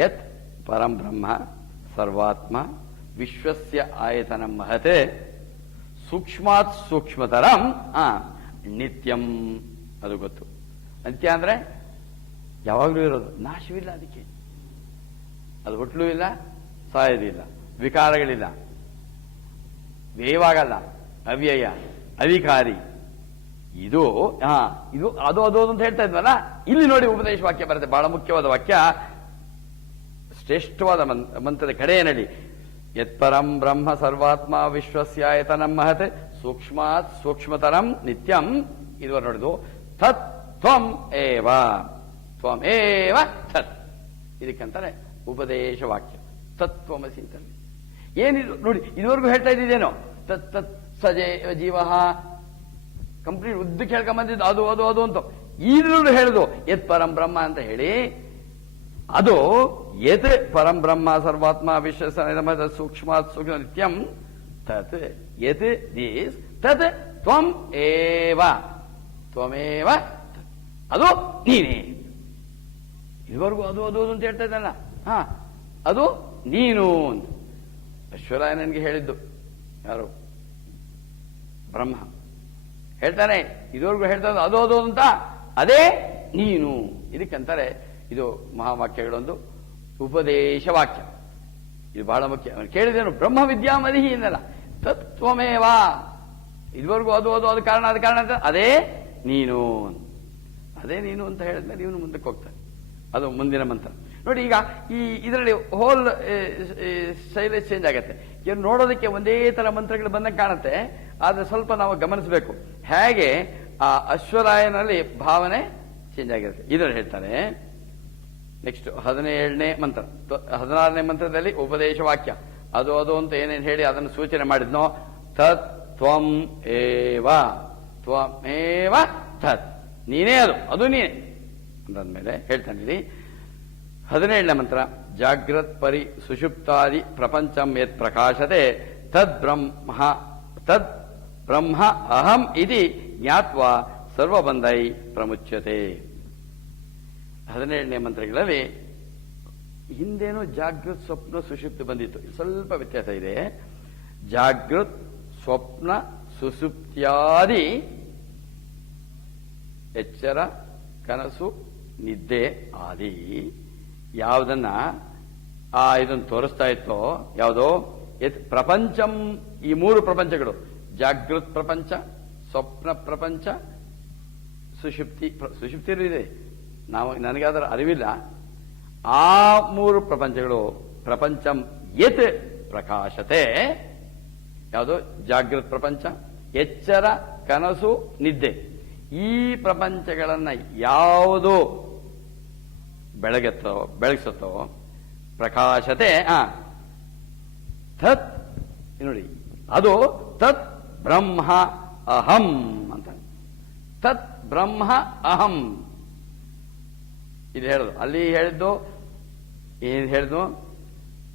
ಯತ್ ಪರಂ ಬ್ರಹ್ಮ ಸರ್ವಾತ್ಮ ವಿಶ್ವಸ್ಯ ಆಯತನ ಮಹತೆ ಸೂಕ್ಷ್ಮಾತ್ ಸೂಕ್ಷ್ಮತರಂ ನಿತ್ಯಂ. ಅದು ಗೊತ್ತು. ನಿತ್ಯ ಅಂದ್ರೆ ಯಾವಾಗಲೂ ಇರೋದು, ನಾಶವಿಲ್ಲ. ಅದಕ್ಕೆ ಅದು ಹುಟ್ಟಲೂ ಇಲ್ಲ, ಸಾಯೋದಿಲ್ಲ, ವಿಕಾರಗಳಿಲ್ಲ, ವ್ಯಯವಾಗಲ್ಲ, ಅವ್ಯಯ, ಅವಿಕಾರಿ. ಇದು ಇದು ಅದು ಅಂತ ಹೇಳ್ತಾ ಇದ್ವಲ್ಲ, ಇಲ್ಲಿ ನೋಡಿ ಉಪದೇಶ ವಾಕ್ಯ ಬರುತ್ತೆ, ಬಹಳ ಮುಖ್ಯವಾದ ವಾಕ್ಯ, ಶ್ರೇಷ್ಠವಾದ ಮಂತ್ರದ ಕಡೆಯಲ್ಲಿ ಯತ್ಪರಂ ಬ್ರಹ್ಮ ಸರ್ವಾತ್ಮ ವಿಶ್ವಸ್ಯಾಯತನಂ ಮಹತೆ ಸೂಕ್ಷ್ಮಾತ್ ಸೂಕ್ಷ್ಮತರಂ ನಿತ್ಯಂ. ಇದುವರೆ ನೋಡಿದು ತತ್ ತ್ವಂ ಏವ, ತ್ವಂ ಏವ ತತ್. ಇದಕ್ಕಂತಾರೆ ಉಪದೇಶ ವಾಕ್ಯ. ತತ್ವಮಸಿ ಅಂತ ಏನಿದು ನೋಡಿ, ಇದುವರೆಗೂ ಹೇಳ್ತಾ ಇದ್ದಿದ್ದೇನೋ ತತ್ ತತ್ ಸಜೇ ಜೀವ, ಕಂಪ್ಲೀಟ್ ಉದ್ದಕ್ಕೆ ಹೇಳ್ಕೊಂಬಂದಿದ್ದು ಅದು ಅದು ಅದು ಅಂತ. ಈಗಲೂ ಹೇಳುದು ಯತ್ ಪರಂ ಬ್ರಹ್ಮ ಅಂತ ಹೇಳಿ, ಅದು ಯತ್ ಪರಂ ಬ್ರಹ್ಮ ಸರ್ವಾತ್ಮ ವಿಶ್ವ ಸೂಕ್ಷ್ಮಾತ್ ಸೂಕ್ಷ್ಮ ನಿತ್ಯಂ ತತ್ ಯತ್ ದೀಸ್ ತತ್ ತ್ವಂ ಏವ, ತ್ವಮೇವ ಅದು ನೀನೇ. ಇದುವರೆಗೂ ಅದು ಅದು ಅಂತ ಹೇಳ್ತಾ ಇದ್ದಲ್ಲ, ಅದು ನೀನು ಅಂತ ಅಶ್ವರಾಯನಿಗೆ ಹೇಳಿದ್ದು ಯಾರು? ಬ್ರಹ್ಮ ಹೇಳ್ತಾನೆ. ಇದುವರೆಗೂ ಹೇಳ್ತಾ ಅದು ಅದು ಅಂತ, ಅದೇ ನೀನು. ಇದಕ್ಕಂತಾರೆ ಇದು ಮಹಾವಾಕ್ಯಗಳೊಂದು ಉಪದೇಶ ವಾಕ್ಯ. ಇದು ಬಹಳ ಮುಖ್ಯ. ಕೇಳಿದೇನು ಬ್ರಹ್ಮ ವಿದ್ಯಾಮದಿಹಿ എന്നಲ್ಲ, ತತ್ವಮೇವ. ಇದುವರೆಗೂ ಅದು ಅದು ಅದು ಕಾರಣ ಅದು ಕಾರಣ ಅಂತ, ಅದೇ ನೀನು, ಅದೇ ನೀನು ಅಂತ ಹೇಳಿದ್ಮೇಲೆ ಇವನು ಮುಂದಕ್ಕೆ ಹೋಗ್ತಾನೆ. ಅದು ಮುಂದಿನ ಮಂತ್ರ ನೋಡಿ. ಈಗ ಈ ಇದರಲ್ಲಿ ಹೋಲ್ ಶೈಲಿ ಚೇಂಜ್ ಆಗತ್ತೆ. ಏನು ನೋಡೋದಕ್ಕೆ ಒಂದೇ ತರ ಮಂತ್ರಗಳು ಬಂದಂಗೆ ಕಾಣುತ್ತೆ, ಆದ್ರೆ ಸ್ವಲ್ಪ ನಾವು ಗಮನಿಸಬೇಕು ಹೇಗೆ ಆ ಅಶ್ವರಾಯನಲ್ಲಿ ಭಾವನೆ ಚೇಂಜ್ ಆಗಿರುತ್ತೆ. ಇದರಲ್ಲಿ ಹೇಳ್ತಾನೆ ನೆಕ್ಸ್ಟ್ 17ನೇ ಮಂತ್ರ. 16ನೇ ಮಂತ್ರದಲ್ಲಿ ಉಪದೇಶ ವಾಕ್ಯ. ಅದು ಅಂತ ಏನೇನು ಹೇಳಿ ಅದನ್ನು ಸೂಚನೆ ಮಾಡಿದ್ನೋ, ತತ್ ತ್ವಂ ಏವ ತ್ವಮೇವ ತತ್, ನೀನೇ ಅದು ನೀನೇ ಅಂದಾದ್ಮೇಲೆ ಹೇಳ್ತಾನಿಲ್ಲಿ 17ನೇ ಮಂತ್ರ. ಜಾಗ್ರತ್ ಪರಿ ಸುಷುಪ್ತಾದಿ ಪ್ರಪಂಚಂ ಯತ್ ಪ್ರಕಾಶತೆ ತದ್ ಬ್ರಹ್ಮ ಅಹಂ ಇತಿ ಜ್ಞಾತ್ವಾ ಸರ್ವಬಂಧೈ ಪ್ರಮುಚ್ಯತೆ. 17ನೇ ಮಂತ್ರಗಳಲ್ಲಿ ಹಿಂದೇನೋ ಜಾಗೃತ್ ಸ್ವಪ್ನ ಸುಷುಪ್ತಿ ಬಂದಿತ್ತು, ಸ್ವಲ್ಪ ವ್ಯತ್ಯಾಸ ಇದೆ. ಜಾಗೃತ್ ಸ್ವಪ್ನ ಸುಷುಪ್ತ್ಯಾದಿ ಎಚ್ಚರ ಕನಸು ನಿದ್ದೆ ಆದಿ ಯಾವುದನ್ನ ಇದನ್ನು ತೋರಿಸ್ತಾ ಇತ್ತೋ, ಯಾವುದೋ ಪ್ರಪಂಚಂ, ಈ 3 ಪ್ರಪಂಚಗಳು, ಜಾಗೃತ್ ಪ್ರಪಂಚ, ಸ್ವಪ್ನ ಪ್ರಪಂಚ, ಸುಷುಪ್ತಿಯಲ್ಲೂ ಇದೆ, ನನಗೆ ಅದರ ಅರಿವಿಲ್ಲ. ಆ 3 ಪ್ರಪಂಚಗಳು ಪ್ರಪಂಚಂ ಯತ್ ಪ್ರಕಾಶತೆ, ಯಾವುದು ಜಾಗೃತ್ ಪ್ರಪಂಚ, ಎಚ್ಚರ ಕನಸು ನಿದ್ದೆ, ಈ ಪ್ರಪಂಚಗಳನ್ನ ಯಾವುದು ಬೆಳಗಿಸುತ್ತೋ ಪ್ರಕಾಶತೆ ತತ್, ನೋಡಿ ಅದು ತತ್ ಬ್ರಹ್ಮ ಅಹಂ ಅಂತ. ತತ್ ಬ್ರಹ್ಮ ಅಹಂ ಇದು ಹೇಳುದು. ಅಲ್ಲಿ ಹೇಳಿದ್ದು ಏನ್ ಹೇಳಿದ್ನು?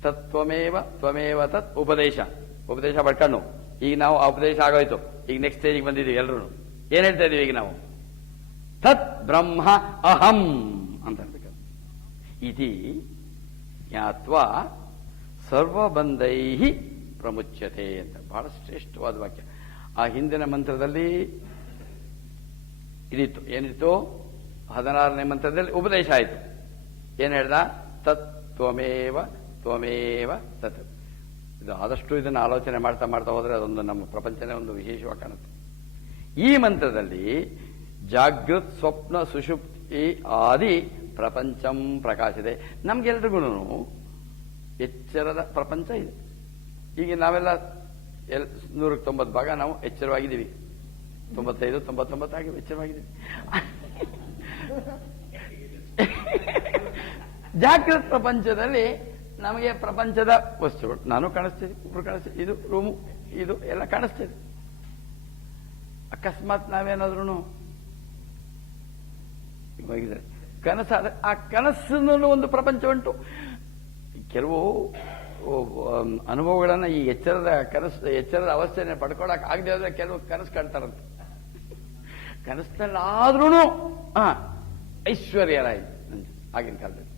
ತತ್ವಮೇವ ತ್ವಮೇವ ತತ್ ಉಪದೇಶ ಪಡ್ಕೊಂಡು ಈಗ ನಾವು ಆ ಉಪದೇಶ ಆಗೋಯ್ತು. ಈಗ ನೆಕ್ಸ್ಟ್ ಸ್ಟೇಜಿಗೆ ಬಂದಿದ್ದೀವಿ ಎಲ್ಲರೂ. ಏನ್ ಹೇಳ್ತಾ ಇದೀವಿ ಈಗ ನಾವು? ತತ್ ಬ್ರಹ್ಮ ಅಹಂ ಅಂತ ಹೇಳ್ಬೇಕು. ಇತಿ ಜ್ಞಾತ್ವಾ ಸರ್ವಬಂಧೈ ಪ್ರಮುಚ್ಯತೆ ಅಂತ ಬಹಳ ಶ್ರೇಷ್ಠವಾದ ವಾಕ್ಯ. ಆ ಹಿಂದಿನ ಮಂತ್ರದಲ್ಲಿ ಇದಿತ್ತು, ಏನಿತ್ತು? 16ನೇ ಮಂತ್ರದಲ್ಲಿ ಉಪದೇಶ ಆಯಿತು. ಏನ್ ಹೇಳ್ದ? ತತ್ ತ್ವಮೇವ ತ್ವಮೇವ ತತ್. ಇದು ಆದಷ್ಟು ಇದನ್ನು ಆಲೋಚನೆ ಮಾಡ್ತಾ ಹೋದ್ರೆ ಅದೊಂದು ನಮ್ಮ ಪ್ರಪಂಚನೇ ಒಂದು ವಿಶೇಷವಾಗಿ ಕಾಣುತ್ತೆ. ಈ ಮಂತ್ರದಲ್ಲಿ ಜಾಗೃತ್ ಸ್ವಪ್ನ ಸುಷುಪ್ತಿ ಆದಿ ಪ್ರಪಂಚಂ ಪ್ರಕಾಶಿದೆ. ನಮ್ಗೆಲ್ರಿಗೂ ಎಚ್ಚರದ ಪ್ರಪಂಚ ಇದೆ. ಈಗ ನಾವೆಲ್ಲ 190 ಭಾಗ ನಾವು ಎಚ್ಚರವಾಗಿದ್ದೀವಿ, 95, 99 ಆಗಿ ಎಚ್ಚರವಾಗಿದ್ದೀವಿ. ಜಾಗೃತ್ ಪ್ರಪಂಚದಲ್ಲಿ ನಮಗೆ ಪ್ರಪಂಚದ ವಸ್ತುಗಳು, ನಾನು ಕಾಣಿಸ್ತೀನಿ, ಒಬ್ರು ಕಾಣಿಸ್ತೀನಿ, ಇದು ರೂಮು, ಇದು ಎಲ್ಲ ಕಾಣಿಸ್ತಿದೆ. ಅಕಸ್ಮಾತ್ ನಾವೇನಾದ್ರೂ ಹೋಗಿದ್ರೆ ಕನಸಾದ್ರೆ ಆ ಕನಸಿನಲ್ಲೂ ಒಂದು ಪ್ರಪಂಚ ಉಂಟು. ಕೆಲವು ಅನುಭವಗಳನ್ನ ಈ ಎಚ್ಚರದ ಅವಸ್ಥೆಯನ್ನು ಪಡ್ಕೊಳಕ್ ಆಗದೆ ಹೋದ್ರೆ ಕೆಲವು ಕನಸು ಕಾಣ್ತಾರಂತೆ. ಕನಸಿನಲ್ಲಾದ್ರೂ ಐಶ್ವರ್ಯ ರಾಯ್ ಆಗಿನ ಕಾಲದಲ್ಲಿ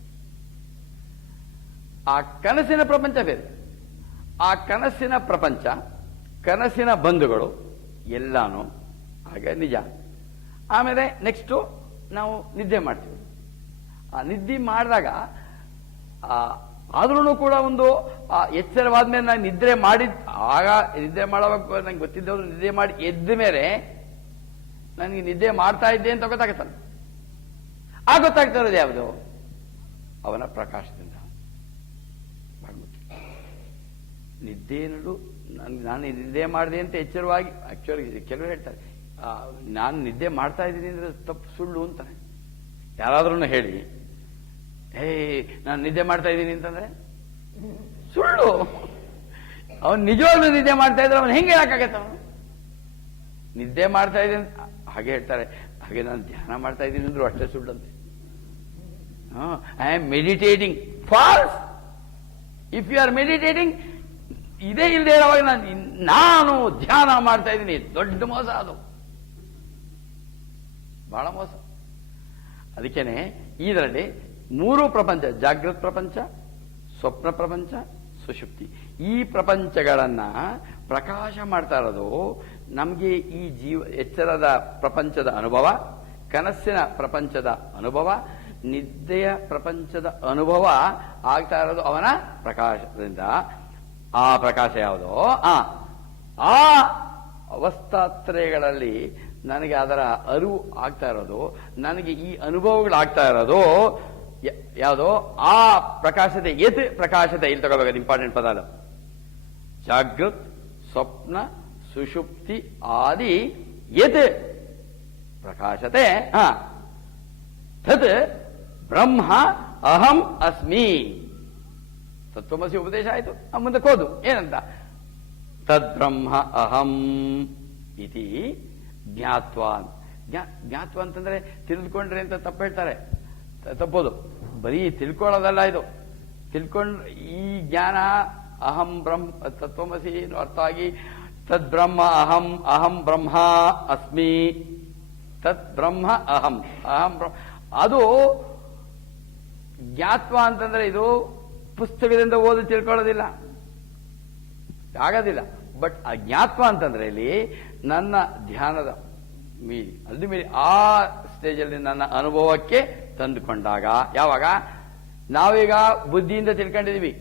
ಆ ಕನಸಿನ ಪ್ರಪಂಚ ಬೇರೆ. ಆ ಕನಸಿನ ಪ್ರಪಂಚ, ಕನಸಿನ ಬಂಧುಗಳು ಎಲ್ಲಾನು ಹಾಗೆ ನಿಜ. ಆಮೇಲೆ ನೆಕ್ಸ್ಟು ನಾವು ನಿದ್ದೆ ಮಾಡ್ತೀವಿ. ಆ ನಿದ್ದೆ ಮಾಡಿದಾಗ ಆದ್ರೂ ಕೂಡ ಒಂದು ಎಚ್ಚರವಾದ್ಮೇಲೆ ನಾನು ನಿದ್ರೆ ನಿದ್ದೆ ಮಾಡುವಾಗ ನಂಗೆ ಗೊತ್ತಿದ್ದವರು ನಿದ್ದೆ ಮಾಡಿ ಎದ್ದ ಮೇಲೆ ನನಗೆ ನಿದ್ದೆ ಮಾಡ್ತಾ ಇದ್ದೆ ಅಂತ ಗೊತ್ತಾಗುತ್ತಲ್ಲ. ಗೊತ್ತಾಗ್ತಾ ಇರೋದು ಯಾವುದು? ಅವನ ಪ್ರಕಾಶದಿಂದ. ನಿದ್ದೆ ಅನ್ನೋದು ನಾನು ನಿದ್ದೆ ಮಾಡಿದೆ ಅಂತ ಎಚ್ಚರವಾಗಿ, ಆಕ್ಚುಲಿ ಕೆಲವರು ಹೇಳ್ತಾರೆ ನಾನು ನಿದ್ದೆ ಮಾಡ್ತಾ ಇದ್ದೀನಿ ಅಂದ್ರೆ ತಪ್ಪು, ಸುಳ್ಳು ಅಂತಾನೆ. ಯಾರಾದ್ರೂ ಹೇಳಿ ನಾನು ನಿದ್ದೆ ಮಾಡ್ತಾ ಇದ್ದೀನಿ ಅಂತಂದ್ರೆ ಸುಳ್ಳು. ಅವನು ನಿಜವಾಗ್ಲೂ ನಿದ್ದೆ ಮಾಡ್ತಾ ಇದ್ರೆ ಅವನು ಹೆಂಗೆ ಹೇಳಕ್ಕಾಗತ್ತ? ಅವನು ನಿದ್ದೆ ಮಾಡ್ತಾ ಇದ್ದೀನಿ ಹಾಗೆ ಹೇಳ್ತಾರೆ. ಹಾಗೆ ನಾನು ಧ್ಯಾನ ಮಾಡ್ತಾ ಇದ್ದೀನಿ ಅಂದ್ರೂ ಅಷ್ಟೇ ಸುಳ್ಳಂತೆ. I am meditating. False. If you are meditating, ಇದೇ ಇಲ್ಲದೆ ಇರೋವಾಗ ನಾನು ಧ್ಯಾನ ಮಾಡ್ತಾ ಇದ್ದೀನಿ, ದೊಡ್ಡ ಮೋಸ ಅದು, ಬಹಳ ಮೋಸ. ಅದಕ್ಕೇನೆ ಇದರಲ್ಲಿ 3 ಪ್ರಪಂಚ, ಜಾಗೃತ್ ಪ್ರಪಂಚ, ಸ್ವಪ್ನ ಪ್ರಪಂಚ, ಸುಷುಪ್ತಿ, ಈ ಪ್ರಪಂಚಗಳನ್ನ ಪ್ರಕಾಶ ಮಾಡ್ತಾ ಇರೋದು ನಮಗೆ ಈ ಎಚ್ಚರದ ಪ್ರಪಂಚದ ಅನುಭವ, ಕನಸಿನ ಪ್ರಪಂಚದ ಅನುಭವ, ನಿದ್ದೆಯ ಪ್ರಪಂಚದ ಅನುಭವ ಆಗ್ತಾ ಇರೋದು ಅವನ ಪ್ರಕಾಶದಿಂದ. ಆ ಪ್ರಕಾಶ ಯಾವುದೋ ಆ ಅವಸ್ಥಾತ್ರಯಗಳಲ್ಲಿ ನನಗೆ ಅದರ ಅರಿವು ಆಗ್ತಾ ಇರೋದು, ನನಗೆ ಈ ಅನುಭವಗಳಾಗ್ತಾ ಇರೋದು ಯಾವುದೋ ಆ ಪ್ರಕಾಶತೆ. ಯತ್ ಪ್ರಕಾಶತೆ, ಇಲ್ಲಿ ತಗೋಬೇಕು ಇಂಪಾರ್ಟೆಂಟ್ ಪದ ಅದು. ಜಾಗೃತ್ ಸ್ವಪ್ನ ಸುಷುಪ್ತಿ ಆದಿ ಯತ್ ಪ್ರಕಾಶತೆ ತತ್ ಬ್ರಹ್ಮ ಅಹಂ ಅಸ್ಮಿ. ತತ್ವಮಸಿ ಉಪದೇಶ ಆಯಿತು. ಮುಂದಕ್ಕೆ ಹೋದು ಏನಂತ, ತದ್ಬ್ರಹ್ಮ ಅಹಂ ಇತಿ ಜ್ಞಾತ್ವಾ. ಜ್ಞಾತ್ವ ಅಂತಂದ್ರೆ ತಿಳಿದುಕೊಂಡ್ರೆ ಅಂತ ತಪ್ಪು ಹೇಳ್ತಾರೆ, ತಪ್ಪೋದು. ಬರೀ ತಿಳ್ಕೊಳ್ಳೋದಲ್ಲ ಇದು. ತಿಳ್ಕೊಂಡ್ರೆ ಈ ಜ್ಞಾನ ಅಹಂ ಬ್ರಹ್ಮ ತತ್ವಮಸಿ ಅರ್ಥ ಆಗಿ ತದ್ಬ್ರಹ್ಮ ಅಹಂ, ಅಹಂ ಬ್ರಹ್ಮ ಅಸ್ಮಿ, ತತ್ ಬ್ರಹ್ಮ ಅಹಂ, ಅಹಂ ಬ್ರಹ್ಮ. ಅದು ಜ್ಞಾತ್ವ ಅಂತಂದ್ರೆ ಇದು ಪುಸ್ತಕದಿಂದ ಓದಿ ತಿಳ್ಕೊಳ್ಳೋದಿಲ್ಲ, ಆಗೋದಿಲ್ಲ. ಬಟ್ ಆ ಜ್ಞಾತ್ವ ಅಂತಂದ್ರೆ ಇಲ್ಲಿ ನನ್ನ ಧ್ಯಾನದ ಮೀರಿ ಅಲ್ಲಿ ಮೀರಿ ಆ ಸ್ಟೇಜಲ್ಲಿ ನನ್ನ ಅನುಭವಕ್ಕೆ ತಂದುಕೊಂಡಾಗ, ಯಾವಾಗ ನಾವೀಗ ಬುದ್ಧಿಯಿಂದ ತಿಳ್ಕೊಂಡಿದೀವಿ,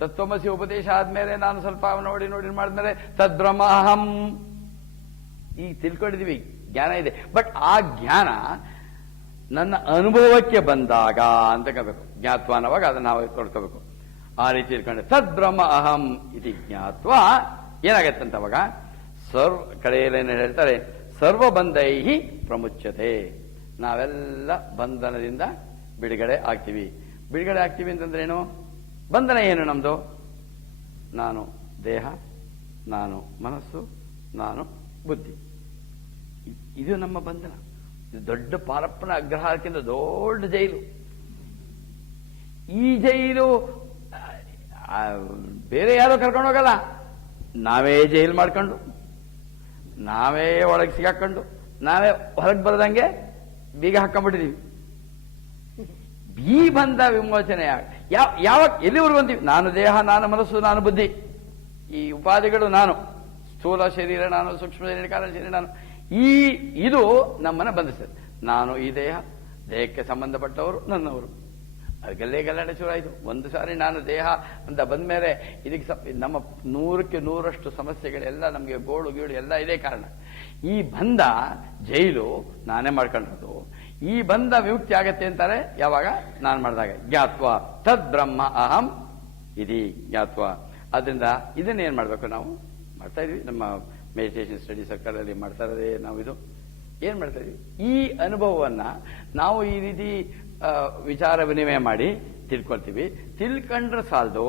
ತತ್ವಮಸಿ ಉಪದೇಶ ಆದ್ಮೇಲೆ ನಾನು ಸ್ವಲ್ಪ ನೋಡಿ ಮಾಡಿದ್ಮೇಲೆ ತದ್ಬ್ರಹ್ಮ ಅಹಂ ಈಗ ತಿಳ್ಕೊಂಡಿದೀವಿ, ಜ್ಞಾನ ಇದೆ. ಬಟ್ ಆ ಜ್ಞಾನ ನನ್ನ ಅನುಭವಕ್ಕೆ ಬಂದಾಗ ಅಂತ ಕಬೇಕು, ಜ್ಞಾತ್ವ ಅನ್ನೋವಾಗ ಅದನ್ನ ನಾವು ತೊಡ್ಕೋಬೇಕು. ಆ ರೀತಿ ತಿಳ್ಕೊಂಡ್ರೆ ತದ್ಬ್ರಹ್ಮ ಅಹಂ ಇತಿ ಜ್ಞಾತ್ವ ಏನಾಗತ್ತಂತ ಅವಾಗ ಕಡೆಯಲ್ಲೇನು ಹೇಳ್ತಾರೆ, ಸರ್ವಬಂಧೈಹಿ ಪ್ರಮುಚ್ಯತೆ. ನಾವೆಲ್ಲ ಬಂಧನದಿಂದ ಬಿಡುಗಡೆ ಆಗ್ತೀವಿ. ಬಿಡುಗಡೆ ಆಗ್ತೀವಿ ಅಂತಂದ್ರೆ ಏನು? ಬಂಧನ ಏನು ನಮ್ದು? ನಾನು ದೇಹ, ನಾನು ಮನಸ್ಸು, ನಾನು ಬುದ್ಧಿ. ಇದು ನಮ್ಮ ಬಂಧನ. ದೊಡ್ಡ ಪಾರಪ್ಪನ ಅಗ್ರಹಾರಕ್ಕಿಂತ ದೊಡ್ಡ ಜೈಲು. ಈ ಜೈಲು ಬೇರೆ ಯಾರೋ ಕರ್ಕೊಂಡು ಹೋಗಲ್ಲ, ನಾವೇ ಜೈಲು ಮಾಡ್ಕೊಂಡು, ನಾವೇ ಒಳಗೆ ಸಿಗಾಕೊಂಡು, ನಾವೇ ಹೊರಗೆ ಬರದಂಗೆ ಬೀಗ ಹಾಕೊಂಡ್ಬಿಟ್ಟಿದೀವಿ. ಈ ಬಂಧ ವಿಮೋಚನೆ ಯಾವಾಗ ಎಲ್ಲಿವರೆಗೂ ಅಂತೀವಿ? ನಾನು ದೇಹ, ನಾನು ಮನಸ್ಸು, ನಾನು ಬುದ್ಧಿ, ಈ ಉಪಾಧಿಗಳು ನಾನು, ಸ್ಥೂಲ ಶರೀರ ನಾನು, ಸೂಕ್ಷ್ಮ ಶರೀರ, ಕಾರಣ ಶರೀರ ನಾನು. ಇದು ನಮ್ಮನ್ನ ಬಂಧಿಸ್ತದೆ. ನಾನು ಈ ದೇಹಕ್ಕೆ ಸಂಬಂಧಪಟ್ಟವರು ನನ್ನವರು. ಅದಕ್ಕಲ್ಲೇ ಗಲಾಟೆ ಶುರುವಾಯಿತು. ಒಂದು ಸಾರಿ ನಾನು ದೇಹ ಅಂತ ಬಂದ್ಮೇಲೆ ಇದಕ್ಕೆ ನಮ್ಮ 100ಕ್ಕೆ 100ರಷ್ಟು ಸಮಸ್ಯೆಗಳೆಲ್ಲ, ನಮಗೆ ಗೋಳು ಗೀಳು ಎಲ್ಲ ಇದೇ ಕಾರಣ. ಈ ಬಂಧ ಜೈಲು ನಾನೇ ಮಾಡ್ಕೊಂಡಿರೋದು. ಈ ಬಂಧ ವಿಮುಕ್ತಿ ಆಗತ್ತೆ ಅಂತಾರೆ ಯಾವಾಗ? ನಾನು ಮಾಡಿದಾಗ. ಜ್ಞಾತ್ವ ತದ್ ಬ್ರಹ್ಮ ಅಹಂ ಇದಿ ಜ್ಞಾತ್ವ. ಅದರಿಂದ ಇದನ್ನೇನ್ ಮಾಡ್ಬೇಕು? ನಾವು ಮಾಡ್ತಾ ಇದೀವಿ, ನಮ್ಮ ಮೆಡಿಟೇಷನ್ ಸ್ಟಡಿ ಸರ್ಕಲಲ್ಲಿ ಮಾಡ್ತಾ ಇರೋದೇ ನಾವು. ಇದು ಏನ್ ಮಾಡ್ತಾ ಇದೀವಿ? ಈ ಅನುಭವವನ್ನ ನಾವು ಈ ರೀತಿ ವಿಚಾರ ವಿನಿಮಯ ಮಾಡಿ ತಿಳ್ಕೊಳ್ತೀವಿ. ತಿಳ್ಕೊಂಡ್ರೆ ಸಾಲದು,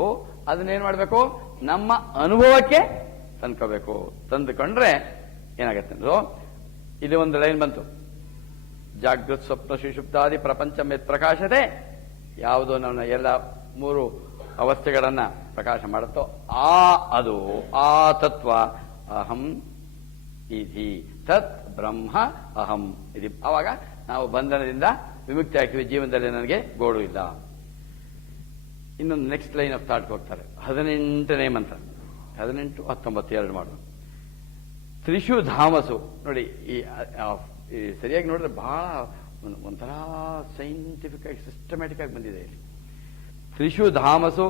ಅದನ್ನೇನ್ ಮಾಡ್ಬೇಕು? ನಮ್ಮ ಅನುಭವಕ್ಕೆ ತಂದ್ಕೋಬೇಕು. ತಂದುಕೊಂಡ್ರೆ ಏನಾಗತ್ತೆ ಅಂದ್ರೆ, ಇಲ್ಲಿ ಒಂದು ಲೈನ್ ಬಂತು, ಜಾಗೃತ್ ಸ್ವಪ್ನ ಸುಷುಪ್ತಾದಿ ಪ್ರಪಂಚ ಮೆತ್ ಪ್ರಕಾಶತೆ. ಯಾವುದು ನನ್ನ ಎಲ್ಲ 3 ಅವಸ್ಥೆಗಳನ್ನ ಪ್ರಕಾಶ ಮಾಡುತ್ತೋ ಅದು ಆ ತತ್ವ ಅಹಂ ಇದಿ ತತ್ ಬ್ರಹ್ಮ ಅಹಂ ಇದಿ. ಆವಾಗ ನಾವು ಬಂಧನದಿಂದ ವಿಮುಕ್ತಿ ಆಗ್ತೀವಿ. ಜೀವನದಲ್ಲಿ ನನಗೆ ಗೋಳು ಇಲ್ಲ. ಇನ್ನೊಂದು ನೆಕ್ಸ್ಟ್ ಲೈನ್ ಆಫ್ ಥಾಟ್ಗೆ ಹೋಗ್ತಾರೆ. 18ನೇ ಮಂತ್ರ, 18, 19 2 ಮಾಡೋದು. ತ್ರಿಷು ಧಾಮಸು ನೋಡಿ, ಈ ಸರಿಯಾಗಿ ನೋಡಿದ್ರೆ ಬಹಳ ಒಂಥರ ಸೈಂಟಿಫಿಕ್ ಆಗಿ ಸಿಸ್ಟಮ್ಯಾಟಿಕ್ ಆಗಿ ಬಂದಿದೆ ಇಲ್ಲಿ. ತ್ರಿಷು ಧಾಮಸು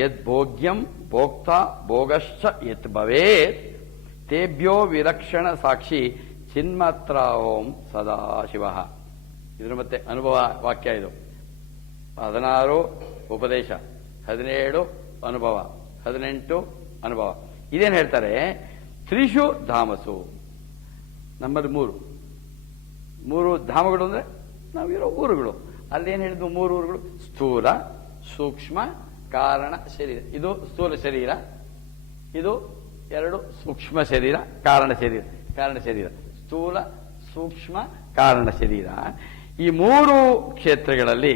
ಯದ್ ಭೋಗ್ಯಂ ಭೋಕ್ತ ಭೋಗಶ್ಚ ಯತ್ ಭವೇತ್ ತೇಭ್ಯೋ ವಿಲಕ್ಷಣ ಸಾಕ್ಷಿ ಚಿನ್ಮಾತ್ರ ಓಂ ಸದಾಶಿವ. ಇದ್ರ ಮತ್ತೆ ಅನುಭವ ವಾಕ್ಯ ಇದು. 16 ಉಪದೇಶ, 17 ಅನುಭವ, 18 ಅನುಭವ. ಇದೇನು ಹೇಳ್ತಾರೆ? ತ್ರಿಷು ಧಾಮಸು, ನಮ್ಮಲ್ಲಿ 3 ಧಾಮಗಳು ಅಂದ್ರೆ ನಾವಿರೋ ಊರುಗಳು. ಅಲ್ಲೇನು ಹೇಳಿದ್ವು? 3 ಊರುಗಳು: ಸ್ಥೂಲ, ಸೂಕ್ಷ್ಮ, ಕಾರಣ ಶರೀರ. ಇದು ಸ್ಥೂಲ ಶರೀರ, ಇದು 2 ಸೂಕ್ಷ್ಮ ಶರೀರ, ಕಾರಣ ಶರೀರ. ಸ್ಥೂಲ, ಸೂಕ್ಷ್ಮ, ಕಾರಣ ಶರೀರ. ಈ 3 ಕ್ಷೇತ್ರಗಳಲ್ಲಿ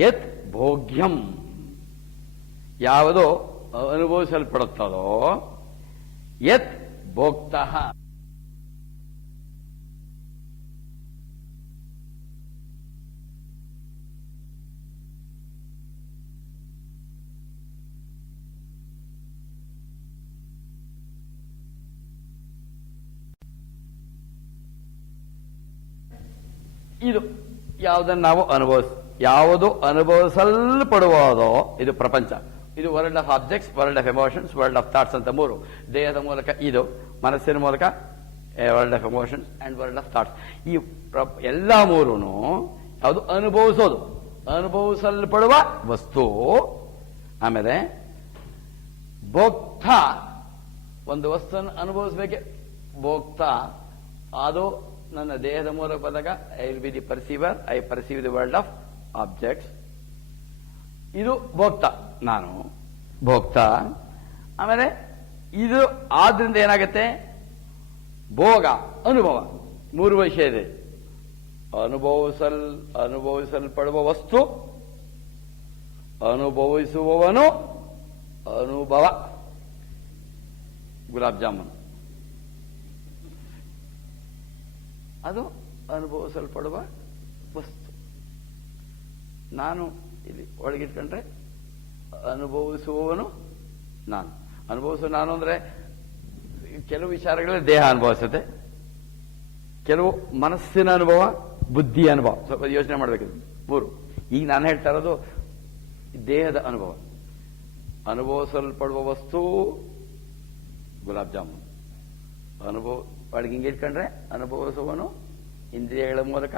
ಯತ್ ಭೋಗ್ಯಂ, ಯಾವುದೋ ಅನುಭವಿಸಲ್ಪಡುತ್ತದೋ, ಯತ್ ಭೋಕ್ತಃ, ಇದು ಯಾವುದನ್ನು ನಾವು ಯಾವುದು ಅನುಭವಿಸಲ್ಪಡುವುದೋ ಇದು ಪ್ರಪಂಚ. ಇದು world of objects, world of emotions, world of thoughts ಅಂತ 3. ದೇಹದ ಮೂಲಕ ಇದು, ಮನಸ್ಸಿನ ಮೂಲಕ world of emotions and world of thoughts. ಈ ಎಲ್ಲ 3 ಯಾವುದು? ಅನುಭವಿಸೋದು, ಅನುಭವಿಸಲ್ಪಡುವ ವಸ್ತು. ಆಮೇಲೆ ಭೋಕ್ತ, ಒಂದು ವಸ್ತುವನ್ನು ಅನುಭವಿಸಬೇಕೆ ಭೋಕ್ತ, ಅದು ನನ್ನ ದೇಹದ ಮೂಲಕ ಬಂದಾಗ I will be the perceiver, I perceive the world of objects. ಇದು ಭೋಕ್ತ, ನಾನು ಭೋಕ್ತ. ಆಮೇಲೆ ಇದು ಆದ್ರಿಂದ ಏನಾಗುತ್ತೆ, ಭೋಗ, ಅನುಭವ, ಮೂರು ವಿಷಯ ಇದೆ. ಅನುಭವಿಸಲ್ಪಡುವ ವಸ್ತು, ಅನುಭವಿಸುವವನು, ಅನುಭವ. ಗುಲಾಬ್ ಜಾಮೂನ್ ಅದು ಅನುಭವಿಸಲ್ಪಡುವ ವಸ್ತು. ನಾನು ಇಲ್ಲಿ ಒಳಗಿಟ್ಕೊಂಡ್ರೆ ಅನುಭವಿಸುವವನು ನಾನು. ಅನುಭವಿಸುವ ನಾನು ಅಂದ್ರೆ ಕೆಲವು ವಿಚಾರಗಳಲ್ಲಿ ದೇಹ ಅನುಭವಿಸುತ್ತೆ, ಕೆಲವು ಮನಸ್ಸಿನ ಅನುಭವ, ಬುದ್ಧಿ ಅನುಭವ. ಸ್ವಲ್ಪ ಯೋಚನೆ ಮಾಡಬೇಕಿದೆ. ಮೂರು. ಈಗ ನಾನು ಹೇಳ್ತಾ ಇರೋದು ದೇಹದ ಅನುಭವ. ಅನುಭವಿಸಲ್ಪಡುವ ವಸ್ತು ಗುಲಾಬ್ ಜಾಮೂನ್. ಅನುಭವ ಒಳಗೆ ಹಿಂಗೆ ಇಟ್ಕೊಂಡ್ರೆ ಅನುಭವಿಸುವವನು, ಇಂದ್ರಿಯಗಳ ಮೂಲಕ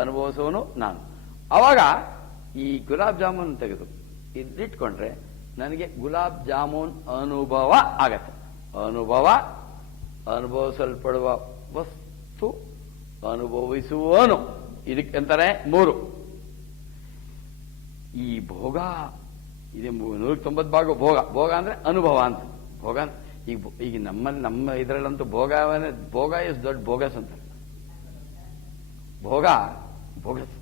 ಅನುಭವಿಸುವವನು ನಾನು. ಅವಾಗ ಈ ಗುಲಾಬ್ ಜಾಮೂನ್ ತೆಗೆದು ಇಲ್ಲಿಟ್ಕೊಂಡ್ರೆ ನನಗೆ ಗುಲಾಬ್ ಜಾಮೂನ್ ಅನುಭವ ಆಗತ್ತೆ. ಅನುಭವ, ಅನುಭವಿಸಲ್ಪಡುವ ವಸ್ತು, ಅನುಭವಿಸುವವನು. ಇದಕ್ಕಂತಾರೆ ಮೂರು. ಈ ಭೋಗ ಇದೆ 190 ಭಾಗ ಭೋಗ. ಭೋಗ ಅಂದ್ರೆ ಅನುಭವ ಅಂತ. ಭೋಗ ಈಗ ನಮ್ಮ ಇದರಲ್ಲಂತೂ ಭೋಗ ಇಸ್ ದೊಡ್ಡ ಬೋಗಸ್ ಅಂತಾರೆ. ಭೋಗ ಬೋಗಸ್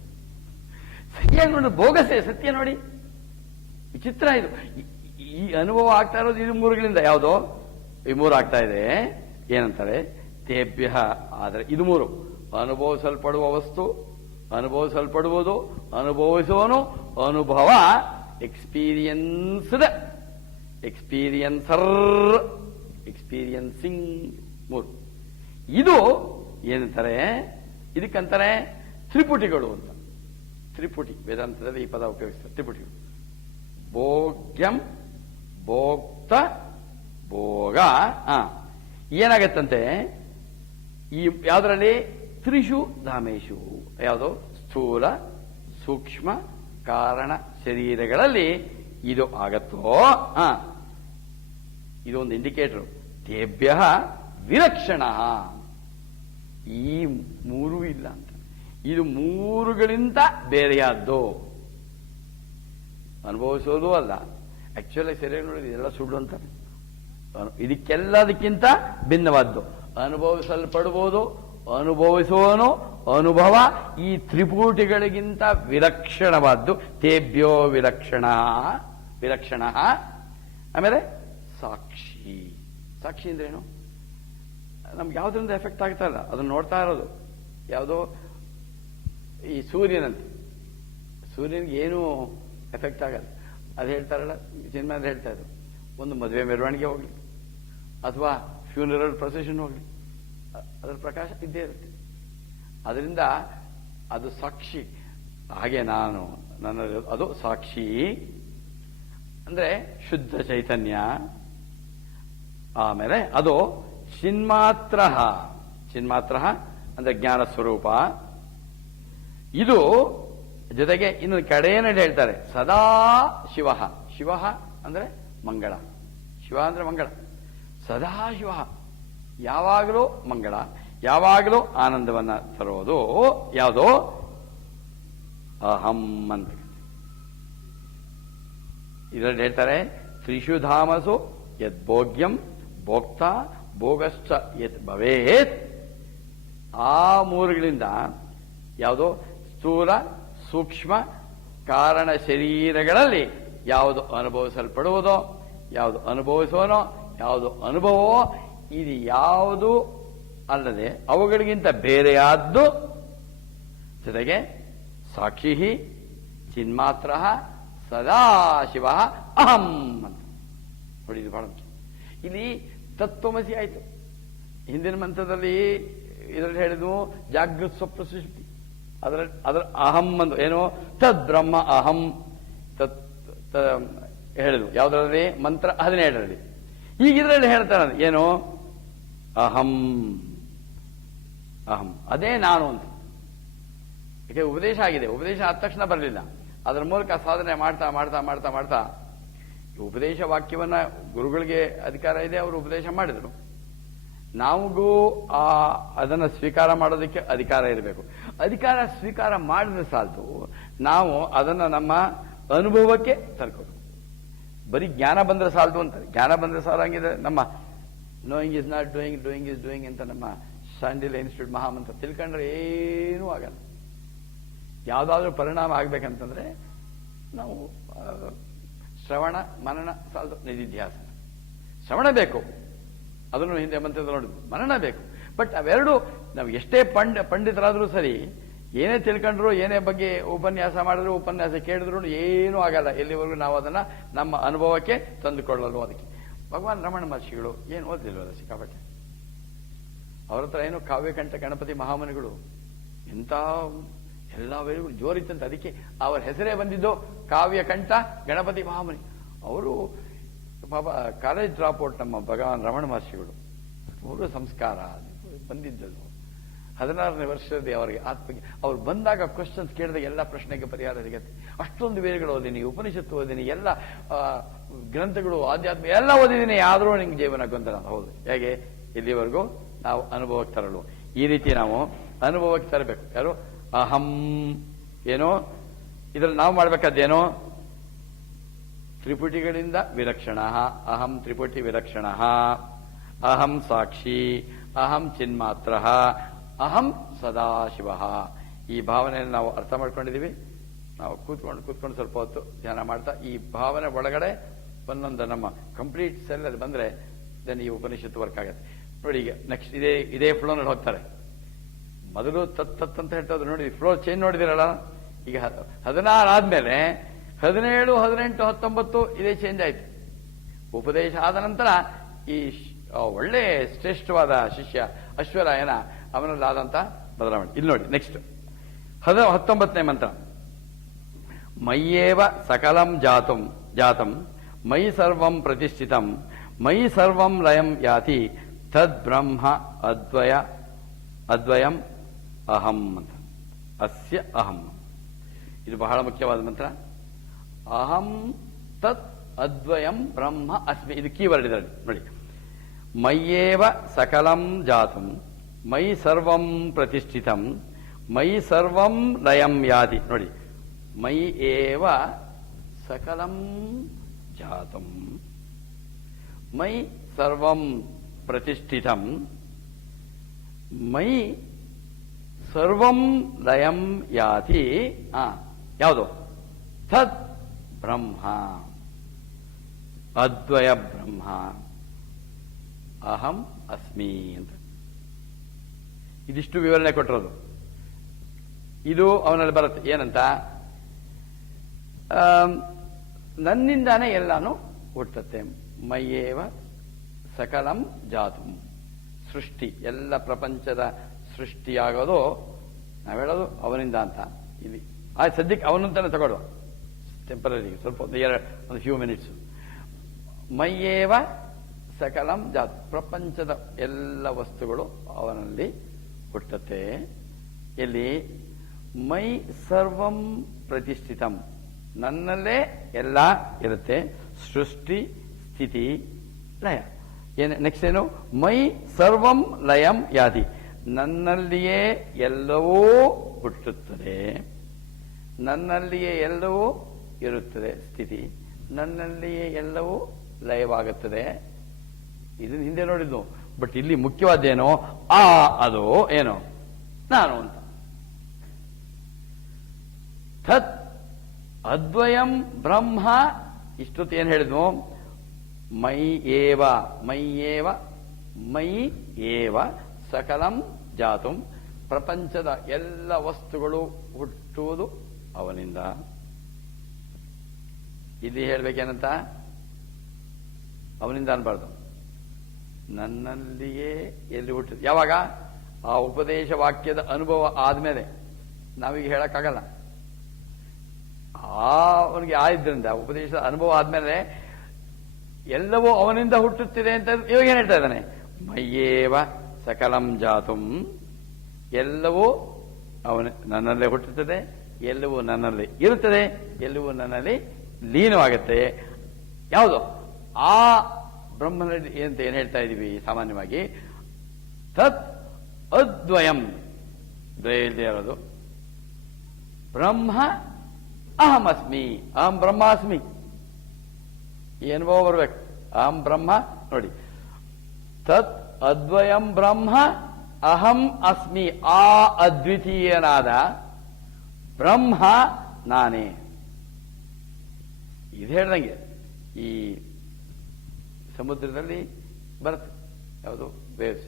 ಸರಿಯಾಗಿ ನೋಡಿ, ಬೋಗಸೇ ಸತ್ಯ ನೋಡಿ. ವಿಚಿತ್ರ ಇದು. ಈ ಅನುಭವ ಆಗ್ತಾ ಇರೋದು ಇದು ಮೂರುಗಳಿಂದ. ಯಾವುದೋ ಈ ಮೂರು ಆಗ್ತಾ ಇದೆ. ಏನಂತಾರೆ, ತೇಭ್ಯ. ಆದರೆ ಇದು ಮೂರು: ಅನುಭವಿಸಲ್ಪಡುವ ವಸ್ತು, ಅನುಭವಿಸಲ್ಪಡುವುದು, ಅನುಭವಿಸುವನು, ಅನುಭವ, ಎಕ್ಸ್ಪೀರಿಯನ್ಸ್ಡ್, ಎಕ್ಸ್ಪೀರಿಯನ್ಸರ್, ಎಕ್ಸ್ಪೀರಿಯನ್ಸಿಂಗ್. ಮೂರು. ಇದು ಏನಂತಾರೆ, ಇದಕ್ಕಂತಾರೆ ತ್ರಿಪುಟಿಗಳು ಅಂತ. ತ್ರಿಪುಟಿ ವೇದಾಂತದಲ್ಲಿ ಈ ಪದ ಉಪಯೋಗಿಸ್ತಾರೆ. ತ್ರಿಪುಟಿಗಳು: ಭೋಗ್ಯಂ, ಭೋಕ್ತ, ಭೋಗ. ಏನಾಗತ್ತಂತೆ ಈ ಯಾವುದರಲ್ಲಿ, ತ್ರಿಷು ಧಾಮೇಶು, ಯಾವುದು ಸ್ಥೂಲ, ಸೂಕ್ಷ್ಮ, ಕಾರಣ ಶರೀರಗಳಲ್ಲಿ ಇದು ಆಗತ್ತೋ ಇದೊಂದು ಇಂಡಿಕೇಟರ್. ತೇಭ್ಯ ವಿಲಕ್ಷಣ. ಈ ಮೂರೂ ಇಲ್ಲ ಅಂತ. ಇದು ಮೂರುಗಳಿಂದ ಬೇರೆಯಾದ್ದು. ಅನುಭವಿಸೋದು ಅಲ್ಲ. ಆಕ್ಚುಲಿ ಸರಿಯಾಗಿ ನೋಡಿ, ಇದೆಲ್ಲ ಸುಳ್ಳು ಅಂತಾರೆ. ಇದಕ್ಕೆಲ್ಲದಕ್ಕಿಂತ ಭಿನ್ನವಾದ್ದು. ಅನುಭವಿಸಲ್ಪಡುವುದು, ಅನುಭವಿಸುವನು, ಅನುಭವ, ಈ ತ್ರಿಪುಟಿಗಳಿಗಿಂತ ವಿಲಕ್ಷಣವಾದ್ದು. ತೇಭ್ಯೋ ವಿಲಕ್ಷಣ, ವಿಲಕ್ಷಣ. ಆಮೇಲೆ ಸಾಕ್ಷಿ. ಸಾಕ್ಷಿ ಅಂದ್ರೇನು? ನಮ್ಗೆ ಯಾವುದರಿಂದ ಎಫೆಕ್ಟ್ ಆಗ್ತಾ ಇಲ್ಲ, ಅದನ್ನು ನೋಡ್ತಾ ಇರೋದು. ಯಾವುದೋ ಈ ಸೂರ್ಯನಂತೆ. ಸೂರ್ಯನಿಗೆ ಏನೂ ಎಫೆಕ್ಟ್ ಆಗಲ್ಲ. ಅದು ಹೇಳ್ತಾರಲ್ಲ, ಸಿನಿಮಾದಲ್ಲಿ ಹೇಳ್ತಾ ಇದ್ರು, ಒಂದು ಮದುವೆ ಮೆರವಣಿಗೆ ಹೋಗ್ಲಿ ಅಥವಾ ಫ್ಯೂನರಲ್ ಪ್ರೊಸೆಷನ್ ಹೋಗ್ಲಿ, ಅದರ ಪ್ರಕಾಶ ಇದ್ದೇ ಇರುತ್ತೆ. ಅದರಿಂದ ಅದು ಸಾಕ್ಷಿ. ಹಾಗೆ ನಾನು ಅದು ಸಾಕ್ಷಿ ಅಂದ್ರೆ ಶುದ್ಧ ಚೈತನ್ಯ. ಆಮೇಲೆ ಅದು ಚಿನ್ಮಾತ್ರ. ಚಿನ್ಮಾತ್ರ ಅಂದ್ರೆ ಜ್ಞಾನ ಸ್ವರೂಪ. ಇದು ಜೊತೆಗೆ ಇನ್ನೊಂದು ಕಡೆಯಲ್ಲಿ ಹೇಳ್ತಾರೆ, ಸದಾ ಶಿವ. ಶಿವ ಅಂದ್ರೆ ಮಂಗಳ. ಶಿವ ಅಂದ್ರೆ ಮಂಗಳ. ಸದಾ ಶಿವ, ಯಾವಾಗಲೂ ಮಂಗಳ, ಯಾವಾಗಲೂ ಆನಂದವನ್ನ ತರೋದು. ಯಾವುದೋ ಅಹಂ ಅಂತ ಇದರಲ್ಲಿ ಹೇಳ್ತಾರೆ. ತ್ರಿಷು ಧಾಮಸು ಯದ್ ಭೋಗ್ಯಂ ಭೋಕ್ತ ಭೋಗಶ್ಚ ಯತ್ ಭವೇತ್. ಆ ಮೂರುಗಳಿಂದ ಯಾವುದೋ ಸ್ಥೂಲ, ಸೂಕ್ಷ್ಮ, ಕಾರಣ ಶರೀರಗಳಲ್ಲಿ ಯಾವುದು ಅನುಭವಿಸಲ್ಪಡುವುದೋ, ಯಾವುದು ಅನುಭವಿಸುವನೋ, ಯಾವುದು ಅನುಭವವೋ, ಇದು ಯಾವುದು ಅಲ್ಲದೆ ಅವುಗಳಿಗಿಂತ ಬೇರೆಯಾದ್ದು. ಜೊತೆಗೆ ಸಾಕ್ಷಿ ಚಿನ್ಮಾತ್ರ ಸದಾಶಿವ ಅಹಂ ಅಂತ ನೋಡಿ. ಇದು ಬಹಳ ಮುಖ್ಯ. ಇಲ್ಲಿ ತತ್ವಮಸಿ ಆಯಿತು. ಹಿಂದಿನ ಮಂತ್ರದಲ್ಲಿ ಇದರಲ್ಲಿ ಹೇಳಿದ್ವು ಜಾಗೃತ ಸ್ವಪ್ನ ಸುಷುಪ್ತಿ. ಅದರ ಅಹಂ ಅಂದು ಏನು, ತದ್ ಬ್ರಹ್ಮ ಅಹಂ ತತ್ ಹೇಳಿದ್ವು. ಯಾವುದರಲ್ಲಿ? ಮಂತ್ರ 17ರಲ್ಲಿ. ಈಗ ಇದರಲ್ಲಿ ಹೇಳ್ತಾರೆ ಏನು, ಅಹಂ ಅಹಂ ಅದೇ ನಾನು ಅಂತ. ಯಾಕೆ ಉಪದೇಶ ಆಗಿದೆ. ಉಪದೇಶ ಆದ ತಕ್ಷಣ ಬರಲಿಲ್ಲ. ಅದರ ಮೂಲಕ ಸಾಧನೆ ಮಾಡ್ತಾ ಮಾಡ್ತಾ ಮಾಡ್ತಾ ಮಾಡ್ತಾ ಉಪದೇಶ ವಾಕ್ಯವನ್ನ ಗುರುಗಳಿಗೆ ಅಧಿಕಾರ ಇದೆ, ಅವರು ಉಪದೇಶ ಮಾಡಿದರು. ನಮಗೂ ಅದನ್ನು ಸ್ವೀಕಾರ ಮಾಡೋದಕ್ಕೆ ಅಧಿಕಾರ ಇರಬೇಕು. ಅಧಿಕಾರ ಸ್ವೀಕಾರ ಮಾಡಿದ್ರೆ ಸಾಲದು, ನಾವು ಅದನ್ನು ನಮ್ಮ ಅನುಭವಕ್ಕೆ ತರ್ಕೋಬೇಕು. ಬರೀ ಜ್ಞಾನ ಬಂದ್ರೆ ಸಾಲದು ಅಂತಾರೆ. ಜ್ಞಾನ ಬಂದ್ರೆ ಸಾಲಂಗಿದೆ ನಮ್ಮ knowing is not doing, doing is doing ಅಂತ ನಮ್ಮ ಶಾಂಡಿಲ್ಯ ಇನ್ಸ್ಟಿಟ್ಯೂಟ್ ಮಹಾಮಂತ್ರ ತಿಳ್ಕೊಂಡ್ರೆ ಏನೂ ಆಗಲ್ಲ. ಯಾವುದಾದ್ರೂ ಪರಿಣಾಮ ಆಗ್ಬೇಕಂತಂದ್ರೆ ನಾವು ಶ್ರವಣ ಮನನ ಸಾಲದು, ನಿಧಿಧ್ಯಾಸನ. ಶ್ರವಣ ಬೇಕು, ಅದನ್ನು ಹಿಂದೆ ಮಂತ್ರದ ನೋಡಿದ್ವಿ, ಮನನ ಬೇಕು. ಬಟ್ ಅವೆರಡು ನಾವು ಎಷ್ಟೇ ಪಂಡಿತರಾದರೂ ಸರಿ, ಏನೇ ತಿಳ್ಕೊಂಡ್ರು, ಏನೇ ಬಗ್ಗೆ ಉಪನ್ಯಾಸ ಮಾಡಿದ್ರು, ಉಪನ್ಯಾಸ ಕೇಳಿದ್ರು ಏನೂ ಆಗಲ್ಲ ಎಲ್ಲಿವರೆಗೂ ನಾವು ಅದನ್ನ ನಮ್ಮ ಅನುಭವಕ್ಕೆ ತಂದುಕೊಳ್ಳಲು. ಅದಕ್ಕೆ ಭಗವಾನ್ ರಮಣ ಮಹರ್ಷಿಗಳು ಏನು ಓದಲಿಲ್ವಲ್ಲ ಸಿಕ್ಕಾಪಟ್ಟೆ. ಅವ್ರ ಹತ್ರ ಏನು ಕಾವ್ಯಕಂಠ ಗಣಪತಿ ಮಹಾಮನಿಗಳು ಎಂಥ ಎಲ್ಲ ವೇಳೆಗಳು ಜೋರಿತ್ತಂತ. ಅದಕ್ಕೆ ಅವರ ಹೆಸರೇ ಬಂದಿದ್ದು ಕಾವ್ಯಕಂಠ ಗಣಪತಿ ಮಹಾಮನಿ. ಅವರು ಕಾಲೇಜ್ ಡ್ರಾಪ್ ಔಟ್ ನಮ್ಮ ಭಗವಾನ್ ರಮಣ ಮಹರ್ಷಿಗಳು. ಅವರು ಸಂಸ್ಕಾರ ಬಂದಿದ್ದಳು 16ನೇ ವರ್ಷದಲ್ಲಿ ಅವರಿಗೆ ಆತ್ಮಗೆ. ಅವ್ರು ಬಂದಾಗ ಕ್ವಶನ್ಸ್ ಕೇಳಿದಾಗ ಎಲ್ಲ ಪ್ರಶ್ನೆಗೆ ಪರಿಹಾರ ಸಿಗತ್ತೆ. ಅಷ್ಟೊಂದು ವೇಳೆಗಳು ಓದಿನಿ, ಉಪನಿಷತ್ತು ಓದಿನಿ, ಎಲ್ಲ ಗ್ರಂಥಗಳು, ಆಧ್ಯಾತ್ಮ ಎಲ್ಲ ಓದಿದ್ದೀನಿ, ಆದರೂ ನಿಮ್ಗೆ ಜೀವನ ಗೊಂದಲ. ಹೌದು, ಹೇಗೆ ಇಲ್ಲಿವರೆಗೂ ನಾವು ಅನುಭವಕ್ಕೆ ತರಲು. ಈ ರೀತಿ ನಾವು ಅನುಭವಕ್ಕೆ ತರಬೇಕು. ಯಾರು ಅಹಂ ಏನೋ ಇದ್ರಲ್ಲಿ ನಾವು ಮಾಡ್ಬೇಕಾದ್ದೇನೋ ತ್ರಿಪುಟಿಗಳಿಂದ ವಿಲಕ್ಷಣ. ಅಹಂ ತ್ರಿಪುಟಿ ವಿಲಕ್ಷಣ, ಅಹಂ ಸಾಕ್ಷಿ, ಅಹಂ ಚಿನ್ಮಾತ್ರ, ಅಹಂ ಸದಾಶಿವ. ಈ ಭಾವನೆಯನ್ನು ನಾವು ಅರ್ಥ ಮಾಡ್ಕೊಂಡಿದ್ದೀವಿ. ನಾವು ಕೂತ್ಕೊಂಡು ಸ್ವಲ್ಪ ಹೊತ್ತು ಧ್ಯಾನ ಮಾಡ್ತಾ ಈ ಭಾವನೆ ಒಳಗಡೆ ಒಂದೊಂದು ನಮ್ಮ ಕಂಪ್ಲೀಟ್ ಸೆಲ್ ಅಲ್ಲಿ ಬಂದ್ರೆ ದೆನ್ ಈ ಉಪನಿಷತ್ತು ವರ್ಕ್ ಆಗುತ್ತೆ. ನೋಡಿ, ಈಗ ನೆಕ್ಸ್ಟ್ ಇದೇ ಫ್ಲೋನಲ್ಲಿ ಹೋಗ್ತಾರೆ. ಮೊದಲು ತತ್ ಅಂತ ಹೇಳ್ತಾ ನೋಡಿ, ಫ್ಲೋ ಚೇಂಜ್ ನೋಡಿದಿರಲ್ಲ. ಈಗ 16 ಆದ್ಮೇಲೆ 17, 18, 19 ಇದೇ ಚೇಂಜ್ ಆಯ್ತು. ಉಪದೇಶ ಆದ ನಂತರ ಈ ಒಳ್ಳೆ ಶ್ರೇಷ್ಠವಾದ ಶಿಷ್ಯ ಅಶ್ವರಾಯನ ಅವನಲ್ಲಾದಂತ ಬದಲಾವಣೆ. ಇಲ್ಲಿ ನೋಡಿ ನೆಕ್ಸ್ಟ್ 19ನೇ ಮಂತ್ರ. ಮಯ್ಯೇವ ಸಕಲಂ ಜಾತಂ ಮಯಿ ಸರ್ವಂ ಪ್ರತಿಷ್ಠಿತಂ ಮಯಿ ಸರ್ವಂ ಲಯಂ ಯಾತಿ ತದ್ ಬ್ರಹ್ಮ ಅದ್ವಯಂ ಅಹಂ ಅಂತ. ಅಸ್ಯ ಅಹಂ, ಇದು ಬಹಳ ಮುಖ್ಯವಾದ ಮಂತ್ರ. ಅಹಂ ತತ್ ಅದ್ವಯಂ ಬ್ರಹ್ಮ ಅಸ್ಮಿ, ಇದು ಕೀವರ್ಡ್ ಇದರಲ್ಲಿ ನೋಡಿ. ಮಯ್ಯೇವ ಸಕಲಂ ಜಾತಂ ಮಯಿ ಸರ್ವಂ ಪ್ರತಿಷ್ಠಿತಂ ಮಯಿ ಸರ್ವಂ ಲಯಂ ಯಾತಿ. ನೋಡಿ, ಮಯಿ ಏವ ಸಕಲಂ ಜಾತಂ ಮಯಿ ಸರ್ವಂ ಪ್ರತಿಷ್ಠಿತಂ ಮಯಿ ಸರ್ವಂ ಲಯಂ ಯಾತಿ. ಯಾವುದು? ತದ್ ಬ್ರಹ್ಮ ಅದ್ವಯ ಬ್ರಹ್ಮ ಅಹಂ ಅಸ್ಮಿ ಅಂತ. ಇದಿಷ್ಟು ವಿವರಣೆ ಕೊಟ್ಟಿರೋದು. ಇದು ಅವನಲ್ಲಿ ಬರುತ್ತೆ ಏನಂತ, ನನ್ನಿಂದಾನೇ ಎಲ್ಲಾನು ಹುಟ್ಟುತ್ತೆ. ಮಯ್ಯೇವ ಸಕಲಂ ಜಾತಂ, ಸೃಷ್ಟಿ ಎಲ್ಲ ಪ್ರಪಂಚದ ಸೃಷ್ಟಿಯಾಗೋದು ನಾವು ಹೇಳೋದು ಅವನಿಂದ ಅಂತ. ಇಲ್ಲಿ ಸದ್ಯಕ್ಕೆ ಅವನಂತಾನೆ ತಗೊಳ್ಳುವ, ಟೆಂಪರರಿ, ಸ್ವಲ್ಪ ಒಂದು ಫ್ಯೂ ಮಿನಿಟ್ಸ್. ಮಯ್ಯೇವ ಸಕಲಂ ಜಾತ, ಪ್ರಪಂಚದ ಎಲ್ಲ ವಸ್ತುಗಳು ಅವನಲ್ಲಿ ಹುಟ್ಟುತ್ತೆ. ಇಲ್ಲಿ ಮೈ ಸರ್ವಂ ಪ್ರತಿಷ್ಠಿತಂ, ನನ್ನಲ್ಲೇ ಎಲ್ಲ ಇರುತ್ತೆ. ಸೃಷ್ಟಿ ಸ್ಥಿತಿ ಲಯ. ನೆಕ್ಸ್ಟ್ ಏನು? ಮೈ ಸರ್ವಂ ಲಯಂ ಯಾತಿ, ನನ್ನಲ್ಲಿಯೇ ಎಲ್ಲವೂ ಹುಟ್ಟುತ್ತದೆ, ನನ್ನಲ್ಲಿಯೇ ಎಲ್ಲವೂ ಇರುತ್ತದೆ ಸ್ಥಿತಿ, ನನ್ನಲ್ಲಿಯೇ ಎಲ್ಲವೂ ಲಯವಾಗುತ್ತದೆ. ಇದನ್ನ ಹಿಂದೆ ನೋಡಿದ್ದು. ಬಟ್ ಇಲ್ಲಿ ಮುಖ್ಯವಾದ್ದೇನೋ ಅದು ಏನೋ ನಾನು ಅಂತ. ತತ್ ಅದ್ವಯಂ ಬ್ರಹ್ಮ. ಇಷ್ಟೊತ್ತು ಏನ್ ಹೇಳಿದ್ನು? ಮೈ ಏವ ಸಕಲಂ ಜಾತುಂ, ಪ್ರಪಂಚದ ಎಲ್ಲ ವಸ್ತುಗಳು ಹುಟ್ಟುವುದು ಅವನಿಂದ. ಇಲ್ಲಿ ಹೇಳ್ಬೇಕೇನಂತ? ಅವನಿಂದ ಅನ್ಬಾರ್ದು, ನನ್ನಲ್ಲಿಯೇ ಎಲ್ಲಿ ಹುಟ್ಟಿದ. ಯಾವಾಗ? ಆ ಉಪದೇಶ ವಾಕ್ಯದ ಅನುಭವ ಆದ್ಮೇಲೆ. ನಾವೀಗ ಹೇಳಕ್ಕಾಗಲ್ಲ. ಅವನಿಗೆ ಆದ್ರಿಂದ ಉಪದೇಶದ ಅನುಭವ ಆದ್ಮೇಲೆ ಎಲ್ಲವೂ ಅವನಿಂದ ಹುಟ್ಟುತ್ತಿದೆ ಅಂತ ಇವಾಗ ಏನ್ ಹೇಳ್ತಾ ಇದ್ದಾನೆ? ಮಯ್ಯೇವ ಸಕಲಂ ಜಾತುಂ, ಎಲ್ಲವೂ ನನ್ನಲ್ಲೇ ಹುಟ್ಟುತ್ತದೆ, ಎಲ್ಲವೂ ನನ್ನಲ್ಲಿ ಇರುತ್ತದೆ, ಎಲ್ಲವೂ ನನ್ನಲ್ಲಿ ಲೀನವಾಗುತ್ತೆ. ಯಾವುದು? ಆ ಬ್ರಹ್ಮನಲ್ಲಿ ಅಂತ ಏನ್ ಹೇಳ್ತಾ ಇದೀವಿ ಸಾಮಾನ್ಯವಾಗಿ, ತತ್ ಅದ್ವಯಂ, ದ್ವಯ ಇಲ್ಲದೆ ಇರೋದು, ಬ್ರಹ್ಮ ಅಹಮಸ್ಮಿ, ಅಹಂ ಬ್ರಹ್ಮಾಸ್ಮಿ. ಈ ಅನುಭವ ಬರ್ಬೇಕು. ಅಹಂ ಬ್ರಹ್ಮ, ನೋಡಿ, ತತ್ ಅದ್ವಯಂ ಬ್ರಹ್ಮ ಅಹಂ ಅಸ್ಮಿ, ಆ ಅದ್ವಿತೀಯನಾದ ಬ್ರಹ್ಮ ನಾನೇ. ಇದು ಹೇಳ್ದಂಗೆ ಈ ಸಮುದ್ರದಲ್ಲಿ ಬರುತ್ತೆ ಯಾವುದು, ವೇವ್ಸ್,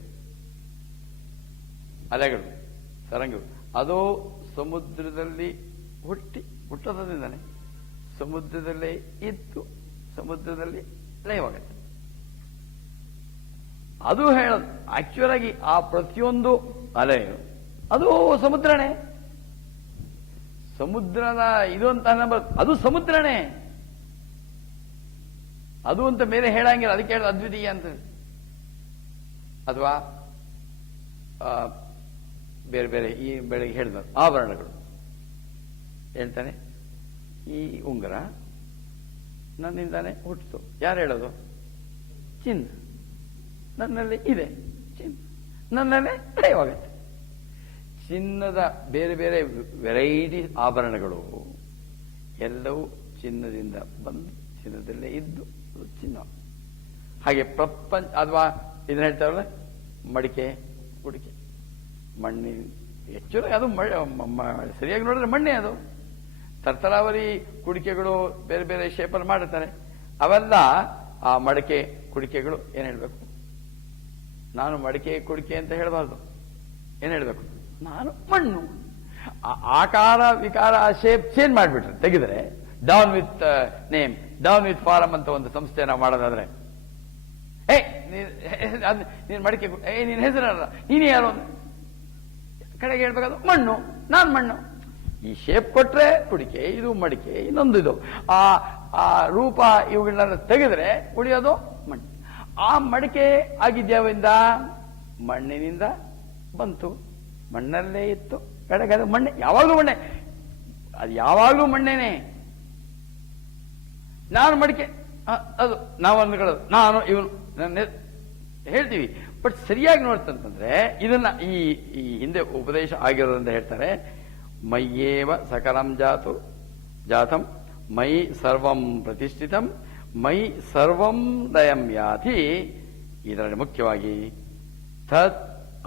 ಅಲೆಗಳು, ತರಂಗಗಳು. ಅದು ಸಮುದ್ರದಲ್ಲಿ ಹುಟ್ಟೋದ್ರಿಂದಾನೆ ಸಮುದ್ರದಲ್ಲೇ ಇದ್ದು ಸಮುದ್ರದಲ್ಲಿ ಲಯವಾಗುತ್ತೆ. ಅದು ಹೇಳೋದು ಆಕ್ಚುಯಲ್ ಆಗಿ ಆ ಪ್ರತಿಯೊಂದು ಅಲೆಯು ಅದು ಸಮುದ್ರನೇ. ಸಮುದ್ರದ ಇದು ಅಂತ ಅದು ಸಮುದ್ರನೇ. ಅದು ಅಂತ ಬೇರೆ ಹೇಳಂಗಿಲ್ಲ, ಅದಕ್ಕೆ ಹೇಳೋದು ಅದ್ವಿತೀಯ ಅಂತ. ಅಥವಾ ಬೇರೆ ಬೇರೆ ಈ ಬೆಳಗ್ಗೆ ಹೇಳಿದ ಆಭರಣಗಳು ಹೇಳ್ತಾನೆ, ಈ ಉಂಗುರ ನನ್ನಿಂದಾನೆ ಹುಟ್ಟಿತು. ಯಾರು ಹೇಳೋದು? ಚಿನ್ನ ನನ್ನಲ್ಲಿ ಇದೆ, ಚಿನ್ನ ನನ್ನಲ್ಲೇ ಲಯವಾಗತ್ತೆ. ಚಿನ್ನದ ಬೇರೆ ಬೇರೆ ವೆರೈಟಿ ಆಭರಣಗಳು ಎಲ್ಲವೂ ಚಿನ್ನದಿಂದ ಬಂದು ಚಿನ್ನದಲ್ಲೇ ಇದ್ದು ಚಿನ್ನ. ಹಾಗೆ ಪ್ರಪಂಚ, ಅಥವಾ ಇದನ್ನ ಹೇಳ್ತಾರಲ್ಲ ಮಡಿಕೆ ಕುಡಿಕೆ, ಮಣ್ಣಿನ ಹೆಚ್ಚು ಅದು ಸರಿಯಾಗಿ ನೋಡಿದ್ರೆ ಮಣ್ಣೆ. ಅದು ತರ್ತರಾವರಿ ಕುಡಿಕೆಗಳು ಬೇರೆ ಬೇರೆ ಶೇಪಲ್ಲಿ ಮಾಡುತ್ತಾರೆ. ಅವೆಲ್ಲ ಆ ಮಡಿಕೆ ಕುಡಿಕೆಗಳು ಏನ್ ಹೇಳ್ಬೇಕು? ನಾನು ಮಡಿಕೆ ಕುಡಿಕೆ ಅಂತ ಹೇಳಬಾರ್ದು. ಏನ್ ಹೇಳ್ಬೇಕು? ನಾನು ಮಣ್ಣು. ಆಕಾರ ವಿಕಾರ ಶೇಪ್ ಚೇಂಜ್ ಮಾಡಿಬಿಟ್ರೆ, ತೆಗೆದ್ರೆ down with name, down with form ಅಂತ ಒಂದು ಸಂಸ್ಥೆ ನಾವು ಮಾಡೋದಾದ್ರೆ, ನೀನ್ ಮಡಿಕೆ, ನಿನ್ ಹೆಸರಲ್ಲ, ನೀನೇ ಯಾರು ಕಡೆಗೆ ಹೇಳ್ಬೇಕಾದ್ರು ಮಣ್ಣು, ನಾನ್ ಮಣ್ಣು. ಈ ಶೇಪ್ ಕೊಟ್ರೆ ಕುಡಿಕೆ, ಇದು ಮಡಿಕೆ, ಇನ್ನೊಂದು ಇದು. ಆ ರೂಪ ಇವುಗಳನ್ನ ತೆಗೆದ್ರೆ ಉಳಿಯೋದು ಮಣ್ಣು. ಆ ಮಡಿಕೆ ಆಗಿದ್ಯಾವಿಂದ? ಮಣ್ಣಿನಿಂದ ಬಂತು, ಮಣ್ಣಲ್ಲೇ ಇತ್ತು. ಕಡೆಗೆ ಅದು ಮಣ್ಣೆ, ಯಾವಾಗಲೂ ಮಣ್ಣೆ, ಅದು ಯಾವಾಗಲೂ ಮಣ್ಣೇನೆ. ನಾನು ಮಡಿಕೆ, ಅದು ನಾವು ಅಂದ್ಕೊಳ್ಳೋದು ನಾನು ಇವನು ನನ್ನ ಹೇಳ್ತೀವಿ. ಬಟ್ ಸರಿಯಾಗಿ ನೋಡ್ತಂತಂದ್ರೆ ಇದನ್ನ ಈ ಹಿಂದೆ ಉಪದೇಶ ಆಗಿರೋದ್ರಿಂದ ಹೇಳ್ತಾರೆ, ಮಯ್ಯೇವ ಸಕಲಂ ಜಾತಂ ಮೈ ಸರ್ವಂ ಪ್ರತಿಷ್ಠಿತಂ ಮೈ ಸರ್ವಂ ಲಯಂ ಯಾತಿ. ಇದರಲ್ಲಿ ಮುಖ್ಯವಾಗಿ ತತ್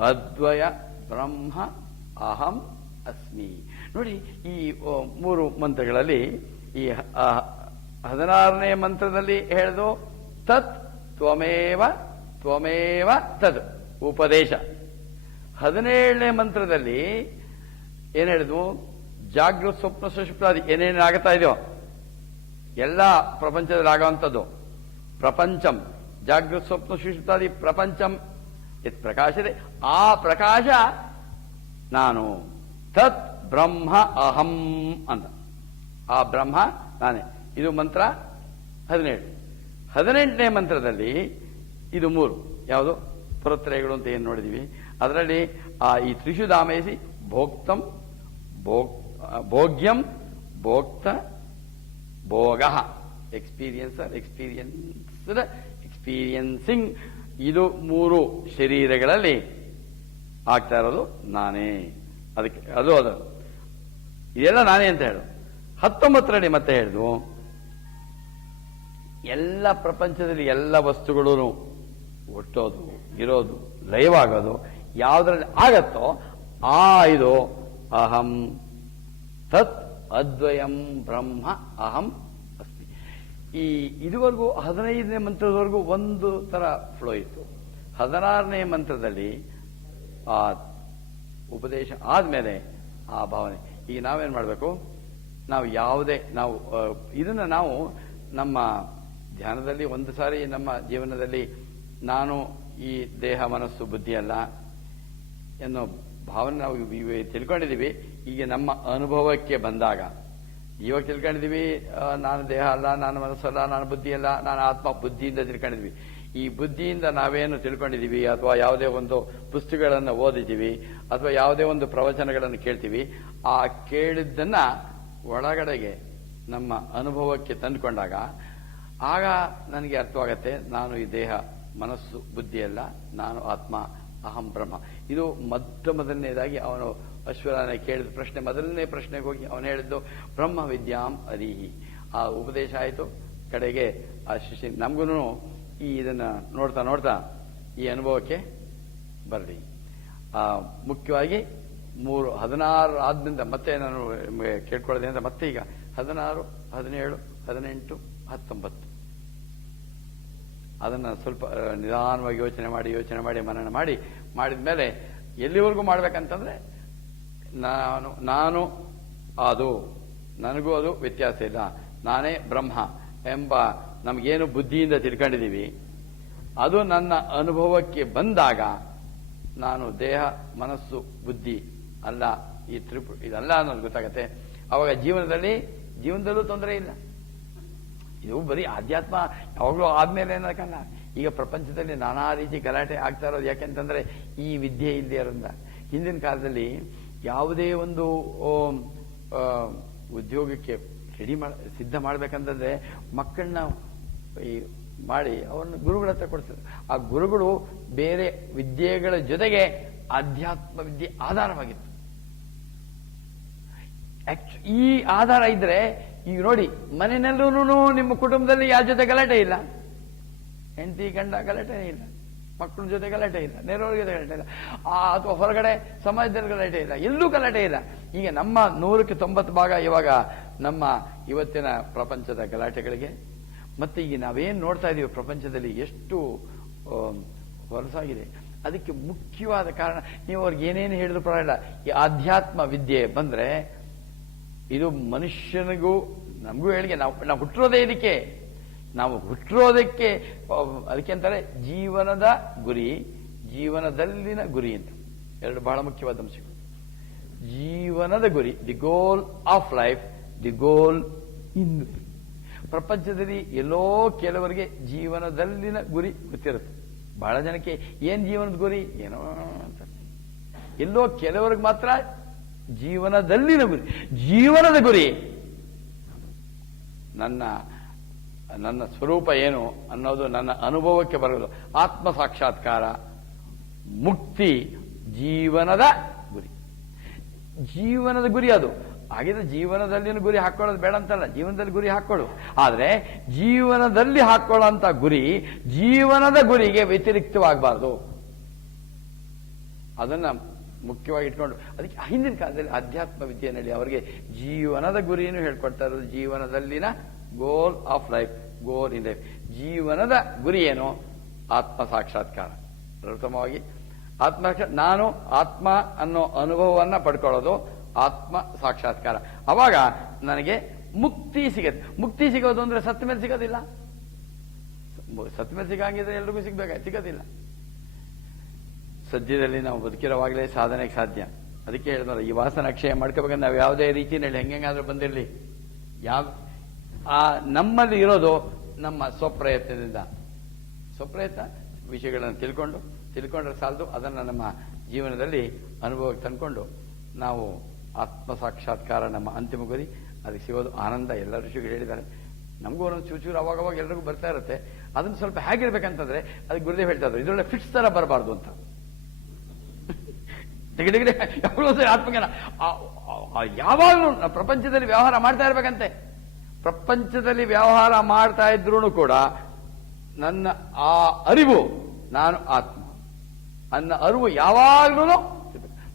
ಅದ್ವಯ ಬ್ರಹ್ಮ ಅಹಂ ಅಸ್ಮಿ. ನೋಡಿ, ಈ 3 ಮಂತ್ರಗಳಲ್ಲಿ ಈ 16ನೇ ಮಂತ್ರದಲ್ಲಿ ಹೇಳಿದು ತತ್ ತ್ವಮೇವ ತ್ವಮೇವ ತದ್ ಉಪದೇಶ. 17ನೇ ಮಂತ್ರದಲ್ಲಿ ಏನ್ ಹೇಳಿದ್ವು? ಜಾಗೃತ ಸ್ವಪ್ನ ಸುಷುಪ್ತಾದಿ ಏನೇನು ಆಗ್ತಾ ಇದೆಯೋ ಎಲ್ಲ ಪ್ರಪಂಚದಲ್ಲಿ ಆಗುವಂಥದ್ದು. ಪ್ರಪಂಚಂ ಜಾಗೃತ ಸ್ವಪ್ನ ಸುಷುಪ್ತಾದಿ ಪ್ರಪಂಚಂ ಇದು ಪ್ರಕಾಶದೆ. ಆ ಪ್ರಕಾಶ ನಾನು. ತತ್ ಬ್ರಹ್ಮ ಅಹಂ ಅಂತ. ಆ ಬ್ರಹ್ಮ ನಾನೇ. ಇದು ಮಂತ್ರ 17. 18ನೇ ಮಂತ್ರದಲ್ಲಿ ಇದು 3 ಯಾವುದು ಪುರತ್ರಯಗಳು ಅಂತ ಏನು ನೋಡಿದೀವಿ. ಅದರಲ್ಲಿ ಈ ತ್ರಿಷುಧಾಮೇಸಿ ಭೋಕ್ತಂ ಭೋಗ್ಯಂ ಭೋಕ್ತ ಭೋಗ ಎಕ್ಸ್ಪೀರಿಯನ್ಸರ್ ಎಕ್ಸ್ಪೀರಿಯನ್ಸಿಂಗ್, ಇದು 3 ಶರೀರಗಳಲ್ಲಿ ಆಗ್ತಾ ಇರೋದು ನಾನೇ. ಅದಕ್ಕೆ ಅದು ಇದೆಲ್ಲ ನಾನೇ ಅಂತ ಹೇಳು. 19ರಲ್ಲಿ ಮತ್ತೆ ಹೇಳಿದ್ವು, ಎಲ್ಲ ಪ್ರಪಂಚದಲ್ಲಿ ಎಲ್ಲ ವಸ್ತುಗಳು ಹುಟ್ಟೋದು, ಇರೋದು, ಲಯವಾಗೋದು ಯಾವುದ್ರಲ್ಲಿ ಆಗತ್ತೋ ಇದು ಅಹಂ ತತ್ ಅದ್ವಯಂ ಬ್ರಹ್ಮ ಅಹಂ ಅಸ್ಮಿ. ಇದುವರೆಗೂ 15ನೇ ಮಂತ್ರದವರೆಗೂ ಒಂದು ತರ ಫ್ಲೋ ಇತ್ತು. 16ನೇ ಮಂತ್ರದಲ್ಲಿ ಆ ಉಪದೇಶ ಆದ್ಮೇಲೆ ಆ ಭಾವನೆ. ಈಗ ನಾವೇನ್ ಮಾಡಬೇಕು? ನಾವು ಇದನ್ನ ನಾವು ನಮ್ಮ ಧ್ಯಾನದಲ್ಲಿ ಒಂದು ಸಾರಿ ನಮ್ಮ ಜೀವನದಲ್ಲಿ ನಾನು ಈ ದೇಹ ಮನಸ್ಸು ಬುದ್ಧಿ ಅಲ್ಲ ಎನ್ನೋ ಭಾವನೆ ನಾವು ತಿಳ್ಕೊಂಡಿದ್ದೀವಿ. ಈಗ ನಮ್ಮ ಅನುಭವಕ್ಕೆ ಬಂದಾಗ ಇವಾಗ ತಿಳ್ಕೊಂಡಿದ್ದೀವಿ, ನಾನು ದೇಹ ಅಲ್ಲ, ನಾನು ಮನಸ್ಸಲ್ಲ, ನಾನು ಬುದ್ಧಿ ಅಲ್ಲ, ನಾನು ಆತ್ಮ, ಬುದ್ಧಿಯಿಂದ ತಿಳ್ಕೊಂಡಿದ್ವಿ. ಈ ಬುದ್ಧಿಯಿಂದ ನಾವೇನು ತಿಳ್ಕೊಂಡಿದ್ದೀವಿ, ಅಥವಾ ಯಾವುದೇ ಒಂದು ಪುಸ್ತಕಗಳನ್ನು ಓದಿದ್ದೀವಿ, ಅಥವಾ ಯಾವುದೇ ಒಂದು ಪ್ರವಚನಗಳನ್ನು ಕೇಳ್ತೀವಿ, ಆ ಕೇಳಿದ್ದನ್ನ ಒಳಗಡೆಗೆ ನಮ್ಮ ಅನುಭವಕ್ಕೆ ತಂದುಕೊಂಡಾಗ ಆಗ ನನಗೆ ಅರ್ಥವಾಗತ್ತೆ, ನಾನು ಈ ದೇಹ ಮನಸ್ಸು ಬುದ್ಧಿ ಅಲ್ಲ, ನಾನು ಆತ್ಮ ಅಹಂ ಬ್ರಹ್ಮ. ಇದು ಮೊದಲನೇದಾಗಿ ಅವನು ಅಶ್ವರಾನ ಕೇಳಿದ ಪ್ರಶ್ನೆ, ಮೊದಲನೇ ಪ್ರಶ್ನೆಗೆ ಹೋಗಿ ಅವನು ಹೇಳಿದ್ದು ಬ್ರಹ್ಮ ವಿದ್ಯಾಂ ಅರಿಹಿ. ಆ ಉಪದೇಶ ಆಯಿತು. ಕಡೆಗೆ ಆ ಶಿಷ್ಯ ನಮಗೂ ಇದನ್ನ ನೋಡ್ತಾ ನೋಡ್ತಾ ಈ ಅನುಭವಕ್ಕೆ ಬರಲಿ. ಮುಖ್ಯವಾಗಿ 16 ಆದ್ರಿಂದ ಮತ್ತೆ ನಾನು ಕೇಳ್ಕೊಳ್ಳೋದೆ ಅಂದ್ರೆ ಮತ್ತೆ ಈಗ 16, 17, 18, 19 ಅದನ್ನ ಸ್ವಲ್ಪ ನಿಧಾನವಾಗಿ ಯೋಚನೆ ಮಾಡಿ ಮನನ ಮಾಡಿದ ಮೇಲೆ ಎಲ್ಲಿವರೆಗೂ ಮಾಡ್ಬೇಕಂತಂದ್ರೆ ನಾನು ಅದು, ನನಗೂ ಅದು ವ್ಯತ್ಯಾಸ ಇಲ್ಲ, ನಾನೇ ಬ್ರಹ್ಮ ಎಂಬ ನಮಗೇನು ಬುದ್ಧಿಯಿಂದ ತಿಳ್ಕೊಂಡಿದ್ದೀವಿ ಅದು ನನ್ನ ಅನುಭವಕ್ಕೆ ಬಂದಾಗ ನಾನು ದೇಹ ಮನಸ್ಸು ಬುದ್ಧಿ ಅಲ್ಲ, ಈ ಇದಲ್ಲ ಅನ್ನೋದು ಗೊತ್ತಾಗತ್ತೆ. ಅವಾಗ ಜೀವನದಲ್ಲೂ ತೊಂದರೆ ಇಲ್ಲ. ಇದು ಬರೀ ಆಧ್ಯಾತ್ಮ ಯಾವಾಗಲೂ ಆದ್ಮೇಲೆ ಏನಕ್ಕಲ್ಲ. ಈಗ ಪ್ರಪಂಚದಲ್ಲಿ ನಾನಾ ರೀತಿ ಗಲಾಟೆ ಆಗ್ತಾ ಇರೋದು ಯಾಕೆಂತಂದ್ರೆ ಈ ವಿದ್ಯೆ ಇಲ್ಲದೆ ಇರೋದ್ರಿಂದ. ಹಿಂದಿನ ಕಾಲದಲ್ಲಿ ಯಾವುದೇ ಒಂದು ಉದ್ಯೋಗಕ್ಕೆ ಸಿದ್ಧ ಮಾಡ್ಬೇಕಂತಂದ್ರೆ ಮಕ್ಕಳನ್ನ ಮಾಡಿ ಅವ್ರನ್ನ ಗುರುಗಳ ಹತ್ರ ಕೊಡ್ತಾರೆ. ಆ ಗುರುಗಳು ಬೇರೆ ವಿದ್ಯೆಗಳ ಜೊತೆಗೆ ಆಧ್ಯಾತ್ಮ ವಿದ್ಯೆ ಆಧಾರವಾಗಿತ್ತು. ಈ ಆಧಾರ ಇದ್ರೆ ಈಗ ನೋಡಿ, ಮನೆಯಲ್ಲೂ ನಿಮ್ಮ ಕುಟುಂಬದಲ್ಲಿ ಯಾರ ಜೊತೆ ಗಲಾಟೆ ಇಲ್ಲ, ಹೆಂಡತಿ ಗಂಡ ಗಲಾಟೆ ಇಲ್ಲ, ಮಕ್ಕಳ ಜೊತೆ ಗಲಾಟೆ ಇಲ್ಲ, ನೆರವರ ಜೊತೆ ಗಲಾಟೆ ಇಲ್ಲ, ಅಥವಾ ಹೊರಗಡೆ ಸಮಾಜದಲ್ಲಿ ಗಲಾಟೆ ಇಲ್ಲ, ಎಲ್ಲೂ ಗಲಾಟೆ ಇಲ್ಲ. ಈಗ ನಮ್ಮ 100ಕ್ಕೆ 90 ಭಾಗ ಇವಾಗ ನಮ್ಮ ಇವತ್ತಿನ ಪ್ರಪಂಚದ ಗಲಾಟೆಗಳಿಗೆ. ಮತ್ತೆ ಈಗ ನಾವೇನ್ ನೋಡ್ತಾ ಇದೀವಿ ಪ್ರಪಂಚದಲ್ಲಿ ಎಷ್ಟು ಹೊಲಸಾಗಿದೆ. ಅದಕ್ಕೆ ಮುಖ್ಯವಾದ ಕಾರಣ, ನೀವು ಅವ್ರಿಗೆ ಏನೇನು ಹೇಳಿದ್ರು ಪರವಾಗಿಲ್ಲ, ಈ ಆಧ್ಯಾತ್ಮ ವಿದ್ಯೆ ಬಂದ್ರೆ ಇದು ಮನುಷ್ಯನಿಗೂ ನಮಗೂ ಹೇಳಿಕೆ. ನಾವು ಹುಟ್ಟಿರೋದೇ ಇದಕ್ಕೆ, ನಾವು ಹುಟ್ಟಿರೋದಕ್ಕೆ ಅದಕ್ಕೆ ಅಂತಾರೆ ಜೀವನದ ಗುರಿ, ಜೀವನದಲ್ಲಿನ ಗುರಿ ಅಂತ ಎರಡು ಬಹಳ ಮುಖ್ಯವಾದ ಅಂಶಗಳು. ಜೀವನದ ಗುರಿ, the goal of life, the goal in. ಪ್ರಪಂಚದಲ್ಲಿ ಎಲ್ಲೋ ಕೆಲವರಿಗೆ ಜೀವನದಲ್ಲಿನ ಗುರಿ ಗೊತ್ತಿರುತ್ತೆ. ಬಹಳ ಜನಕ್ಕೆ ಏನ್ ಜೀವನದ ಗುರಿ ಏನೋ ಅಂತ. ಎಲ್ಲೋ ಕೆಲವರಿಗೆ ಮಾತ್ರ ಜೀವನದಲ್ಲಿನ ಗುರಿ. ಜೀವನದ ಗುರಿ ನನ್ನ ಸ್ವರೂಪ ಏನು ಅನ್ನೋದು ನನ್ನ ಅನುಭವಕ್ಕೆ ಬರೋದು. ಆತ್ಮ ಸಾಕ್ಷಾತ್ಕಾರ, ಮುಕ್ತಿ ಜೀವನದ ಗುರಿ. ಜೀವನದ ಗುರಿ ಅದು ಹಾಗಿದ್ರೆ ಜೀವನದಲ್ಲಿನ ಗುರಿ ಹಾಕೊಳ್ಳೋದು ಬೇಡ ಅಂತಲ್ಲ, ಜೀವನದಲ್ಲಿ ಗುರಿ ಹಾಕೊಳ್ಳು. ಆದ್ರೆ ಜೀವನದಲ್ಲಿ ಹಾಕೊಳ್ಳೋಂಥ ಗುರಿ ಜೀವನದ ಗುರಿಗೆ ವ್ಯತಿರಿಕ್ತವಾಗಬಾರ್ದು. ಅದನ್ನ ಮುಖ್ಯವಾಗಿ ಇಟ್ಕೊಂಡು, ಅದಕ್ಕೆ ಹಿಂದಿನ ಕಾಲದಲ್ಲಿ ಅಧ್ಯಾತ್ಮ ವಿದ್ಯೆಯಲ್ಲಿ ಅವರಿಗೆ ಜೀವನದ ಗುರಿಯನ್ನು ಹೇಳ್ಕೊಡ್ತಾ ಇರೋದು. ಜೀವನದಲ್ಲಿನ goal of life, goal in life. ಜೀವನದ ಗುರಿ ಏನು? ಆತ್ಮ ಸಾಕ್ಷಾತ್ಕಾರ. ಪ್ರಥಮವಾಗಿ ನಾನು ಆತ್ಮ ಅನ್ನೋ ಅನುಭವವನ್ನ ಪಡ್ಕೊಳ್ಳೋದು ಆತ್ಮ ಸಾಕ್ಷಾತ್ಕಾರ. ಅವಾಗ ನನಗೆ ಮುಕ್ತಿ ಸಿಗತ್ತೆ. ಮುಕ್ತಿ ಸಿಗೋದು ಅಂದ್ರೆ ಸತ್ತ ಮೇಲೆ ಸಿಗೋದಿಲ್ಲ. ಸತ್ತ ಮೇಲೆ ಸಿಗಂಗಿದ್ರೆ ಎಲ್ರಿಗೂ ಸಿಗೋದಿಲ್ಲ. ಸದ್ಯದಲ್ಲಿ ನಾವು ಬದುಕಿರೋವಾಗಲೇ ಸಾಧನೆಗೆ ಸಾಧ್ಯ. ಅದಕ್ಕೆ ಹೇಳಿದ್ರೆ ಈ ವಾಸನ ಅಕ್ಷಯ ಮಾಡ್ಕೋಬೇಕಂದ್ರೆ ನಾವು ಯಾವುದೇ ರೀತಿಯಲ್ಲಿ ಹೆಂಗಾದ್ರೂ ಬಂದಿರಲಿ, ನಮ್ಮಲ್ಲಿ ಇರೋದು ನಮ್ಮ ಸ್ವಪ್ರಯತ್ನದಿಂದ. ಸ್ವಪ್ರಯತ್ನ ವಿಷಯಗಳನ್ನು ತಿಳ್ಕೊಂಡ್ರೆ ಸಾಲದು. ಅದನ್ನು ನಮ್ಮ ಜೀವನದಲ್ಲಿ ಅನುಭವಕ್ಕೆ ತಂದ್ಕೊಂಡು ನಾವು ಆತ್ಮ ಸಾಕ್ಷಾತ್ಕಾರ ನಮ್ಮ ಅಂತಿಮ ಗುರಿ. ಅದಕ್ಕೆ ಸಿಗೋದು ಆನಂದ. ಎಲ್ಲ ಋಷಿಗಳು ಹೇಳಿದ್ದಾರೆ. ನಮಗೂ ಒಂದೊಂದು ಚೂಚೂರು ಅವಾಗವಾಗ ಎಲ್ರಿಗೂ ಬರ್ತಾ ಇರುತ್ತೆ. ಅದನ್ನ ಸ್ವಲ್ಪ ಹೇಗಿರ್ಬೇಕಂತಂದ್ರೆ ಅದಕ್ಕೆ ಗುರುದೇವ್ ಹೇಳ್ತಾ ಇದ್ರು, ಇದರೊಳ್ಳೆ ಫಿಟ್ಸ್ ತರ ಬರಬಾರ್ದು ಅಂತ. ತೆಗೆದಿಗೆ ಯಾವಾಗಲೂ ಆತ್ಮಜ್ಞಾನ ಯಾವಾಗಲೂ ಪ್ರಪಂಚದಲ್ಲಿ ವ್ಯವಹಾರ ಮಾಡ್ತಾ ಇರ್ಬೇಕಂತೆ. ಪ್ರಪಂಚದಲ್ಲಿ ವ್ಯವಹಾರ ಮಾಡ್ತಾ ಇದ್ರು ಕೂಡ ನನ್ನ ಆ ಅರಿವು, ನಾನು ಆತ್ಮ ನನ್ನ ಅರಿವು ಯಾವಾಗ್ಲೂ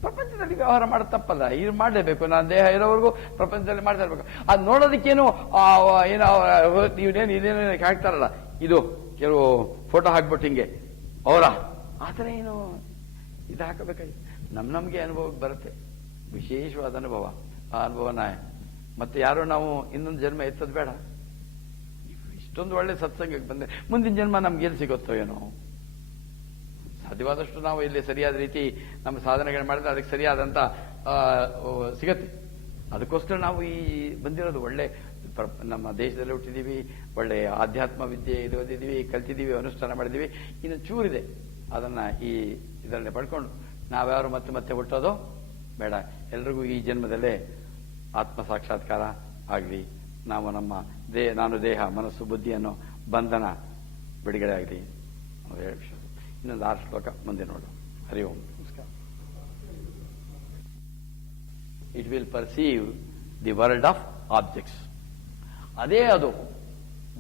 ಪ್ರಪಂಚದಲ್ಲಿ ವ್ಯವಹಾರ ಮಾಡೋದು ತಪ್ಪಲ್ಲ. ಇದು ಮಾಡಲೇಬೇಕು. ನಾನು ದೇಹ ಇರೋವರೆಗೂ ಪ್ರಪಂಚದಲ್ಲಿ ಮಾಡ್ತಾ ಇರ್ಬೇಕು. ಅದು ನೋಡೋದಕ್ಕೇನು ಏನೋ ಇದೇನು ಹಾಕ್ತಾರಲ್ಲ, ಇದು ಕೆಲವು ಫೋಟೋ ಹಾಕ್ಬಿಟ್ಟು ಹಿಂಗೆ ಅವರ ಆ ಥರ ಏನು ಇದು ಹಾಕಬೇಕಾಗಿ ನಮ್ಗೆ ಅನುಭವಕ್ಕೆ ಬರುತ್ತೆ. ವಿಶೇಷವಾದ ಅನುಭವ. ಆ ಅನುಭವನ ಮತ್ತೆ ಯಾರೋ ನಾವು ಇನ್ನೊಂದು ಜನ್ಮ ಎತ್ತೋದು ಬೇಡ. ಇಷ್ಟೊಂದು ಒಳ್ಳೆ ಸತ್ಸಂಗಕ್ಕೆ ಬಂದ್ರೆ ಮುಂದಿನ ಜನ್ಮ ನಮ್ಗೆ ಎಲ್ಲಿ ಸಿಗುತ್ತೋ ಏನೋ. ಸಾಧ್ಯವಾದಷ್ಟು ನಾವು ಇಲ್ಲಿ ಸರಿಯಾದ ರೀತಿ ನಮ್ಮ ಸಾಧನೆಗಳು ಮಾಡಿದ್ರೆ ಅದಕ್ಕೆ ಸರಿಯಾದಂತ ಸಿಗತ್ತೆ. ಅದಕ್ಕೋಸ್ಕರ ನಾವು ಈ ಬಂದಿರೋದು ಒಳ್ಳೆ ನಮ್ಮ ದೇಶದಲ್ಲಿ ಹುಟ್ಟಿದೀವಿ, ಒಳ್ಳೆ ಆಧ್ಯಾತ್ಮ ವಿದ್ಯೆ ಇದು ಓದಿದೀವಿ, ಕಲ್ತಿದ್ದೀವಿ, ಅನುಷ್ಠಾನ ಮಾಡಿದೀವಿ. ಇನ್ನು ಚೂರಿದೆ, ಅದನ್ನ ಈ ಇದರಲ್ಲೇ ಪಡ್ಕೊಂಡು ನಾವ್ಯಾರು ಮತ್ತೆ ಮತ್ತೆ ಹುಟ್ಟೋದು ಬೇಡ. ಎಲ್ರಿಗೂ ಈ ಜನ್ಮದಲ್ಲೇ ಆತ್ಮ ಸಾಕ್ಷಾತ್ಕಾರ ಆಗಲಿ. ನಾವು ನಮ್ಮ ನಾನು ದೇಹ ಮನಸ್ಸು ಬುದ್ಧಿ ಅನ್ನೋ ಬಂಧನ ಬಿಡುಗಡೆ ಆಗಲಿ. ಇನ್ನೊಂದು 6 ಶ್ಲೋಕ ಮುಂದೆ ನೋಡು. Hari Om. It will perceive the world of objects. ಅದೇ ಅದು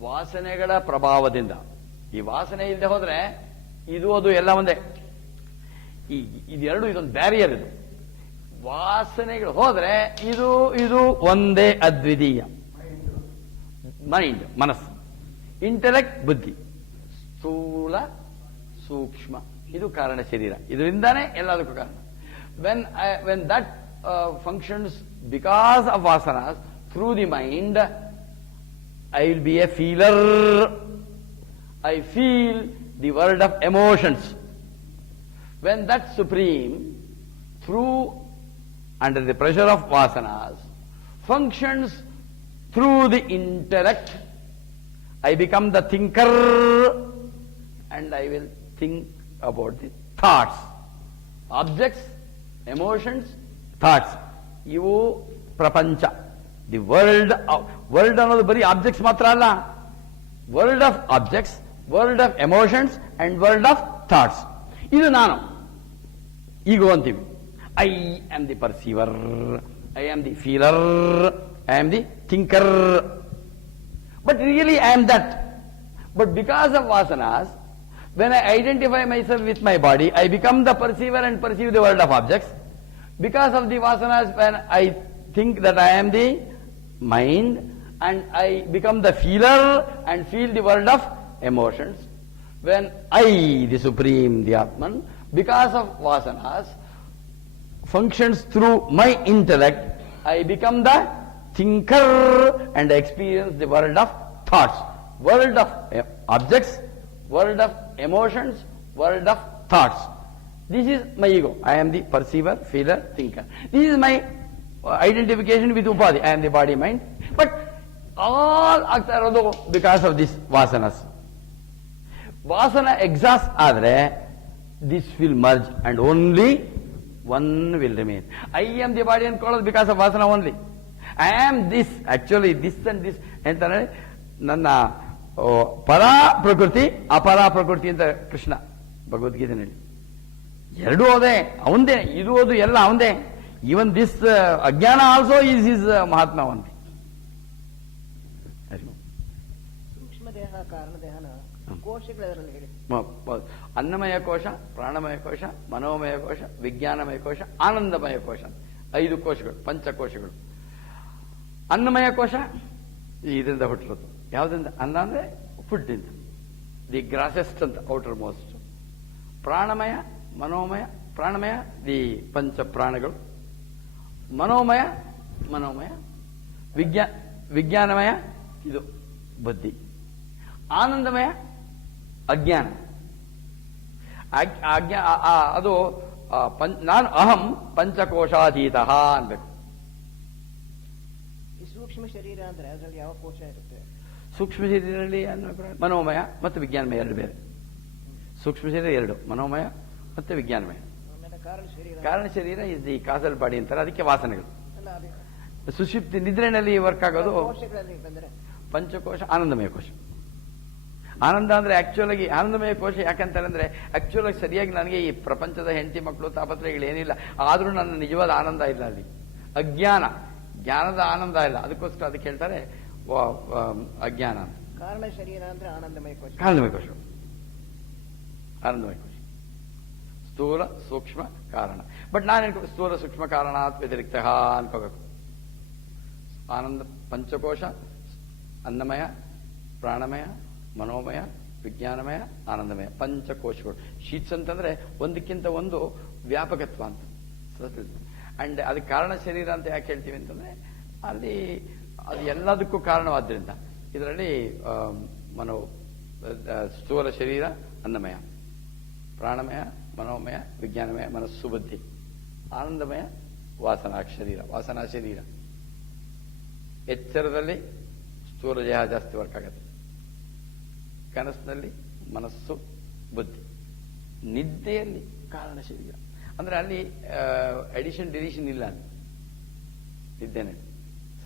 ವಾಸನೆಗಳ ಪ್ರಭಾವದಿಂದ. ಈ ವಾಸನೆ ಇಲ್ಲದೆ ಹೋದ್ರೆ ಇದು ಅದು ಎಲ್ಲ ಒಂದೇ. ಇದೆರಡು ಇದೊಂದು ಬ್ಯಾರಿಯರ್. ಇದು ವಾಸನೆಗಳು ಹೋದ್ರೆ ಇದು ಇದು ಒಂದೇ ಅದ್ವಿತೀಯ. ಮೈಂಡ್ ಮನಸ್ಸು, ಇಂಟೆಲೆಕ್ಟ್ ಬುದ್ಧಿ, ಸ್ಥೂಲ ಸೂಕ್ಷ್ಮ, ಇದು ಕಾರಣ ಶರೀರ. ಇದರಿಂದಾನೇ ಎಲ್ಲದಕ್ಕೂ ಕಾರಣ. When that functions because of vasanas through the mind, I will be a feeler. I feel the world of emotions. When that supreme, through under the pressure of vasanas, functions through the intellect, I become the thinker and I will think about the thoughts, objects, emotions, thoughts. ಇವು ಪ್ರಪಂಚ. The world. World ಅನ್ನೋದು ಬರೀ objects ಮಾತ್ರ ಅಲ್ಲ. World of objects, world of emotions and world of thoughts. ಇದು ನಾನು ego ಅಂತೀವಿ. I am the perceiver, I am the feeler, I am the thinker. But really I am that. But because of vasanas, when I identify myself with my body, I become the perceiver and perceive the world of objects. Because of the vasanas, when I think that I am the mind, and I become the feeler and feel the world of emotions. When I, the Supreme, the Atman, because of vasanas, functions through my intellect, I become the thinker and experience the world of thoughts, world of objects, world of emotions, world of thoughts. This is my ego. I am the perceiver, feeler, thinker. This is my identification with Upadhi. I am the body, mind. But all ಆಗ್ತಾ ಇರೋದು because of this vasanas. Vasana exhaust ಆದರೆ this will merge and only one will remain. I am the body ಅನ್ಕೊಳ್ಳೋದು because of vasana only. I am this, actually this and this ಅಂತಾನೆ. ನನ್ನ ಪರಾ ಪ್ರಕೃತಿ ಅಪರ ಪ್ರಕೃತಿ ಅಂತ ಕೃಷ್ಣ ಭಗವದ್ಗೀತೆಯಲ್ಲಿ. ಎರಡೂ ಅದೇ, ಅವಂದೇ. ಇದು ಅದು ಎಲ್ಲ ಅವಂದೇ. ಈವನ್ ದಿಸ್ ಅಜ್ಞಾನ ಆಲ್ಸೋ ಈಸ್ ಹಿಸ್ ಮಹಾತ್ಮ ಒಂದೇ. ಸೂಕ್ಷ್ಮ ದೇಹ, ಕಾರಣ ದೇಹನ ಕೋಶಗಳಲ್ಲಿ ಹೇಳಿ. ಅನ್ನಮಯ ಕೋಶ, ಪ್ರಾಣಮಯ ಕೋಶ, ಮನೋಮಯ ಕೋಶ, ವಿಜ್ಞಾನಮಯ ಕೋಶ, ಆನಂದಮಯ ಕೋಶ. 5 ಕೋಶಗಳು, ಪಂಚಕೋಶಗಳು. ಅನ್ನಮಯ ಕೋಶ ಇದರಿಂದ ಹುಟ್ಟಿರೋದು. ಯಾವುದರಿಂದ? ಅನ್ನ ಅಂದ್ರೆ ಫುಡ್ ಇಂದ, ದಿ ಗ್ರಾಸೆಸ್ಟ್ ಅಂತ, ಔಟರ್ ಮೋಸ್ಟ್. ಪ್ರಾಣಮಯ, ಮನೋಮಯ. ಪ್ರಾಣಮಯ ದಿ ಪಂಚ ಪ್ರಾಣಗಳು. ಮನೋಮಯ ವಿಜ್ಞಾನಮಯ ಇದು ಬುದ್ಧಿ. ಆನಂದಮಯ ಅಜ್ಞಾನ. ಅದು ನಾನು ಅಹಂ ಪಂಚಕೋಶಾತೀತ ಅನ್ಬೇಕು. ಈ ಸೂಕ್ಷ್ಮ ಶರೀರ ಅಂದ್ರೆ ಅದರಲ್ಲಿ ಯಾವ ಕೋಶ ಇರುತ್ತೆ? ಸೂಕ್ಷ್ಮ ಶರೀರದಲ್ಲಿ ಮನೋಮಯ ಮತ್ತು ವಿಜ್ಞಾನಮಯ ಎರಡು ಬೇರೆ. ಸೂಕ್ಷ್ಮ ಶರೀರ 2, ಮನೋಮಯ ಮತ್ತೆ ವಿಜ್ಞಾನಮಯ. ಕಾರಣ ಶರೀರ ಇಸ್ ದಿ ಕಾಸಲ್ ಬಾಡಿ ಅಂತಾರೆ. ಅದಕ್ಕೆ ವಾಸನೆಗಳು. ಸುಷುಪ್ತಿ ನಿದ್ರೆನಲ್ಲಿ ವರ್ಕ್ ಆಗೋದು ಪಂಚಕೋಶ, ಆನಂದಮಯ ಕೋಶ. ಆನಂದ ಅಂದ್ರೆ ಆಕ್ಚುಲ್ ಆಗಿ ಆನಂದಮಯ ಕೋಶ ಯಾಕಂತಾರೆ ಅಂದ್ರೆ, ಆಕ್ಚುಲ್ ಆಗಿ ಸರಿಯಾಗಿ ನನಗೆ ಈ ಪ್ರಪಂಚದ ಹೆಂಡತಿ ಮಕ್ಕಳು ತಾಪತ್ರಯಗಳು ಏನಿಲ್ಲ, ಆದ್ರೂ ನನ್ನ ನಿಜವಾದ ಆನಂದ ಇಲ್ಲ ಅಲ್ಲಿ. ಅಜ್ಞಾನ, ಜ್ಞಾನದ ಆನಂದ ಇಲ್ಲ. ಅದಕ್ಕೋಸ್ಕರ ಅದಕ್ಕೆ ಹೇಳ್ತಾರೆ ಅಜ್ಞಾನ ಅಂತ. ಕಾರಣ ಶರೀರ ಅಂದ್ರೆ ಆನಂದಮಯ ಕೋಶ. ಆನಂದಮಯ ಕೋಶ, ಆನಂದಮಯ ಕೋಶ. ಸ್ಥೂಲ ಸೂಕ್ಷ್ಮ ಕಾರಣ. ಬಟ್ ನಾನು ಸ್ಥೂಲ ಸೂಕ್ಷ್ಮ ಕಾರಣ ವ್ಯತಿರಿಕ್ತ ಅನ್ಕೋಬೇಕು. ಆನಂದ ಪಂಚಕೋಶ, ಅನ್ನಮಯ, ಪ್ರಾಣಮಯ, ಮನೋಮಯ, ವಿಜ್ಞಾನಮಯ, ಆನಂದಮಯ, ಪಂಚಕೋಶಗಳು. ಶೀಟ್ಸ್ ಅಂತಂದ್ರೆ ಒಂದಕ್ಕಿಂತ ಒಂದು ವ್ಯಾಪಕತ್ವ ಅಂತ. ಅಂಡ್ ಅದಕ್ಕೆ ಕಾರಣ ಶರೀರ ಅಂತ ಯಾಕೆ ಹೇಳ್ತೀವಿ ಅಂತಂದ್ರೆ, ಅಲ್ಲಿ ಅದು ಎಲ್ಲದಕ್ಕೂ ಕಾರಣವಾದ್ರಿಂದ. ಇದರಲ್ಲಿ ಸ್ಥೂಲ ಶರೀರ ಅನ್ನಮಯ, ಪ್ರಾಣಮಯ, ಮನೋಮಯ, ವಿಜ್ಞಾನಮಯ, ಮನಸ್ಸು, ಬುದ್ಧಿ. ಆನಂದಮಯ ವಾಸನಾ ಶರೀರ, ವಾಸನಾ ಶರೀರ. ಎಚ್ಚರದಲ್ಲಿ ಸ್ಥೂಲ ದೇಹ ಜಾಸ್ತಿ ವರ್ಕ್ ಆಗುತ್ತೆ, ಕನಸಿನಲ್ಲಿ ಮನಸ್ಸು, ಬುದ್ಧಿ. ನಿದ್ದೆಯಲ್ಲಿ ಕಾರಣ ಶರೀರ. ಅಂದ್ರೆ ಅಲ್ಲಿ ಅಡಿಷನ್ ಡಿಲಿಷನ್ ಇಲ್ಲ. ಅಲ್ಲಿ ನಿದ್ದೆನೆ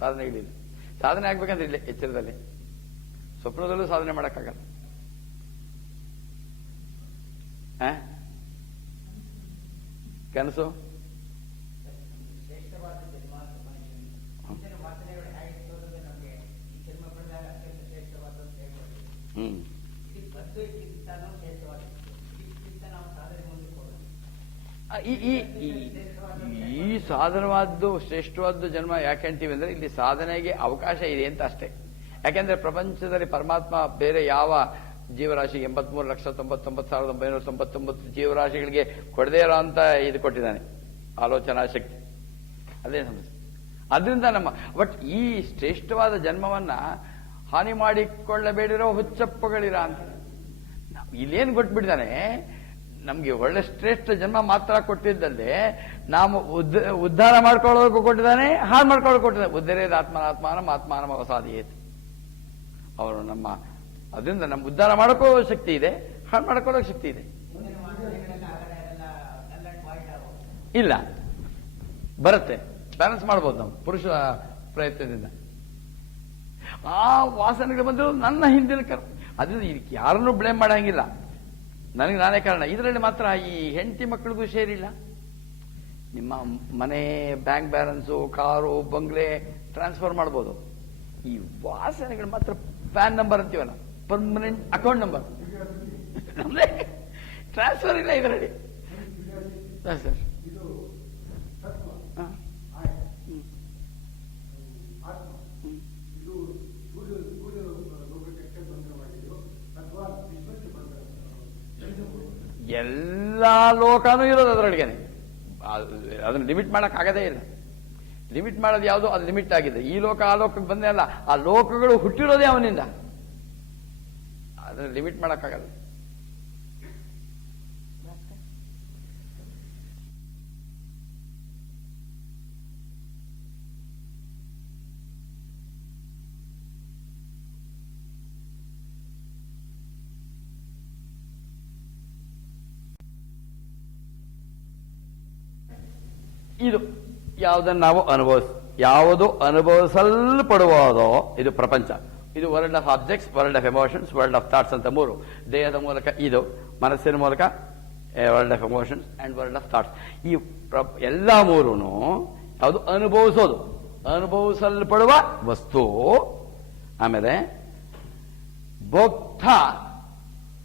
ಸಾಧನೆಗಳಿಲ್ಲ. ಸಾಧನೆ ಆಗ್ಬೇಕಂದ್ರೆ ಇಲ್ಲೇ ಎಚ್ಚರದಲ್ಲಿ. ಸ್ವಪ್ನದಲ್ಲೂ ಸಾಧನೆ ಮಾಡೋಕ್ಕಾಗಲ್ಲ. ಕನಸು ಶ್ರೇಷ್ಠವಾದ ಜನ್ಮ ಅಂತ ಮನುಷ್ಯನಿಗೆ ಮುಂಚಿನ ವಾಸನೆಗಳು ಹೇಗೆ ತೋರಿದ್ರೆ ನಮಗೆ ಈ ಜನ್ಮ ಪಡೆದಾಗ ಅತ್ಯಂತ ಶ್ರೇಷ್ಠವಾದ ಅಂತ ಹೇಳ್ಬೋದು. ಇದು ಬದುಕಿಗಿಂತನೂ ಶ್ರೇಷ್ಠವಾದ ಇದಕ್ಕಿಂತ ನಾವು ಸಾಧನೆ ಮುಂದಕ್ಕೆ ಹೋಗೋಣ. ಈ ಸಾಧನವಾದ್ದು ಶ್ರೇಷ್ಠವಾದ್ದು ಜನ್ಮ ಯಾಕೆ ಅಂತೀವಿ ಅಂದ್ರೆ ಇಲ್ಲಿ ಸಾಧನೆಗೆ ಅವಕಾಶ ಇದೆ ಅಂತ ಅಷ್ಟೇ. ಯಾಕೆಂದ್ರೆ ಪ್ರಪಂಚದಲ್ಲಿ ಪರಮಾತ್ಮ ಬೇರೆ ಯಾವ ಜೀವರಾಶಿ 83,99,999 ಜೀವರಾಶಿಗಳಿಗೆ ಕೊಡದೇ ಇರೋ ಅಂತ ಇದು ಕೊಟ್ಟಿದ್ದಾನೆ, ಆಲೋಚನಾ ಶಕ್ತಿ. ಅದೇ ಸಮಸ್ಯೆ. ಅದರಿಂದ ಬಟ್ ಈ ಶ್ರೇಷ್ಠವಾದ ಜನ್ಮವನ್ನ ಹಾನಿ ಮಾಡಿಕೊಳ್ಳಬೇಡಿರೋ ಹುಚ್ಚಪ್ಪಗಳಿರ ಅಂತ ಇಲ್ಲೇನು ಕೊಟ್ಬಿಟ್ಟಿದ್ದಾನೆ. ನಮ್ಗೆ ಒಳ್ಳೆ ಶ್ರೇಷ್ಠ ಜನ್ಮ ಮಾತ್ರ ಕೊಟ್ಟಿದ್ದಲ್ಲದೆ ನಾವು ಉದ್ಧಾರ ಮಾಡ್ಕೊಳ್ಳೋದಕ್ಕೂ ಕೊಟ್ಟಿದ್ದಾನೆ, ಹಾಳು ಮಾಡ್ಕೊಳ್ಳೋಕೆ ಕೊಟ್ಟಿದ್ದಾನೆ. ಉದ್ಧರೇದ ಆತ್ಮಾನಂ ಆತ್ಮಾನಂ ಅವಸಾದಿಯೇತ್. ಅವರು ಅದರಿಂದ ನಮ್ಮ ಉದ್ಧಾರ ಮಾಡೋಕ್ಕೂ ಶಕ್ತಿ ಇದೆ, ಹಾಳು ಮಾಡ್ಕೊಳ್ಳೋಕೆ ಶಕ್ತಿ ಇದೆ. ಇಲ್ಲ, ಬರುತ್ತೆ, ಬ್ಯಾಲೆನ್ಸ್ ಮಾಡ್ಬೋದು ನಾವು ಪುರುಷ ಪ್ರಯತ್ನದಿಂದ. ಆ ವಾಸನೆಗಳು ಬಂದಿರೋ ನನ್ನ ಹಿಂದಿನ ಅದರಿಂದ ಇದಕ್ಕೆ ಯಾರನ್ನೂ ಬ್ಲೇಮ್ ಮಾಡಂಗಿಲ್ಲ. ನನಗೆ ನಾನೇ ಕಾರಣ. ಇದರಲ್ಲಿ ಮಾತ್ರ ಈ ಹೆಂಡತಿ ಮಕ್ಕಳಿಗೂ ಸೇರಿಲ್ಲ. ನಿಮ್ಮ ಮನೆ ಬ್ಯಾಂಕ್ ಬ್ಯಾಲೆನ್ಸು, ಕಾರು, ಬಂಗ್ಲೆ ಟ್ರಾನ್ಸ್ಫರ್ ಮಾಡ್ಬೋದು. ಈ ವಾಸನೆಗಳು ಮಾತ್ರ ಪ್ಯಾನ್ ನಂಬರ್ ಅಂತೀವಲ್ಲ, ಪರ್ಮನೆಂಟ್ ಅಕೌಂಟ್ ನಂಬರ್ ನಮ್ದೇ ಟ್ರಾನ್ಸ್ಫರ್ ಇಲ್ಲ ಇದರಲ್ಲಿ. ಸರ್ ಎಲ್ಲಾ ಲೋಕನೂ ಇರೋದು ಅದರೊಳಗೇನೆ. ಅದನ್ನು ಲಿಮಿಟ್ ಮಾಡಕ್ ಆಗದೇ ಇಲ್ಲ. ಲಿಮಿಟ್ ಮಾಡೋದು ಯಾವುದೋ ಅದು ಲಿಮಿಟ್ ಆಗಿದೆ. ಈ ಲೋಕ ಆ ಲೋಕಕ್ಕೆ ಬಂದೇ ಅಲ್ಲ, ಆ ಲೋಕಗಳು ಹುಟ್ಟಿರೋದೇ ಅವನಿಂದ. ಅದನ್ನು ಲಿಮಿಟ್ ಮಾಡಕ್ಕಾಗಲ್ಲ. ಇದು ಯಾವುದನ್ನು ನಾವು ಯಾವುದು ಅನುಭವಿಸಲ್ಪಡುವುದೋ ಇದು ಪ್ರಪಂಚ. ಇದು world of objects, world of emotions, world of thoughts ಅಂತ ಮೂರು. ದೇಹದ ಮೂಲಕ ಇದು, ಮನಸ್ಸಿನ ಮೂಲಕ world of emotions and world of thoughts. ಈ ಎಲ್ಲ ಮೂರೂ ಯಾವುದು ಅನುಭವಿಸೋದು, ಅನುಭವಿಸಲ್ಪಡುವ ವಸ್ತು. ಆಮೇಲೆ ಭೋಕ್ತ,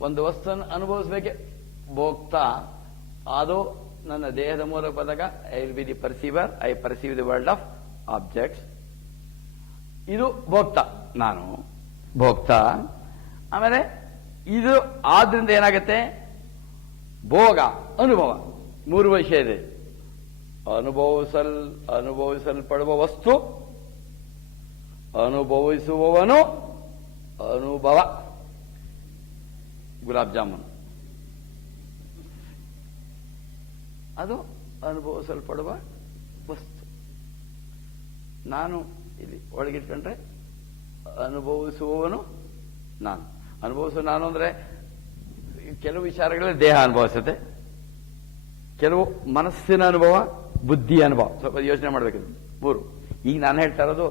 ಒಂದು ವಸ್ತುವನ್ನು ಅನುಭವಿಸಬೇಕೆ ಭೋಕ್ತ. ಅದು ನನ್ನ ದೇಹದ ಮೂಲಕ ಬಂದಾಗ I will be the perceiver, I perceive the world of objects. ಇದು ಭೋಕ್ತ, ನಾನು ಭೋಕ್ತ. ಆಮೇಲೆ ಇದು ಆದ್ರಿಂದ ಏನಾಗುತ್ತೆ, ಭೋಗ, ಅನುಭವ, ಮೂರು ವಿಷಯ ಇದೆ. ಅನುಭವಿಸಲ್ಪಡುವ ವಸ್ತು, ಅನುಭವಿಸುವವನು, ಅನುಭವ. ಗುಲಾಬ್ ಜಾಮೂನ್ ಅದು ಅನುಭವಿಸಲ್ಪಡುವ ವಸ್ತು. ನಾನು ಇಲ್ಲಿ ಒಳಗಿಟ್ಕೊಂಡ್ರೆ ಅನುಭವಿಸುವವನು ನಾನು. ಅನುಭವಿಸುವ ನಾನು ಅಂದ್ರೆ ಕೆಲವು ವಿಚಾರಗಳಲ್ಲಿ ದೇಹ ಅನುಭವಿಸುತ್ತೆ, ಕೆಲವು ಮನಸ್ಸಿನ ಅನುಭವ, ಬುದ್ಧಿ ಅನುಭವ. ಸ್ವಲ್ಪ ಯೋಚನೆ ಮಾಡಬೇಕಿದೆ ಮೂರು. ಈಗ ನಾನು ಹೇಳ್ತಾ ಇರೋದು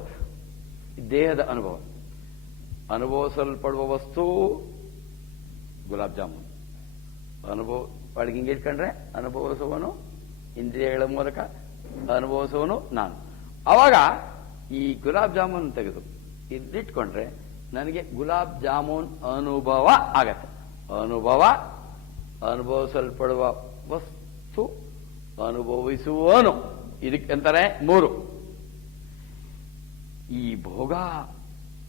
ದೇಹದ ಅನುಭವ. ಅನುಭವಿಸಲ್ಪಡುವ ವಸ್ತು ಗುಲಾಬ್ ಜಾಮೂನ್. ಒಳಗೆ ಹಿಂಗೆ ಇಟ್ಕೊಂಡ್ರೆ ಅನುಭವಿಸುವವನು, ಇಂದ್ರಿಯಗಳ ಮೂಲಕ ಅನುಭವಿಸುವವನು ನಾನು. ಅವಾಗ ಈ ಗುಲಾಬ್ ಜಾಮೂನ್ ತೆಗೆದು ಇಲ್ಲಿಟ್ಕೊಂಡ್ರೆ ನನಗೆ ಗುಲಾಬ್ ಜಾಮೂನ್ ಅನುಭವ ಆಗತ್ತೆ. ಅನುಭವ, ಅನುಭವಿಸಲ್ಪಡುವ ವಸ್ತು, ಅನುಭವಿಸುವವನು. ಇದಕ್ಕಂತಾರೆ ಮೂರು. ಈ ಭೋಗ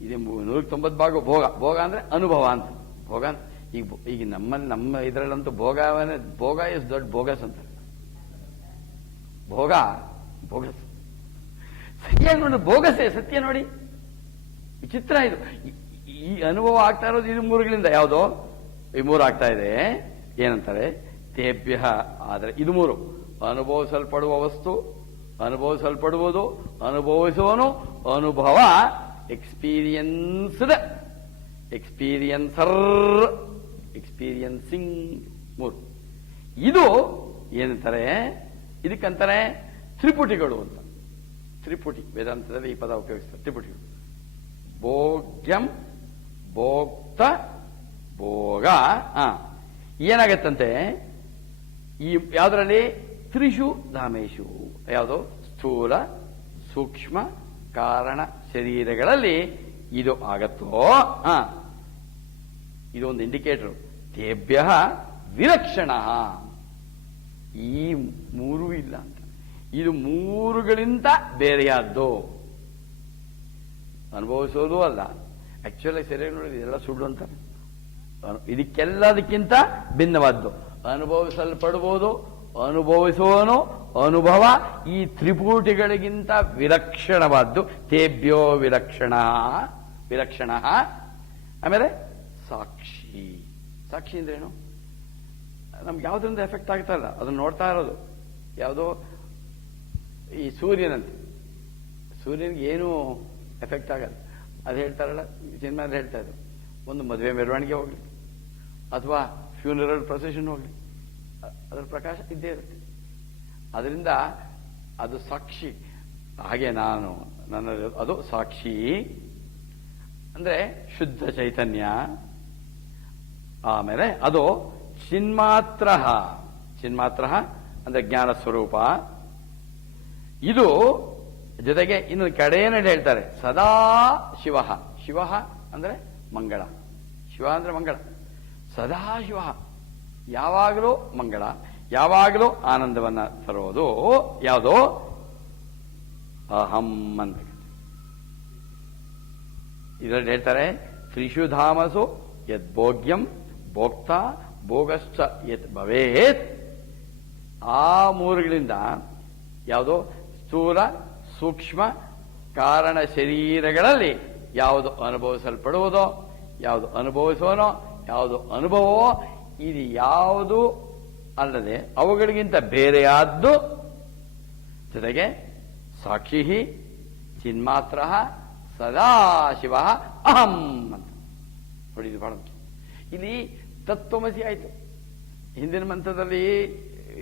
ಇದೆ 190 ಭಾಗ ಭೋಗ. ಭೋಗ ಅಂದ್ರೆ ಅನುಭವ ಅಂತ. ಭೋಗ ಈಗ ನಮ್ಮ ಇದರಲ್ಲಂತೂ ಭೋಗ ಇಸ್ ದೊಡ್ಡ ಬೋಗಸ್ ಅಂತ. ಭೋಗ ಬೋಗಸ್ ಸರಿಯಾಗಿ ನೋಡಿ, ಬೋಗಸೇ ಸತ್ಯ ನೋಡಿ. ವಿಚಿತ್ರ ಇದು. ಈ ಅನುಭವ ಆಗ್ತಾ ಇರೋದು ಇದು ಮೂರುಗಳಿಂದ. ಯಾವುದೋ ಈ ಮೂರು ಆಗ್ತಾ ಇದೆ. ಏನಂತಾರೆ, ತೇಭ್ಯ. ಆದರೆ ಇದು ಮೂರು: ಅನುಭವಿಸಲ್ಪಡುವ ವಸ್ತು, ಅನುಭವಿಸಲ್ಪಡುವುದು, ಅನುಭವಿಸುವನು, ಅನುಭವ, ಎಕ್ಸ್ಪೀರಿಯನ್ಸ್ಡ್, ಎಕ್ಸ್ಪೀರಿಯನ್ಸರ್, ಎಕ್ಸ್ಪೀರಿಯನ್ಸಿಂಗ್. ಮೂರು. ಇದು ಏನಂತಾರೆ, ಇದಕ್ಕಂತಾರೆ ತ್ರಿಪುಟಿಗಳು ಅಂತ. ತ್ರಿಪುಟಿ ವೇದಾಂತದಲ್ಲಿ ಈ ಪದ ಉಪಯೋಗಿಸ್ತಾರೆ. ತ್ರಿಪುಟಿಗಳು: ಭೋಗ್ಯಂ, ಭೋಕ್ತ, ಭೋಗ. ಏನಾಗತ್ತಂತೆ ಈ ಯಾವುದರಲ್ಲಿ ತ್ರಿಷು ಧಾಮೇಶು, ಯಾವುದು ಸ್ಥೂಲ ಸೂಕ್ಷ್ಮ ಕಾರಣ ಶರೀರಗಳಲ್ಲಿ ಇದು ಆಗತ್ತೋ, ಇದೊಂದು ಇಂಡಿಕೇಟರ್. ತೇಭ್ಯ ವಿಲಕ್ಷಣ, ಈ ಮೂರೂ ಇಲ್ಲ ಅಂತ, ಇದು ಮೂರುಗಳಿಂದ ಬೇರೆಯಾದ್ದು, ಅನುಭವಿಸೋದು ಅಲ್ಲ. ಆಕ್ಚುಲಿ ಸರಿಯಾಗಿ ನೋಡಿ ಇದೆಲ್ಲ ಸುಳ್ಳು ಅಂತಾರೆ. ಇದಕ್ಕೆಲ್ಲದಕ್ಕಿಂತ ಭಿನ್ನವಾದ್ದು, ಅನುಭವಿಸಲ್ಪಡುವುದು, ಅನುಭವಿಸುವನು, ಅನುಭವ, ಈ ತ್ರಿಪುಟಿಗಳಿಗಿಂತ ವಿಲಕ್ಷಣವಾದ್ದು. ತೇಭ್ಯೋ ವಿಲಕ್ಷಣ ವಿಲಕ್ಷಣ. ಆಮೇಲೆ ಸಾಕ್ಷಿ. ಸಾಕ್ಷಿ ಅಂದ್ರೇನು? ನಮ್ಗೆ ಯಾವುದರಿಂದ ಎಫೆಕ್ಟ್ ಆಗ್ತಾ ಇಲ್ಲ, ಅದನ್ನ ನೋಡ್ತಾ ಇರೋದು. ಯಾವುದೋ ಈ ಸೂರ್ಯನಂತೆ, ಸೂರ್ಯನಿಗೆ ಏನೂ ಎಫೆಕ್ಟ್ ಆಗಲ್ಲ. ಅದು ಹೇಳ್ತಾರಲ್ಲ, ಸಿನಿಮಾದಲ್ಲಿ ಹೇಳ್ತಾ ಇದ್ರು, ಒಂದು ಮದುವೆ ಮೆರವಣಿಗೆ ಹೋಗ್ಲಿ ಅಥವಾ ಫ್ಯೂನರಲ್ ಪ್ರೊಸೆಷನ್ ಹೋಗ್ಲಿ, ಅದರ ಪ್ರಕಾಶ ಇದ್ದೇ ಇರುತ್ತೆ. ಅದರಿಂದ ಅದು ಸಾಕ್ಷಿ. ಹಾಗೆ ನಾನು ಅದು ಸಾಕ್ಷಿ ಅಂದ್ರೆ ಶುದ್ಧ ಚೈತನ್ಯ. ಆಮೇಲೆ ಅದು ಚಿನ್ಮಾತ್ರ, ಚಿನ್ಮಾತ್ರ ಅಂದ್ರೆ ಜ್ಞಾನ ಸ್ವರೂಪ. ಇದು ಜೊತೆಗೆ ಇನ್ನು ಕಡೆಯಲ್ಲಿ ಹೇಳ್ತಾರೆ ಸದಾ ಶಿವ. ಶಿವ ಅಂದ್ರೆ ಮಂಗಳ, ಶಿವ ಅಂದ್ರೆ ಮಂಗಳ. ಸದಾ ಶಿವ, ಯಾವಾಗಲೂ ಮಂಗಳ, ಯಾವಾಗಲೂ ಆನಂದವನ್ನ ತರೋದು ಯಾವುದೋ ಅಹಂ ಅಂತ. ಇದರಲ್ಲಿ ಹೇಳ್ತಾರೆ ತ್ರಿಷು ಧಾಮಸು ಯದ್ ಭೋಗ್ಯಂ ಭೋಕ್ತ ಭೋಗಶ್ಚ ಯತ್ ಭವೇತ್. ಆ ಮೂರುಗಳಿಂದ ಯಾವುದೋ ಸ್ಥೂಲ ಸೂಕ್ಷ್ಮ ಕಾರಣ ಶರೀರಗಳಲ್ಲಿ ಯಾವುದು ಅನುಭವಿಸಲ್ಪಡುವುದೋ, ಯಾವುದು ಅನುಭವಿಸೋನೋ, ಯಾವುದು ಅನುಭವವೋ, ಇದು ಯಾವುದು ಅಲ್ಲದೆ ಅವುಗಳಿಗಿಂತ ಬೇರೆಯಾದ್ದು. ಜೊತೆಗೆ ಸಾಕ್ಷಿ ಚಿನ್ಮಾತ್ರ ಸದಾಶಿವ ಅಹಂ ಅಂತ ನೋಡಿ. ಇದು ಬಹಳ ಮುಖ್ಯ. ಇಲ್ಲಿ ತತ್ವಮಸಿ ಆಯಿತು. ಹಿಂದಿನ ಮಂತ್ರದಲ್ಲಿ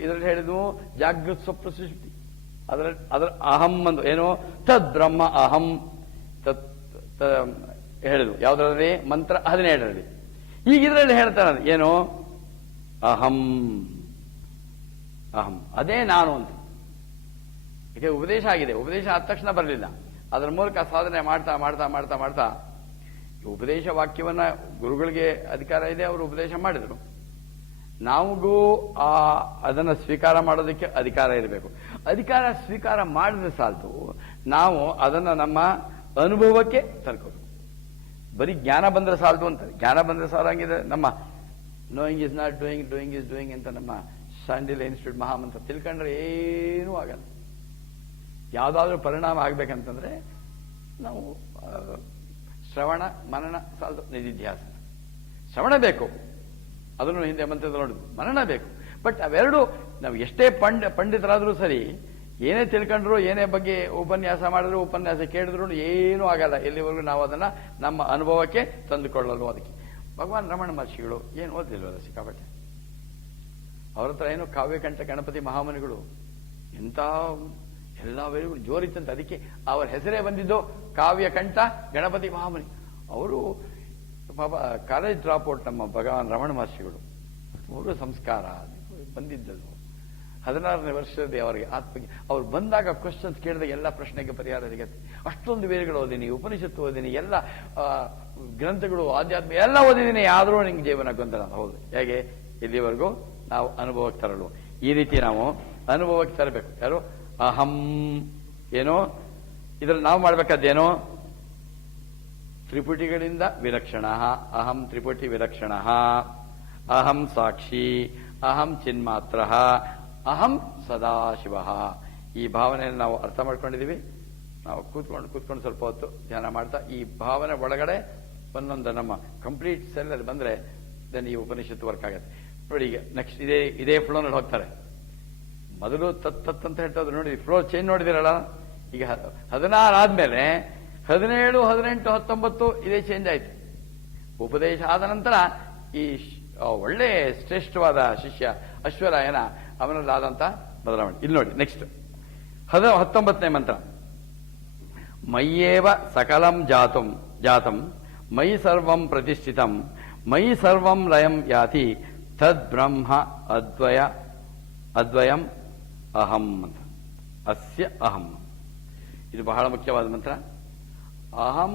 ಇದರಲ್ಲಿ ಹೇಳಿದ್ವು ಜಾಗೃತ ಸ್ವಪ್ನ ಸುಷುಪ್ತಿ. ಅದರ ಅಹಂ ಅಂತ ಏನು, ತದ್ ಬ್ರಹ್ಮ ಅಹಂ ತತ್ ಹೇಳಿದ್ವು. ಯಾವುದರಲ್ಲಿ? ಮಂತ್ರ 17ರಲ್ಲಿ. ಈಗ ಇದರಲ್ಲಿ ಹೇಳ್ತಾರೆ ಏನು, ಅಹಂ ಅಹಂ ಅದೇ ನಾನು ಅಂತ. ಇದೆ ಉಪದೇಶ ಆಗಿದೆ. ಉಪದೇಶ ಆದ ತಕ್ಷಣ ಬರಲಿಲ್ಲ, ಅದರ ಮೂಲಕ ಸಾಧನೆ ಮಾಡ್ತಾ ಮಾಡ್ತಾ ಮಾಡ್ತಾ ಮಾಡ್ತಾ ಉಪದೇಶ ವಾಕ್ಯವನ್ನ ಗುರುಗಳಿಗೆ ಅಧಿಕಾರ ಇದೆ, ಅವರು ಉಪದೇಶ ಮಾಡಿದರು. ನಮಗೂ ಅದನ್ನು ಸ್ವೀಕಾರ ಮಾಡೋದಕ್ಕೆ ಅಧಿಕಾರ ಇರಬೇಕು. ಅಧಿಕಾರ ಸ್ವೀಕಾರ ಮಾಡಿದ್ರೆ ಸಾಲದು, ನಾವು ಅದನ್ನು ನಮ್ಮ ಅನುಭವಕ್ಕೆ ತರ್ಕೋಬೇಕು. ಬರೀ ಜ್ಞಾನ ಬಂದ್ರೆ ಸಾಲದು ಅಂತಾರೆ. ಜ್ಞಾನ ಬಂದ್ರೆ ಸಾಲಂಗಿದೆ. ನಮ್ಮ knowing is not doing, doing is doing ಅಂತ ನಮ್ಮ ಶಾಂಡಿಲ್ಯ ಇನ್ಸ್ಟಿಟ್ಯೂಟ್ ಮಹಾಮಂತ್ರ ತಿಳ್ಕೊಂಡ್ರೆ ಏನೂ ಆಗಲ್ಲ. ಯಾವುದಾದ್ರೂ ಪರಿಣಾಮ ಆಗ್ಬೇಕಂತಂದ್ರೆ ನಾವು ಶ್ರವಣ ಮನನ ಸಾಲದು, ನಿಧಿಧ್ಯಾಸನ. ಶ್ರವಣ ಬೇಕು, ಅದನ್ನು ಹಿಂದೆ ಮಂತ್ರದಲ್ಲಿ ನೋಡಿದ್ವಿ. ಮನನ ಬೇಕು. ಬಟ್ ಅವೆರಡು ನಾವು ಎಷ್ಟೇ ಪಂಡಿತರಾದರೂ ಸರಿ, ಏನೇ ತಿಳ್ಕೊಂಡ್ರು, ಏನೇ ಬಗ್ಗೆ ಉಪನ್ಯಾಸ ಮಾಡಿದ್ರು, ಉಪನ್ಯಾಸ ಕೇಳಿದ್ರು ಏನೂ ಆಗಲ್ಲ ಎಲ್ಲಿವರೆಗೂ ನಾವು ಅದನ್ನ ನಮ್ಮ ಅನುಭವಕ್ಕೆ ತಂದುಕೊಳ್ಳಲು. ಅದಕ್ಕೆ ಭಗವಾನ್ ರಮಣ ಮಹರ್ಷಿಗಳು ಏನು ಓದಿಲ್ವಲ್ಲ ಸಿಕ್ಕಾಪಟ್ಟೆ. ಅವ್ರ ಹತ್ರ ಏನು ಕಾವ್ಯಕಂಠ ಗಣಪತಿ ಮಹಾಮನಿಗಳು ಎಂಥ ಎಲ್ಲವರಿಗೂ ಜೋರಿತ್ತಂತ. ಅದಕ್ಕೆ ಅವರ ಹೆಸರೇ ಬಂದಿದ್ದು ಕಾವ್ಯಕಂಠ ಗಣಪತಿ ಮಹಾಮನಿ. ಅವರು ಪಾಪ ಕಾಲೇಜ್ ಡ್ರಾಪ್ ಔಟ್ ನಮ್ಮ ಭಗವಾನ್ ರಮಣ ಮಹರ್ಷಿಗಳು. ಅವರು ಸಂಸ್ಕಾರ ಬಂದಿದ್ದದು 16ನೇ ವರ್ಷದಲ್ಲಿ ಅವರಿಗೆ ಆತ್ಮಗೆ. ಅವ್ರು ಬಂದಾಗ ಕ್ವಶನ್ಸ್ ಕೇಳಿದಾಗ ಎಲ್ಲ ಪ್ರಶ್ನೆಗೆ ಪರಿಹಾರ ಸಿಗತ್ತೆ. ಅಷ್ಟೊಂದು ವೇದಗಳು ಓದಿನಿ, ಉಪನಿಷತ್ತು ಓದಿನಿ, ಎಲ್ಲ ಗ್ರಂಥಗಳು, ಆಧ್ಯಾತ್ಮ ಎಲ್ಲ ಓದಿದ್ದೀನಿ, ಆದರೂ ನಿಂಗೆ ಜೀವನ ಗೊಂದಲ. ಹೌದು, ಹೇಗೆ ಇಲ್ಲಿವರೆಗೂ ನಾವು ಅನುಭವಕ್ಕೆ ತರಲು. ಈ ರೀತಿ ನಾವು ಅನುಭವಕ್ಕೆ ತರಬೇಕು. ಯಾರು? ಅಹಂ ಏನೋ ಇದ್ರಲ್ಲಿ ನಾವು ಮಾಡ್ಬೇಕಾದ್ದೇನೋ ತ್ರಿಪುಟಿಗಳಿಂದ ವಿಲಕ್ಷಣ. ಅಹಂ ತ್ರಿಪುಟಿ ವಿಲಕ್ಷಣ, ಅಹಂ ಸಾಕ್ಷಿ, ಅಹಂ ಚಿನ್ಮಾತ್ರ, ಅಹಂ ಸದಾಶಿವ. ಈ ಭಾವನೆಯನ್ನು ನಾವು ಅರ್ಥ ಮಾಡ್ಕೊಂಡಿದ್ದೀವಿ. ನಾವು ಕೂತ್ಕೊಂಡು ಸ್ವಲ್ಪ ಹೊತ್ತು ಧ್ಯಾನ ಮಾಡ್ತಾ ಈ ಭಾವನೆ ಒಳಗಡೆ ಒಂದೊಂದು ನಮ್ಮ ಕಂಪ್ಲೀಟ್ ಸೆಲ್ ಅಲ್ಲಿ ಬಂದ್ರೆ ದೆನ್ ಈ ಉಪನಿಷತ್ತು ವರ್ಕ್ ಆಗುತ್ತೆ. ನೋಡಿ, ಈಗ ನೆಕ್ಸ್ಟ್ ಇದೇ ಫ್ಲೋನಲ್ಲಿ ಹೋಗ್ತಾರೆ. ಮೊದಲು ತತ್ ಅಂತ ಹೇಳ್ತಾ ಇದ್ರು, ನೋಡಿ ಫ್ಲೋ ಚೇಂಜ್ ನೋಡಿದಿರಲ್ಲ. ಈಗ 16 ಆದ್ಮೇಲೆ 17, 18, 19 ಇದೇ ಚೇಂಜ್ ಆಯ್ತು. ಉಪದೇಶ ಆದ ನಂತರ ಈ ಒಳ್ಳೆ ಶ್ರೇಷ್ಠವಾದ ಶಿಷ್ಯ ಅಶ್ವರಾಯನ ಅವನಲ್ಲಾದಂತ ಬದಲಾವಣೆ. ಇಲ್ಲಿ ನೋಡಿ ನೆಕ್ಸ್ಟ್ 19ನೇ ಮಂತ್ರ. ಮಯ್ಯೇವ ಸಕಲಂ ಜಾತಂ ಮಯಿ ಸರ್ವಂ ಪ್ರತಿಷ್ಠಿತಂ ಮಯಿ ಸರ್ವಂ ಲಯಂ ಯಾತಿ ತದ್ ಬ್ರಹ್ಮ ಅದ್ವಯಂ ಅಹಂ ಅಂತ. ಅಸ್ಯ ಅಹಂ, ಇದು ಬಹಳ ಮುಖ್ಯವಾದ ಮಂತ್ರ. ಅಹಂ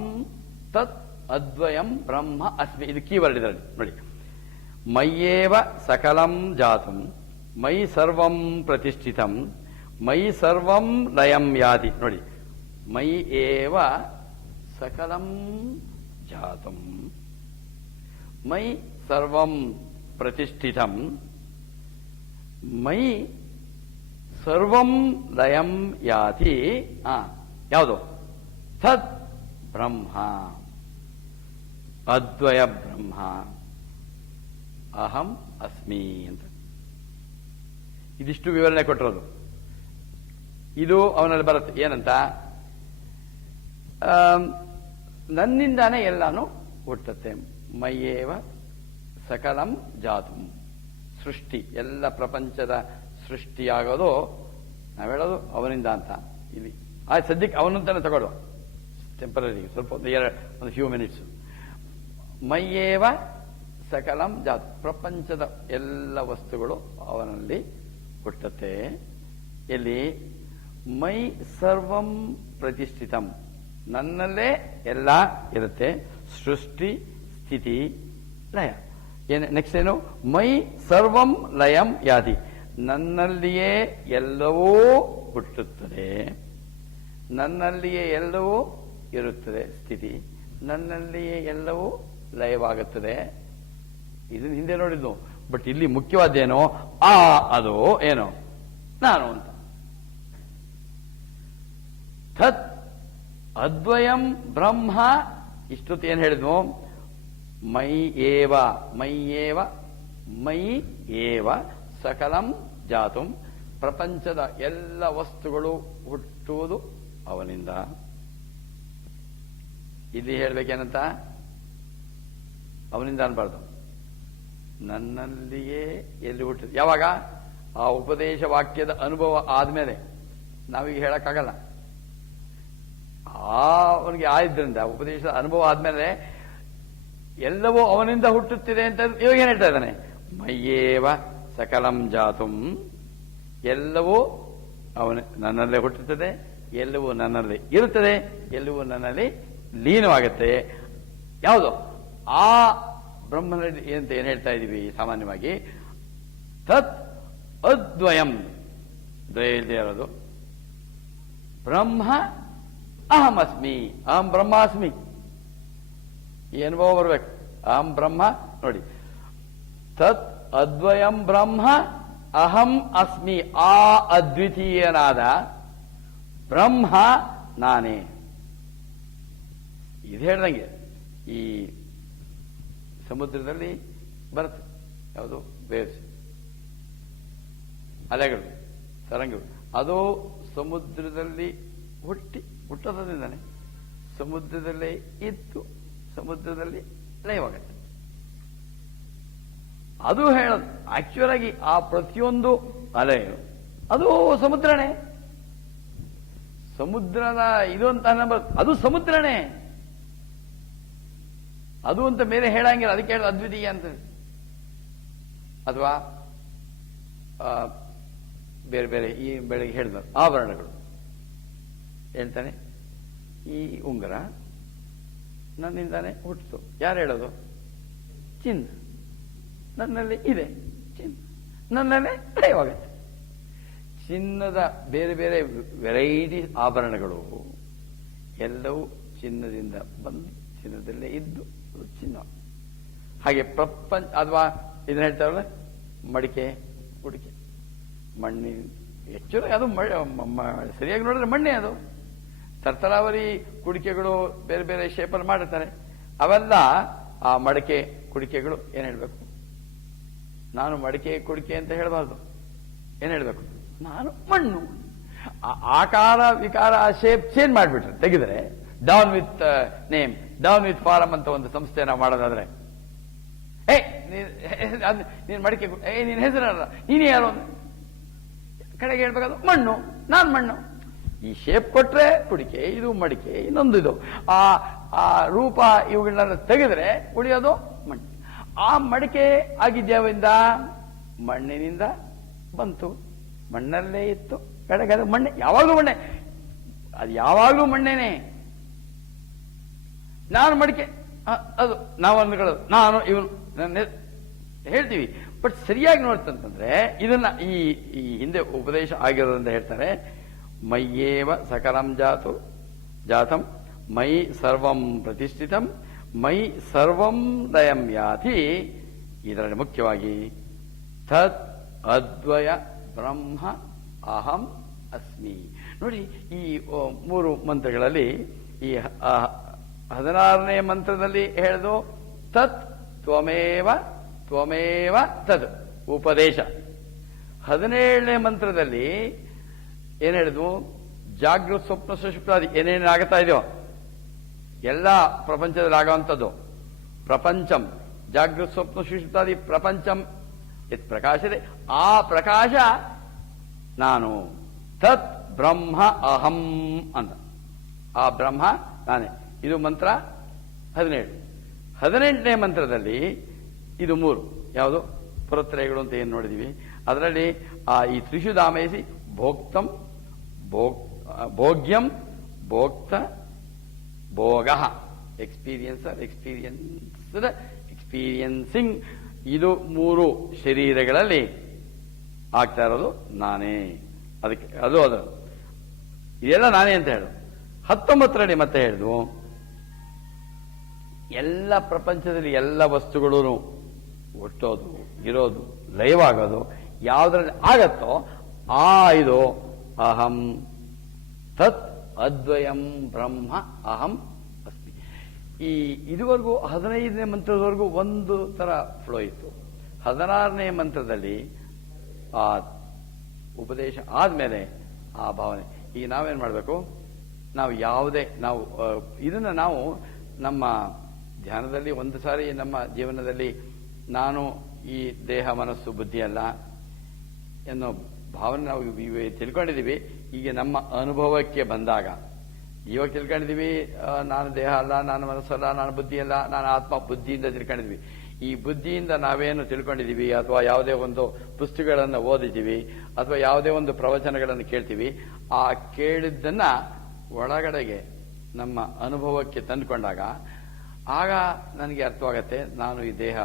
ತತ್ ಅದ್ವಯಂ ಬ್ರಹ್ಮ ಅಸ್ಮಿ, ಇದು ಕೀವರ್ಡ್ ಇದರಲ್ಲಿ ನೋಡಿ. ಮಯ್ಯೇವ ಸಕಲಂ ಜಾತಂ ಮಯಿ ಸರ್ವಂ ಪ್ರತಿಷ್ಠಿತಂ ಮಯಿ ಸರ್ವಂ ಲಯಂ ಯಾತಿ. ನೋಡಿ, ಮಯಿ ಏವ ಸಕಲಂ ಜಾತಂ ಮಯಿ ಸರ್ವಂ ಪ್ರತಿಷ್ಠಿತಂ ಮಯಿ ಸರ್ವಂ ಲಯಂ ಯಾತಿ. ಯಾವುದು? ತದ್ ಬ್ರಹ್ಮ, ಅದ್ವಯ ಬ್ರಹ್ಮ, ಅಹಂ ಅಸ್ಮಿ ಅಂತ. ಇದಿಷ್ಟು ವಿವರಣೆ ಕೊಟ್ಟಿರೋದು. ಇದು ಅವನಲ್ಲಿ ಬರುತ್ತೆ ಏನಂತ, ನನ್ನಿಂದಾನೇ ಎಲ್ಲಾನು ಹುಟ್ಟುತ್ತೆ. ಮಯ್ಯೇವ ಸಕಲಂ ಜಾತಂ, ಸೃಷ್ಟಿ, ಎಲ್ಲ ಪ್ರಪಂಚದ ಸೃಷ್ಟಿಯಾಗೋದು ನಾವು ಹೇಳೋದು ಅವನಿಂದ ಅಂತ. ಇಲ್ಲಿ ಸದ್ಯಕ್ಕೆ ಅವನಂತಾನೆ ತಗೊಳ್ಳುವ, ಟೆಂಪರರಿ, ಸ್ವಲ್ಪ ಒಂದು ಫ್ಯೂ ಮಿನಿಟ್ಸ್. ಮಯ್ಯೇವ ಸಕಲಂ ಜಾತ, ಪ್ರಪಂಚದ ಎಲ್ಲ ವಸ್ತುಗಳು ಅವನಲ್ಲಿ ಹುಟ್ಟುತ್ತೆ. ಎಲ್ಲಿ? ಮೈ ಸರ್ವಂ ಪ್ರತಿಷ್ಠಿತಂ, ನನ್ನಲ್ಲೇ ಎಲ್ಲ ಇರುತ್ತೆ. ಸೃಷ್ಟಿ ಸ್ಥಿತಿ ಲಯ. ನೆಕ್ಸ್ಟ್ ಏನು? ಮೈ ಸರ್ವಂ ಲಯಂ ಯಾತಿ, ನನ್ನಲ್ಲಿಯೇ ಎಲ್ಲವೂ ಹುಟ್ಟುತ್ತದೆ, ನನ್ನಲ್ಲಿಯೇ ಎಲ್ಲವೂ ಇರುತ್ತದೆ ಸ್ಥಿತಿ, ನನ್ನಲ್ಲಿಯೇ ಎಲ್ಲವೂ ಲಯವಾಗುತ್ತದೆ. ಇದನ್ನ ಹಿಂದೆ ನೋಡಿದ್ದು. ಬಟ್ ಇಲ್ಲಿ ಮುಖ್ಯವಾದ್ದೇನೋ ಅದು ಏನೋ ನಾನು ಅಂತ. ತತ್ ಅದ್ವಯಂ ಬ್ರಹ್ಮ. ಇಷ್ಟೊತ್ತು ಏನ್ ಹೇಳಿದ್ನು? ಮೈ ಏವ ಮೈ ಏವ ಸಕಲಂ ಜಾತುಂ, ಪ್ರಪಂಚದ ಎಲ್ಲ ವಸ್ತುಗಳು ಹುಟ್ಟುವುದು ಅವನಿಂದ. ಇಲ್ಲಿ ಹೇಳ್ಬೇಕೇನಂತ? ಅವನಿಂದ ಅನ್ಬಾರ್ದು, ನನ್ನಲ್ಲಿಯೇ ಎಲ್ಲಿ ಹುಟ್ಟಿದೆ. ಯಾವಾಗ? ಆ ಉಪದೇಶ ವಾಕ್ಯದ ಅನುಭವ ಆದ್ಮೇಲೆ. ನಾವೀಗ ಹೇಳಕ್ಕಾಗಲ್ಲ. ಅವನಿಗೆ ಆದ್ರಿಂದ ಉಪದೇಶದ ಅನುಭವ ಆದ್ಮೇಲೆ ಎಲ್ಲವೂ ಅವನಿಂದ ಹುಟ್ಟುತ್ತಿದೆ ಅಂತ ಇವಾಗ ಏನ್ ಹೇಳ್ತಾ ಇದ್ದಾನೆ? ಮಯ್ಯೇವ ಸಕಲಂ ಜಾತುಂ, ಎಲ್ಲವೂ ನನ್ನಲ್ಲೇ ಹುಟ್ಟುತ್ತದೆ, ಎಲ್ಲವೂ ನನ್ನಲ್ಲಿ ಇರುತ್ತದೆ, ಎಲ್ಲವೂ ನನ್ನಲ್ಲಿ ಲೀನವಾಗುತ್ತೆ. ಯಾವುದು? ಆ ಬ್ರಹ್ಮನಲ್ಲಿ ಅಂತ ಏನ್ ಹೇಳ್ತಾ ಇದೀವಿ ಸಾಮಾನ್ಯವಾಗಿ? ತತ್ ಅದ್ವಯಂ, ದ್ವಯ ಇಲ್ಲದೆ ಇರೋದು. ಬ್ರಹ್ಮ ಅಹಮಸ್ಮಿ, ಅಹಂ ಬ್ರಹ್ಮಾಸ್ಮಿ. ಈ ಅನುಭವ ಬರ್ಬೇಕು. ಅಹಂ ಬ್ರಹ್ಮ. ನೋಡಿ, ತತ್ ಅದ್ವಯಂ ಬ್ರಹ್ಮ ಅಹಂ ಅಸ್ಮಿ, ಆ ಅದ್ವಿತೀಯನಾದ ಬ್ರಹ್ಮ ನಾನೇ. ಇದು ಹೇಳ್ದಂಗೆ ಈ ಸಮುದ್ರದಲ್ಲಿ ಬರುತ್ತೆ ಯಾವುದು? ವೇವ್ಸ್, ಅಲೆಗಳು, ತರಂಗಗಳು. ಅದು ಸಮುದ್ರದಲ್ಲಿ ಹುಟ್ಟೋದ್ರಿಂದಾನೆ ಸಮುದ್ರದಲ್ಲೇ ಇದ್ದು ಸಮುದ್ರದಲ್ಲಿ ಲಯವಾಗತ್ತೆ. ಅದು ಹೇಳೋದು ಆಕ್ಚುಯಲ್ ಆಗಿ ಆ ಪ್ರತಿಯೊಂದು ಅಲೆಯು ಅದು ಸಮುದ್ರನೇ. ಸಮುದ್ರದ ಇದು ಅಂತ ಅದು ಸಮುದ್ರನೇ. ಅದು ಅಂತ ಬೇರೆ ಹೇಳಂಗಿಲ್ಲ, ಅದಕ್ಕೆ ಹೇಳೋದು ಅದ್ವಿತೀಯ ಅಂತ. ಅಥವಾ ಬೇರೆ ಬೇರೆ ಈ ಬೆಳಗ್ಗೆ ಹೇಳಿದ ಆಭರಣಗಳು ಹೇಳ್ತಾನೆ, ಈ ಉಂಗುರ ನನ್ನಿಂದಾನೆ ಹುಟ್ಟಿತು. ಯಾರು ಹೇಳೋದು? ಚಿನ್ನ ನನ್ನಲ್ಲಿ ಇದೆ, ಚಿನ್ನ ನನ್ನಲ್ಲೇ ಲಯವಾಗತ್ತೆ. ಚಿನ್ನದ ಬೇರೆ ಬೇರೆ ವೆರೈಟಿ ಆಭರಣಗಳು ಎಲ್ಲವೂ ಚಿನ್ನದಿಂದ ಬಂದು ಚಿನ್ನದಲ್ಲೇ ಇದ್ದು ಚಿನ್ನ. ಹಾಗೆ ಪ್ರಪಂಚ, ಅಥವಾ ಇದನ್ನ ಹೇಳ್ತಾರಲ್ಲ ಮಡಿಕೆ ಕುಡಿಕೆ, ಮಣ್ಣಿನ ಹೆಚ್ಚು ಅದು ಸರಿಯಾಗಿ ನೋಡಿದ್ರೆ ಮಣ್ಣೆ. ಅದು ತರ್ತರಾವರಿ ಕುಡಿಕೆಗಳು ಬೇರೆ ಬೇರೆ ಶೇಪಲ್ಲಿ ಮಾಡಿರ್ತಾರೆ. ಅವೆಲ್ಲ ಆ ಮಡಿಕೆ ಕುಡಿಕೆಗಳು ಏನ್ ಹೇಳ್ಬೇಕು? ನಾನು ಮಡಿಕೆ ಕುಡಿಕೆ ಅಂತ ಹೇಳಬಾರ್ದು. ಏನ್ ಹೇಳ್ಬೇಕು? ನಾನು ಮಣ್ಣು. ಆಕಾರ ವಿಕಾರ ಶೇಪ್ ಚೇಂಜ್ ಮಾಡಿಬಿಟ್ರೆ, ತೆಗೆದ್ರೆ down with name, down with form ಅಂತ ಒಂದು ಸಂಸ್ಥೆ ನಾವು ಮಾಡೋದಾದ್ರೆ, ನೀನ್ ಮಡಿಕೆ, ನೀನ್ ಹೆಸರಲ್ಲ, ನೀನೇ ಯಾರು ಕಡೆಗೆ ಹೇಳ್ಬೇಕಾದ್ರು ಮಣ್ಣು, ನಾನ್ ಮಣ್ಣು. ಈ ಶೇಪ್ ಕೊಟ್ರೆ ಕುಡಿಕೆ, ಇದು ಮಡಿಕೆ, ಇನ್ನೊಂದು ಇದು. ಆ ರೂಪ ಇವುಗಳನ್ನ ತೆಗೆದ್ರೆ ಉಳಿಯೋದು ಮಣ್ಣು. ಆ ಮಡಿಕೆ ಆಗಿದ್ಯಾವಿಂದ? ಮಣ್ಣಿನಿಂದ ಬಂತು. ಮಣ್ಣಲ್ಲೇ ಇತ್ತು. ಬೆಳಗ್ಗೆ ಅದು ಮಣ್ಣೆ, ಯಾವಾಗಲೂ ಮಣ್ಣೆ, ಅದು ಯಾವಾಗಲೂ ಮಣ್ಣೇನೆ. ನಾನು ಮಡಿಕೆ, ಅದು ನಾವು ಅಂದ್ಕೊಳ್ಳೋದು, ನಾನು ಇವನು ನನ್ನ ಹೇಳ್ತೀವಿ. ಬಟ್ ಸರಿಯಾಗಿ ನೋಡ್ತಂತಂದ್ರೆ ಇದನ್ನ ಈ ಹಿಂದೆ ಉಪದೇಶ ಆಗಿರೋದ್ರಿಂದ ಹೇಳ್ತಾರೆ, ಮಯ್ಯೇವ ಸಕಲಂ ಜಾತಂ ಮೈ ಸರ್ವಂ ಪ್ರತಿಷ್ಠಿತಂ ಮೈ ಸರ್ವಂ ಲಯಂ ಯಾತಿ. ಇದರಲ್ಲಿ ಮುಖ್ಯವಾಗಿ ತತ್ ಅದ್ವಯ ಬ್ರಹ್ಮ ಅಹಂ ಅಸ್ಮಿ. ನೋಡಿ, ಈ 3 ಮಂತ್ರಗಳಲ್ಲಿ ಈ 16ನೇ ಮಂತ್ರದಲ್ಲಿ ಹೇಳಿದು ತತ್ ತ್ವಮೇವ ತ್ವಮೇವ ತದ್ ಉಪದೇಶ. 17ನೇ ಮಂತ್ರದಲ್ಲಿ ಏನ್ ಹೇಳಿದ್ವು? ಜಾಗೃತ ಸ್ವಪ್ನ ಸುಷುಪ್ತಾದಿ ಏನೇನು ಆಗ್ತಾ ಇದೆಯೋ ಎಲ್ಲ ಪ್ರಪಂಚದಲ್ಲಿ ಆಗುವಂಥದ್ದು. ಪ್ರಪಂಚಂ ಜಾಗೃತ ಸ್ವಪ್ನ ಸುಷುಪ್ತಾದಿ ಪ್ರಪಂಚಂ ಯತ್ ಪ್ರಕಾಶದೆ, ಆ ಪ್ರಕಾಶ ನಾನು. ತತ್ ಬ್ರಹ್ಮ ಅಹಂ ಅಂತ, ಆ ಬ್ರಹ್ಮ ನಾನೇ. ಇದು ಮಂತ್ರ 17. 18ನೇ ಮಂತ್ರದಲ್ಲಿ ಇದು 3 ಯಾವುದು ಪುರತ್ರಯಗಳು ಅಂತ ಏನು ನೋಡಿದೀವಿ. ಅದರಲ್ಲಿ ಈ ತ್ರಿಷುಧಾಮಯಸಿ ಭೋಕ್ತಂ ಭೋಗ್ಯಂ ಭೋಕ್ತ ಭೋಗ ಎಕ್ಸ್ಪೀರಿಯನ್ಸರ್ ಎಕ್ಸ್ಪೀರಿಯನ್ಸಿಂಗ್, ಇದು 3 ಶರೀರಗಳಲ್ಲಿ ಆಗ್ತಾ ಇರೋದು ನಾನೇ. ಅದಕ್ಕೆ ಅದು ಇದೆಲ್ಲ ನಾನೇ ಅಂತ ಹೇಳು. 19ರಲ್ಲಿ ಮತ್ತೆ ಹೇಳಿದ್ವು, ಎಲ್ಲ ಪ್ರಪಂಚದಲ್ಲಿ ಎಲ್ಲ ವಸ್ತುಗಳು ಹುಟ್ಟೋದು, ಇರೋದು, ಲಯವಾಗೋದು ಯಾವುದ್ರಲ್ಲಿ ಆಗತ್ತೋ ಇದು ಅಹಂ ತತ್ ಅದ್ವಯಂ ಬ್ರಹ್ಮ ಅಹಂ ಅಸ್ಮಿ. ಇದುವರೆಗೂ 15ನೇ ಮಂತ್ರದವರೆಗೂ ಒಂದು ತರ ಫ್ಲೋ ಇತ್ತು. 16ನೇ ಮಂತ್ರದಲ್ಲಿ ಆ ಉಪದೇಶ ಆದ್ಮೇಲೆ ಆ ಭಾವನೆ. ಈಗ ನಾವೇನ್ ಮಾಡಬೇಕು? ನಾವು ಇದನ್ನ ನಾವು ನಮ್ಮ ಧ್ಯಾನದಲ್ಲಿ ಒಂದು ಸಾರಿ ನಮ್ಮ ಜೀವನದಲ್ಲಿ ನಾನು ಈ ದೇಹ ಮನಸ್ಸು ಬುದ್ಧಿ ಅಲ್ಲ ಎನ್ನೋ ಭಾವನೆ ನಾವು ತಿಳ್ಕೊಂಡಿದ್ದೀವಿ. ಈಗ ನಮ್ಮ ಅನುಭವಕ್ಕೆ ಬಂದಾಗ ಇವಾಗ ತಿಳ್ಕೊಂಡಿದ್ದೀವಿ, ನಾನು ದೇಹ ಅಲ್ಲ, ನಾನು ಮನಸ್ಸಲ್ಲ, ನಾನು ಬುದ್ಧಿ ಅಲ್ಲ, ನಾನು ಆತ್ಮ, ಬುದ್ಧಿಯಿಂದ ತಿಳ್ಕೊಂಡಿದ್ವಿ. ಈ ಬುದ್ಧಿಯಿಂದ ನಾವೇನು ತಿಳ್ಕೊಂಡಿದ್ದೀವಿ, ಅಥವಾ ಯಾವುದೇ ಒಂದು ಪುಸ್ತಕಗಳನ್ನು ಓದಿದ್ದೀವಿ, ಅಥವಾ ಯಾವುದೇ ಒಂದು ಪ್ರವಚನಗಳನ್ನು ಕೇಳ್ತೀವಿ, ಆ ಕೇಳಿದ್ದನ್ನ ಒಳಗಡೆಗೆ ನಮ್ಮ ಅನುಭವಕ್ಕೆ ತಂದುಕೊಂಡಾಗ ಆಗ ನನಗೆ ಅರ್ಥವಾಗತ್ತೆ, ನಾನು ಈ ದೇಹ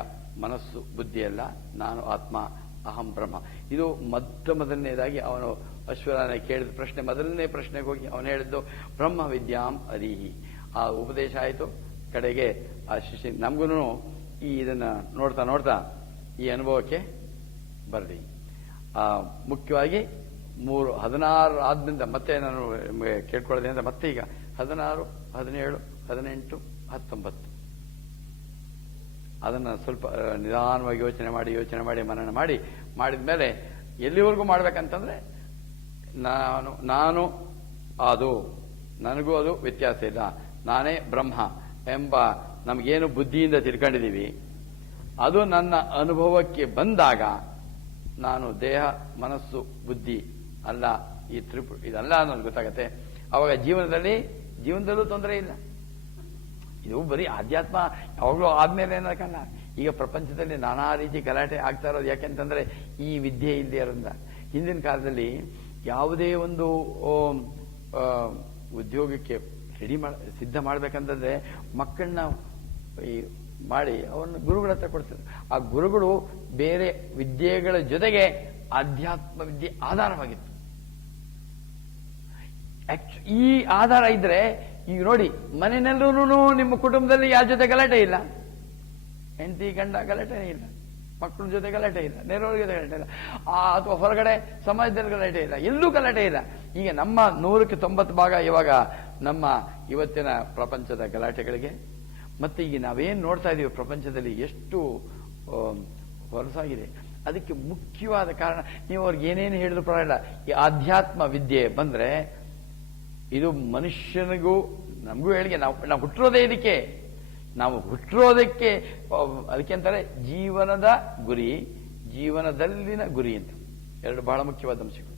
ಮನಸ್ಸು ಬುದ್ಧಿ ಅಲ್ಲ, ನಾನು ಆತ್ಮ, ಅಹಂ ಬ್ರಹ್ಮ. ಇದು ಮೊದಲನೇದಾಗಿ ಅವನು ಅಶ್ವರಾನ ಕೇಳಿದ ಪ್ರಶ್ನೆ, ಮೊದಲನೇ ಪ್ರಶ್ನೆಗೆ ಹೋಗಿ ಅವನು ಹೇಳಿದ್ದು ಬ್ರಹ್ಮ ವಿದ್ಯಾಂ ಅರಿಹಿ. ಆ ಉಪದೇಶ ಆಯಿತು. ಕಡೆಗೆ ಆ ಶಿಷ್ಯ ನಮಗೂ ಇದನ್ನ ನೋಡ್ತಾ ನೋಡ್ತಾ ಈ ಅನುಭವಕ್ಕೆ ಬರಲಿ. ಮುಖ್ಯವಾಗಿ 16 ಆದ್ರಿಂದ ಮತ್ತೆ ನಾನು ಕೇಳ್ಕೊಳ್ಳೋದೆ ಅಂದ್ರೆ ಮತ್ತೆ ಈಗ 16, 17, 18, 19 ಅದನ್ನ ಸ್ವಲ್ಪ ನಿಧಾನವಾಗಿ ಯೋಚನೆ ಮಾಡಿ ಮನನ ಮಾಡಿದ ಮೇಲೆ ಎಲ್ಲಿವರೆಗೂ ಮಾಡ್ಬೇಕಂತಂದ್ರೆ ನಾನು ಅದು, ನನಗೂ ಅದು ವ್ಯತ್ಯಾಸ ಇಲ್ಲ, ನಾನೇ ಬ್ರಹ್ಮ ಎಂಬ ನಮಗೇನು ಬುದ್ಧಿಯಿಂದ ತಿಳ್ಕೊಂಡಿದ್ದೀವಿ, ಅದು ನನ್ನ ಅನುಭವಕ್ಕೆ ಬಂದಾಗ ನಾನು ದೇಹ ಮನಸ್ಸು ಬುದ್ಧಿ ಅಲ್ಲ, ಈ ಇದಲ್ಲ ಅನ್ನೋದು ಗೊತ್ತಾಗತ್ತೆ. ಅವಾಗ ಜೀವನದಲ್ಲೂ ತೊಂದರೆ ಇಲ್ಲ. ಇದು ಬರೀ ಆಧ್ಯಾತ್ಮ ಯಾವಾಗಲೂ ಆದ್ಮೇಲೆ ಏನಕ್ಕಲ್ಲ. ಈಗ ಪ್ರಪಂಚದಲ್ಲಿ ನಾನಾ ರೀತಿ ಗಲಾಟೆ ಆಗ್ತಾ ಇರೋದು ಯಾಕೆಂತಂದ್ರೆ ಈ ವಿದ್ಯೆ ಇಲ್ಲದೆ ಇರೋದ್ರಿಂದ. ಹಿಂದಿನ ಕಾಲದಲ್ಲಿ ಯಾವುದೇ ಒಂದು ಉದ್ಯೋಗಕ್ಕೆ ಸಿದ್ಧ ಮಾಡ್ಬೇಕಂತಂದ್ರೆ ಮಕ್ಕಳನ್ನ ಮಾಡಿ ಅವನ್ನ ಗುರುಗಳ ಹತ್ರ ಕೊಡ್ತಾರೆ. ಆ ಗುರುಗಳು ಬೇರೆ ವಿದ್ಯೆಗಳ ಜೊತೆಗೆ ಆಧ್ಯಾತ್ಮ ವಿದ್ಯೆ ಆಧಾರವಾಗಿತ್ತು. ಈ ಆಧಾರ ಇದ್ರೆ ಈಗ ನೋಡಿ, ಮನೆಯಲ್ಲೂ ನಿಮ್ಮ ಕುಟುಂಬದಲ್ಲಿ ಯಾರ ಜೊತೆ ಗಲಾಟೆ ಇಲ್ಲ, ಹೆಂಡತಿ ಗಂಡ ಗಲಾಟೆ ಇಲ್ಲ, ಮಕ್ಕಳ ಜೊತೆ ಗಲಾಟೆ ಇಲ್ಲ, ನೆರವರ ಜೊತೆ ಗಲಾಟೆ ಇಲ್ಲ, ಅಥವಾ ಹೊರಗಡೆ ಸಮಾಜದಲ್ಲಿ ಗಲಾಟೆ ಇಲ್ಲ, ಎಲ್ಲೂ ಗಲಾಟೆ ಇಲ್ಲ. ಈಗ ನಮ್ಮ 100ಕ್ಕೆ 90 ಭಾಗ ಇವಾಗ ನಮ್ಮ ಇವತ್ತಿನ ಪ್ರಪಂಚದ ಗಲಾಟೆಗಳಿಗೆ. ಮತ್ತೆ ಈಗ ನಾವೇನ್ ನೋಡ್ತಾ ಇದೀವಿ ಪ್ರಪಂಚದಲ್ಲಿ ಎಷ್ಟು ಹೊರಸಾಗಿದೆ. ಅದಕ್ಕೆ ಮುಖ್ಯವಾದ ಕಾರಣ, ನೀವು ಅವ್ರಿಗೆ ಏನೇನು ಹೇಳಿದ್ರು ಪರವಾಗಿಲ್ಲ, ಈ ಆಧ್ಯಾತ್ಮ ವಿದ್ಯೆ ಬಂದ್ರೆ ಇದು ಮನುಷ್ಯನಿಗೂ ನಮಗೂ ಹೇಳಿಕೆ. ನಾವು ಹುಟ್ಟಿರೋದೇ ಇದಕ್ಕೆ, ನಾವು ಹುಟ್ಟಿರೋದಕ್ಕೆ ಅದಕ್ಕೆ ಅಂತಾರೆ ಜೀವನದ ಗುರಿ, ಜೀವನದಲ್ಲಿನ ಗುರಿ ಅಂತ ಎರಡು ಬಹಳ ಮುಖ್ಯವಾದ ಅಂಶಗಳು.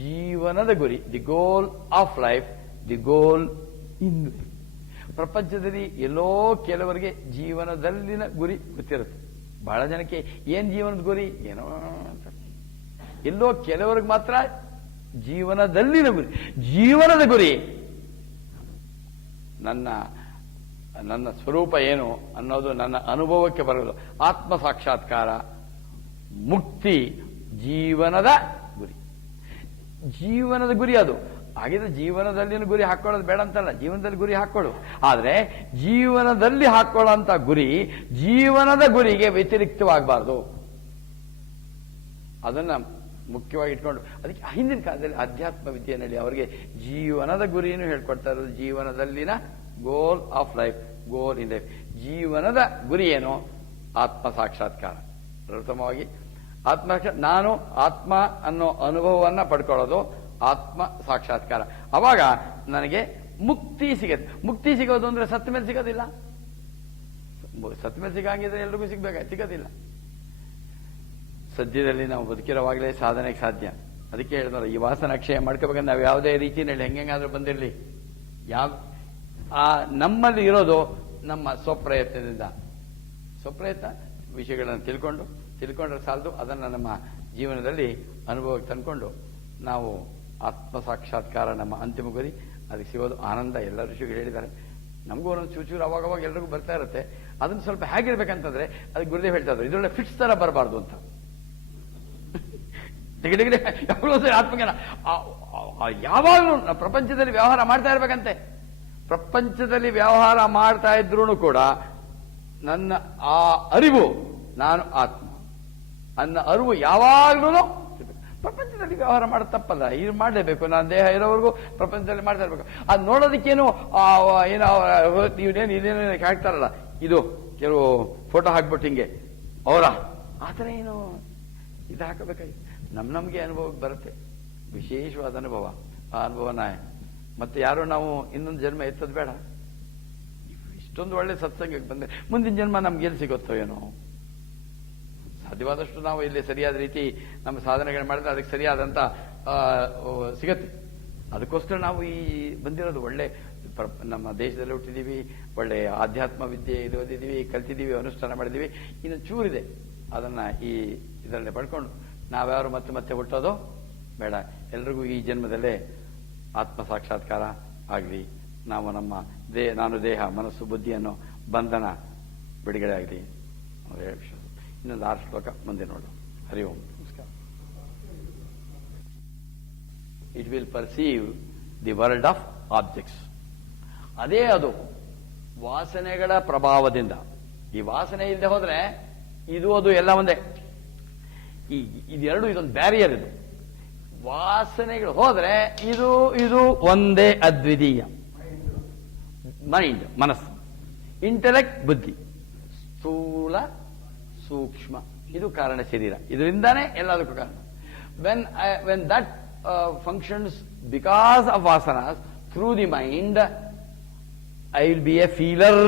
ಜೀವನದ ಗುರಿ, the goal of life, the goal in. ಪ್ರಪಂಚದಲ್ಲಿ ಎಲ್ಲೋ ಕೆಲವರಿಗೆ ಜೀವನದಲ್ಲಿನ ಗುರಿ ಗೊತ್ತಿರುತ್ತೆ. ಬಹಳ ಜನಕ್ಕೆ ಏನ್ ಜೀವನದ ಗುರಿ ಏನೋ ಅಂತ. ಎಲ್ಲೋ ಕೆಲವರಿಗೆ ಮಾತ್ರ ಜೀವನದಲ್ಲಿನ ಗುರಿ. ಜೀವನದ ಗುರಿ ನನ್ನ ಸ್ವರೂಪ ಏನು ಅನ್ನೋದು ನನ್ನ ಅನುಭವಕ್ಕೆ ಬರೋದು. ಆತ್ಮ ಸಾಕ್ಷಾತ್ಕಾರ, ಮುಕ್ತಿ ಜೀವನದ ಗುರಿ. ಜೀವನದ ಗುರಿ ಅದು. ಹಾಗಿದ್ರೆ ಜೀವನದಲ್ಲಿನ ಗುರಿ ಹಾಕೊಳ್ಳೋದು ಬೇಡ ಅಂತಲ್ಲ, ಜೀವನದಲ್ಲಿ ಗುರಿ ಹಾಕೊಳ್ಳು. ಆದ್ರೆ ಜೀವನದಲ್ಲಿ ಹಾಕೊಳ್ಳೋಂಥ ಗುರಿ ಜೀವನದ ಗುರಿಗೆ ವ್ಯತಿರಿಕ್ತವಾಗಬಾರ್ದು. ಅದನ್ನ ಮುಖ್ಯವಾಗಿ ಇಟ್ಕೊಂಡು, ಅದಕ್ಕೆ ಹಿಂದಿನ ಕಾಲದಲ್ಲಿ ಅಧ್ಯಾತ್ಮ ವಿದ್ಯೆಯಲ್ಲಿ ಅವರಿಗೆ ಜೀವನದ ಗುರಿಯನ್ನು ಹೇಳ್ಕೊಡ್ತಾ ಇರೋದು. ಜೀವನದಲ್ಲಿನ goal of life, goal in life. ಜೀವನದ ಗುರಿ ಏನು? ಆತ್ಮ ಸಾಕ್ಷಾತ್ಕಾರ. ಪ್ರಥಮವಾಗಿ ನಾನು ಆತ್ಮ ಅನ್ನೋ ಅನುಭವವನ್ನ ಪಡ್ಕೊಳ್ಳೋದು ಆತ್ಮ ಸಾಕ್ಷಾತ್ಕಾರ. ಅವಾಗ ನನಗೆ ಮುಕ್ತಿ ಸಿಗತ್ತೆ. ಮುಕ್ತಿ ಸಿಗೋದು ಅಂದ್ರೆ ಸತ್ತ ಮೇಲೆ ಸಿಗೋದಿಲ್ಲ. ಸತ್ತ ಮೇಲೆ ಸಿಗಂಗಿದ್ರೆ ಎಲ್ರಿಗೂ ಸಿಗೋದಿಲ್ಲ. ಸದ್ಯದಲ್ಲಿ ನಾವು ಬದುಕಿರೋವಾಗಲೇ ಸಾಧನೆಗೆ ಸಾಧ್ಯ. ಅದಕ್ಕೆ ಹೇಳಿದ್ರು, ಈ ವಾಸನ ಅಕ್ಷಯ ಮಾಡ್ಕೋಬೇಕಂದ್ರೆ ನಾವು ಯಾವುದೇ ರೀತಿಯಲ್ಲಿ ಹೆಂಗಾದ್ರೂ ಬಂದಿರಲಿ, ನಮ್ಮಲ್ಲಿ ಇರೋದು ನಮ್ಮ ಸ್ವಪ್ರಯತ್ನದಿಂದ. ಸ್ವಪ್ರಯತ್ನ ವಿಷಯಗಳನ್ನು ತಿಳ್ಕೊಂಡ್ರೆ ಸಾಲದು. ಅದನ್ನು ನಮ್ಮ ಜೀವನದಲ್ಲಿ ಅನುಭವಕ್ಕೆ ತಂದ್ಕೊಂಡು ನಾವು ಆತ್ಮ ಸಾಕ್ಷಾತ್ಕಾರ ನಮ್ಮ ಅಂತಿಮ ಗುರಿ. ಅದಕ್ಕೆ ಸಿಗೋದು ಆನಂದ. ಎಲ್ಲ ಋಷಿಗಳು ಹೇಳಿದ್ದಾರೆ. ನಮಗೂ ಒಂದೊಂದು ಚೂಚೂರು ಅವಾಗವಾಗ ಎಲ್ರಿಗೂ ಬರ್ತಾ ಇರುತ್ತೆ. ಅದನ್ನು ಸ್ವಲ್ಪ ಹೇಗಿರ್ಬೇಕಂತಂದ್ರೆ ಅದಕ್ಕೆ ಗುರುದೇವ್ ಹೇಳ್ತಾ ಇದ್ರು, ಇದರೊಳ್ಳೆ ಫಿಟ್ಸ್ ತರ ಬರಬಾರ್ದು ಅಂತ. ಆತ್ಮಜ್ಞಾನ ಯಾವಾಗಲೂ ಪ್ರಪಂಚದಲ್ಲಿ ವ್ಯವಹಾರ ಮಾಡ್ತಾ ಇರ್ಬೇಕಂತೆ. ಪ್ರಪಂಚದಲ್ಲಿ ವ್ಯವಹಾರ ಮಾಡ್ತಾ ಇದ್ರೂ ಕೂಡ ನನ್ನ ಆ ಅರಿವು, ನಾನು ಆತ್ಮ ಅನ್ನ ಅರಿವು ಯಾವಾಗ್ಲೂ ಪ್ರಪಂಚದಲ್ಲಿ ವ್ಯವಹಾರ ಮಾಡೋದು ತಪ್ಪಲ್ಲ. ಇದು ಮಾಡಲೇಬೇಕು. ನಾನು ದೇಹ ಇರೋವರೆಗೂ ಪ್ರಪಂಚದಲ್ಲಿ ಮಾಡ್ತಾ ಇರ್ಬೇಕು. ಅದು ನೋಡೋದಕ್ಕೇನು ಏನೋ ಇದೇನು ಹಾಕ್ತಾರಲ್ಲ, ಇದು ಕೆಲವು ಫೋಟೋ ಹಾಕ್ಬಿಟ್ಟು ಹಿಂಗೆ ಅವರ ಆ ಥರ ಏನು ಇದು ಹಾಕಬೇಕಾಗಿತ್ತು. ನಮ್ಗೆ ಅನುಭವಕ್ಕೆ ಬರುತ್ತೆ, ವಿಶೇಷವಾದ ಅನುಭವ. ಆ ಅನುಭವನ ಮತ್ತೆ ಯಾರೋ ನಾವು ಇನ್ನೊಂದು ಜನ್ಮ ಎತ್ತೋದು ಬೇಡ. ಇಷ್ಟೊಂದು ಒಳ್ಳೆ ಸತ್ಸಂಗಕ್ಕೆ ಬಂದ್ರೆ ಮುಂದಿನ ಜನ್ಮ ನಮ್ಗೆ ಎಲ್ಲಿ ಸಿಗುತ್ತೋ ಏನೋ. ಸಾಧ್ಯವಾದಷ್ಟು ನಾವು ಇಲ್ಲಿ ಸರಿಯಾದ ರೀತಿ ನಮ್ಮ ಸಾಧನೆಗಳು ಮಾಡಿದ್ರೆ ಅದಕ್ಕೆ ಸರಿಯಾದಂತ ಸಿಗತ್ತೆ. ಅದಕ್ಕೋಸ್ಕರ ನಾವು ಈ ಬಂದಿರೋದು ಒಳ್ಳೆ ನಮ್ಮ ದೇಶದಲ್ಲಿ ಹುಟ್ಟಿದೀವಿ, ಒಳ್ಳೆ ಆಧ್ಯಾತ್ಮ ವಿದ್ಯೆ ಇದು ಓದಿದ್ದೀವಿ, ಕಲ್ತಿದ್ದೀವಿ, ಅನುಷ್ಠಾನ ಮಾಡಿದ್ದೀವಿ. ಇನ್ನು ಚೂರಿದೆ, ಅದನ್ನ ಈ ಇದರಲ್ಲೇ ಪಡ್ಕೊಂಡು ನಾವ್ಯಾರು ಮತ್ತೆ ಮತ್ತೆ ಹುಟ್ಟೋದು ಬೇಡ. ಎಲ್ರಿಗೂ ಈ ಜನ್ಮದಲ್ಲೇ ಆತ್ಮ ಸಾಕ್ಷಾತ್ಕಾರ ಆಗಲಿ. ನಾವು ನಮ್ಮ ನಾನು ದೇಹ ಮನಸ್ಸು ಬುದ್ಧಿ ಅನ್ನೋ ಬಂಧನ ಬಿಡುಗಡೆ ಆಗಲಿ. ಇನ್ನೊಂದು 6 ಶ್ಲೋಕ ಮುಂದೆ ನೋಡು. ಹರಿ ಓಂ. ನಮಸ್ಕಾರ. It will perceive the world of objects. ಅದೇ ಅದು ವಾಸನೆಗಳ ಪ್ರಭಾವದಿಂದ. ಈ ವಾಸನೆ ಇಲ್ಲದೆ ಹೋದ್ರೆ ಇದು ಅದು ಎಲ್ಲ ಒಂದೇ. ಇದೆರಡು ಇದೊಂದು ಬ್ಯಾರಿಯರ್. ಇದು ವಾಸನೆಗಳು ಹೋದ್ರೆ ಇದು ಒಂದೇ, ಅದ್ವಿತೀಯ. ಮೈಂಡ್ ಮನಸ್ಸು, ಇಂಟೆಲೆಕ್ಟ್ ಬುದ್ಧಿ, ಸ್ಥೂಲ ಸೂಕ್ಷ್ಮ, ಇದು ಕಾರಣ ಶರೀರ. ಇದರಿಂದಾನೇ ಎಲ್ಲದಕ್ಕೂ ಕಾರಣ. When that functions because of vasanas through the mind, I will be a feeler.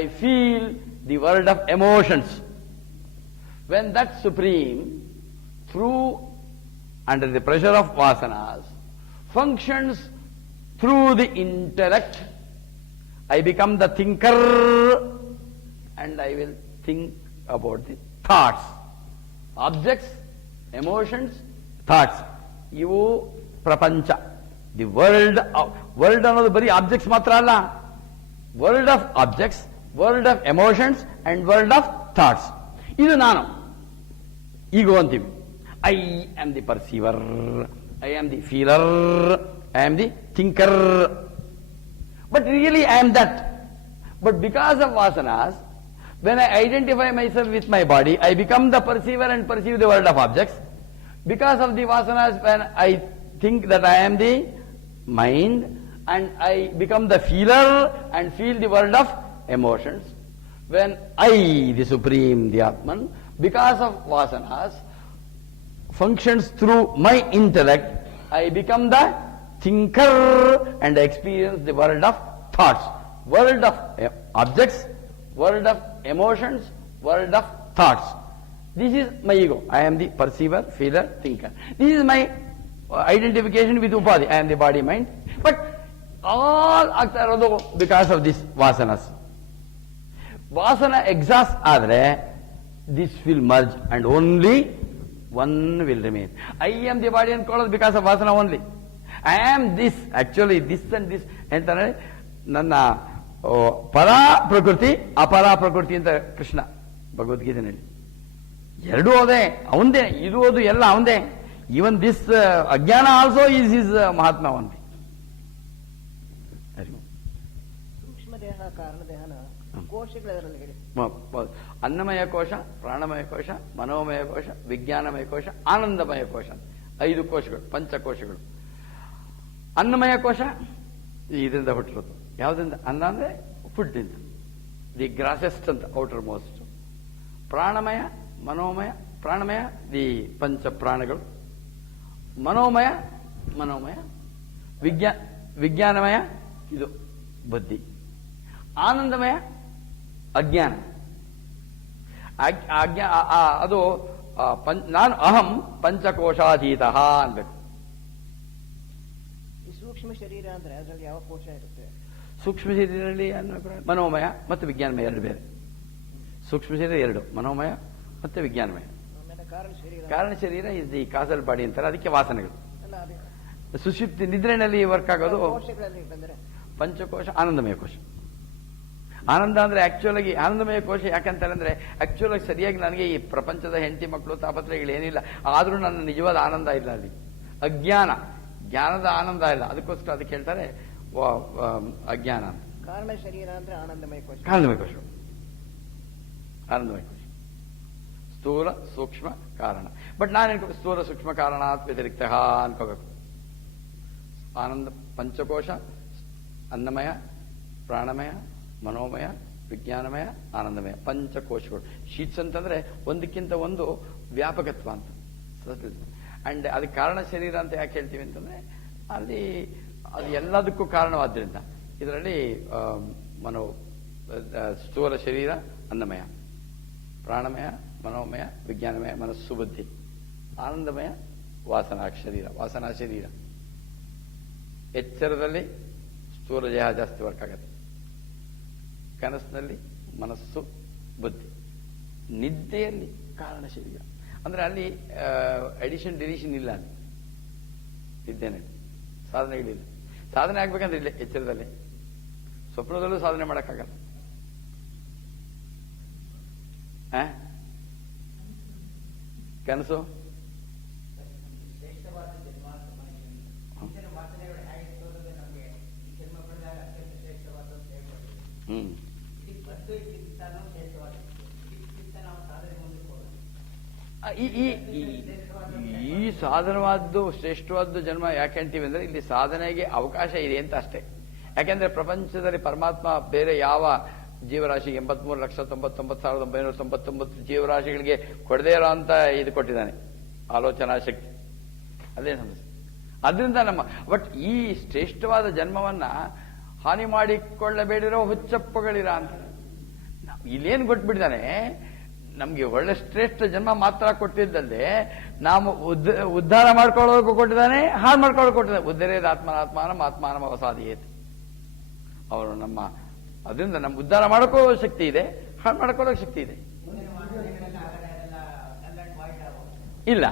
I feel the world of emotions. When that supreme, through under the pressure of vasanas, functions through the intellect, I become the thinker and I will think about the thoughts. Objects, emotions, thoughts. Ivu prapancha. The world ಅನ್ನೋದು ಬರೀ objects ಮಾತ್ರ ಅಲ್ಲ. World of objects, world of emotions and world of thoughts. ಇದು ನಾನು ego ಅಂತೀವಿ. I am the perceiver, I am the feeler, I am the thinker. But really I am that. But because of vasanas, when I identify myself with my body, I become the perceiver and perceive the world of objects. Because of the vasanas, when I think that I am the mind, and I become the feeler and feel the world of emotions. When I, the Supreme, the Atman, because of vasanas, functions through my intellect, I become the thinker and experience the world of thoughts, world of objects, world of emotions, world of thoughts. This is my ego. I am the perceiver, feeler, thinker. This is my identification with Upadhi. I am the body, mind. But all ಆಗ್ತಾ ಇರೋದು because of this vasanas. ವಾಸನ exhaust ಆದರೆ this will merge and only one will remain. I am the body ಅನ್ಕೊಳ್ಳೋದು because of vasana only. I am this, actually this and this ಅಂತಾನೆ. ನನ್ನ ಪರಾ ಪ್ರಕೃತಿ ಅಪರಾ ಪ್ರಕೃತಿ ಅಂತ ಕೃಷ್ಣ ಭಗವದ್ಗೀತೆಯಲ್ಲಿ ಎರಡೂ ಅದೇ, ಅವಂದೇ. ಇದು ಅದು ಎಲ್ಲ ಅವಂದೇ. ಈವನ್ ದಿಸ್ ಅಜ್ಞಾನ also is is Mahatma only. ಸೂಕ್ಷ್ಮ ದೇಹ ಕಾರಣ ದೇಹನ ಕೋಶಗಳಲ್ಲಿ ಹೇಳಿ. ಅನ್ನಮಯ ಕೋಶ, ಪ್ರಾಣಮಯ ಕೋಶ, ಮನೋಮಯ ಕೋಶ, ವಿಜ್ಞಾನಮಯ ಕೋಶ, ಆನಂದಮಯ ಕೋಶ. 5 ಕೋಶಗಳು, ಪಂಚಕೋಶಗಳು. ಅನ್ನಮಯ ಕೋಶ ಇದರಿಂದ ಹುಟ್ಟಿರೋದು. ಯಾವುದರಿಂದ? ಅನ್ನ ಅಂದ್ರೆ ಫುಡ್ ಇಂದ, ದಿ ಗ್ರಾಸೆಸ್ಟ್ ಅಂತ, ಔಟರ್ ಮೋಸ್ಟ್. ಪ್ರಾಣಮಯ, ಮನೋಮಯ, ಪ್ರಾಣಮಯ ದಿ ಪಂಚ ಪ್ರಾಣಗಳು, ಮನೋಮಯ ವಿಜ್ಞಾನಮಯ ಇದು ಬುದ್ಧಿ, ಆನಂದಮಯ ಅಜ್ಞಾನ. ಅದು ನಾನು ಅಹಂ ಪಂಚಕೋಶಾತೀತ ಅನ್ಬೇಕು. ಈ ಸೂಕ್ಷ್ಮ ಶರೀರ ಅಂದ್ರೆ ಅದರಲ್ಲಿ ಯಾವ ಕೋಶ ಇರುತ್ತೆ? ಸೂಕ್ಷ್ಮ ಶರೀರದಲ್ಲಿ ಮನೋಮಯ ಮತ್ತು ವಿಜ್ಞಾನಮಯ ಎರಡು ಬೇರೆ. ಸೂಕ್ಷ್ಮ ಶರೀರ 2, ಮನೋಮಯ ಮತ್ತು ವಿಜ್ಞಾನಮಯ. ಕಾರಣ ಶರೀರ ಇಸ್ ದಿ ಕಾಸಲ್ ಬಾಡಿ ಅಂತಾರೆ, ಅದಕ್ಕೆ ವಾಸನೆಗಳು. ಸುಷುಪ್ತಿ ನಿದ್ರೆನಲ್ಲಿ ವರ್ಕ್ ಆಗೋದು ಪಂಚಕೋಶ, ಆನಂದಮಯ ಕೋಶ. ಆನಂದ ಅಂದ್ರೆ ಆಕ್ಚುಲ್ ಆಗಿ ಆನಂದಮಯ ಕೋಶ ಯಾಕಂತಾರೆ ಅಂದ್ರೆ ಆಕ್ಚುಲ್ ಆಗಿ ಸರಿಯಾಗಿ ನನಗೆ ಈ ಪ್ರಪಂಚದ ಹೆಂಡತಿ ಮಕ್ಕಳು ತಾಪತ್ರಯಗಳು ಏನಿಲ್ಲ, ಆದ್ರೂ ನನ್ನ ನಿಜವಾದ ಆನಂದ ಇಲ್ಲ ಅಲ್ಲಿ. ಅಜ್ಞಾನ, ಜ್ಞಾನದ ಆನಂದ ಇಲ್ಲ. ಅದಕ್ಕೋಸ್ಕರ ಅದಕ್ಕೆ ಹೇಳ್ತಾರೆ ಅಜ್ಞಾನ ಅಂತ. ಕಾರಣ ಶರೀರ ಅಂದ್ರೆ ಆನಂದಮಯ ಕೋಶ. ಆನಂದಮಯ ಕೋಶ, ಆನಂದಮಯ ಕೋಶ. ಸ್ಥೂಲ ಸೂಕ್ಷ್ಮ ಕಾರಣ. ಬಟ್ ನಾನು ಸ್ಥೂಲ ಸೂಕ್ಷ್ಮ ಕಾರಣ ವ್ಯತಿರಿಕ್ತ ಅನ್ಕೋಬೇಕು. ಆನಂದ ಪಂಚಕೋಶ, ಅನ್ನಮಯ, ಪ್ರಾಣಮಯ, ಮನೋಮಯ, ವಿಜ್ಞಾನಮಯ, ಆನಂದಮಯ, ಪಂಚಕೋಶಗಳು. ಶೀಟ್ಸ್ ಅಂತಂದ್ರೆ ಒಂದಕ್ಕಿಂತ ಒಂದು ವ್ಯಾಪಕತ್ವ ಅಂತ. ಅಂಡ್ ಅದಕ್ಕೆ ಕಾರಣ ಶರೀರ ಅಂತ ಯಾಕೆ ಹೇಳ್ತೀವಿ ಅಂತಂದ್ರೆ ಅಲ್ಲಿ ಅದು ಎಲ್ಲದಕ್ಕೂ ಕಾರಣವಾದ್ರಿಂದ. ಇದರಲ್ಲಿ ಸ್ಥೂಲ ಶರೀರ ಅನ್ನಮಯ, ಪ್ರಾಣಮಯ, ಮನೋಮಯ, ವಿಜ್ಞಾನಮಯ ಮನಸ್ಸು ಬುದ್ಧಿ, ಆನಂದಮಯ ವಾಸನಾ ಶರೀರ, ವಾಸನಾ ಶರೀರ. ಎಚ್ಚರದಲ್ಲಿ ಸ್ಥೂಲ ದೇಹ ಜಾಸ್ತಿ ವರ್ಕ್ ಆಗುತ್ತೆ, ಕನಸಿನಲ್ಲಿ ಮನಸ್ಸು ಬುದ್ಧಿ, ನಿದ್ದೆಯಲ್ಲಿ ಕಾರಣ ಶರೀರ. ಅಂದ್ರೆ ಅಲ್ಲಿ ಅಡಿಷನ್ ಡಿಲಿಷನ್ ಇಲ್ಲ, ಅಲ್ಲಿ ನಿದ್ದೆನಲ್ಲಿ ಸಾಧನೆಗಳಿಲ್ಲ. ಸಾಧನೆ ಆಗ್ಬೇಕಂದ್ರೆ ಇಲ್ಲ ಎಚ್ಚರದಲ್ಲಿ. ಸ್ವಪ್ನದಲ್ಲೂ ಸಾಧನೆ ಮಾಡೋಕ್ಕಾಗಲ್ಲ. ಕನಸು ಈ ಸಾಧನವಾದ್ದು ಶ್ರೇಷ್ಠವಾದ್ದು ಜನ್ಮ ಯಾಕೆ ಅಂತೀವಿ ಅಂದ್ರೆ ಇಲ್ಲಿ ಸಾಧನೆಗೆ ಅವಕಾಶ ಇದೆ ಅಂತ ಅಷ್ಟೇ. ಯಾಕೆಂದ್ರೆ ಪ್ರಪಂಚದಲ್ಲಿ ಪರಮಾತ್ಮ ಬೇರೆ ಯಾವ ಜೀವರಾಶಿಗೆ 83,99,999 ಜೀವರಾಶಿಗಳಿಗೆ ಕೊಡದೇ ಇರೋ ಅಂತ ಇದು ಕೊಟ್ಟಿದ್ದಾನೆ, ಆಲೋಚನಾ ಶಕ್ತಿ. ಅದೇ ಸಮಸ್ಯೆ. ಅದರಿಂದ ಬಟ್ ಈ ಶ್ರೇಷ್ಠವಾದ ಜನ್ಮವನ್ನ ಹಾನಿ ಮಾಡಿಕೊಳ್ಳಬೇಡಿರೋ ಹುಚ್ಚಪ್ಪಗಳಿರ ಅಂತ ಇಲ್ಲೇನು ಕೊಟ್ಬಿಟ್ಟಿದ್ದಾನೆ. ನಮ್ಗೆ ಒಳ್ಳೆ ಶ್ರೇಷ್ಠ ಜನ್ಮ ಮಾತ್ರ ಕೊಟ್ಟಿದ್ದಲ್ಲದೆ ನಾವು ಉದ್ಧಾರ ಮಾಡ್ಕೊಳ್ಳೋದಕ್ಕೂ ಕೊಟ್ಟಿದ್ದಾನೆ, ಹಾಳು ಮಾಡ್ಕೊಳ್ಳೋಕೆ ಕೊಟ್ಟಿದ್ದಾನೆ. ಉದ್ಧರೇದ ಆತ್ಮನಾತ್ಮಾನಂ ಆತ್ಮಾನಂ ಅವಸಾದಿಯೇತಿ. ಅವರು ಅದರಿಂದ ನಮ್ಮ ಉದ್ಧಾರ ಮಾಡೋಕ್ಕೂ ಶಕ್ತಿ ಇದೆ, ಹಾಳು ಮಾಡ್ಕೊಳ್ಳೋಕೆ ಶಕ್ತಿ ಇದೆ. ಇಲ್ಲ,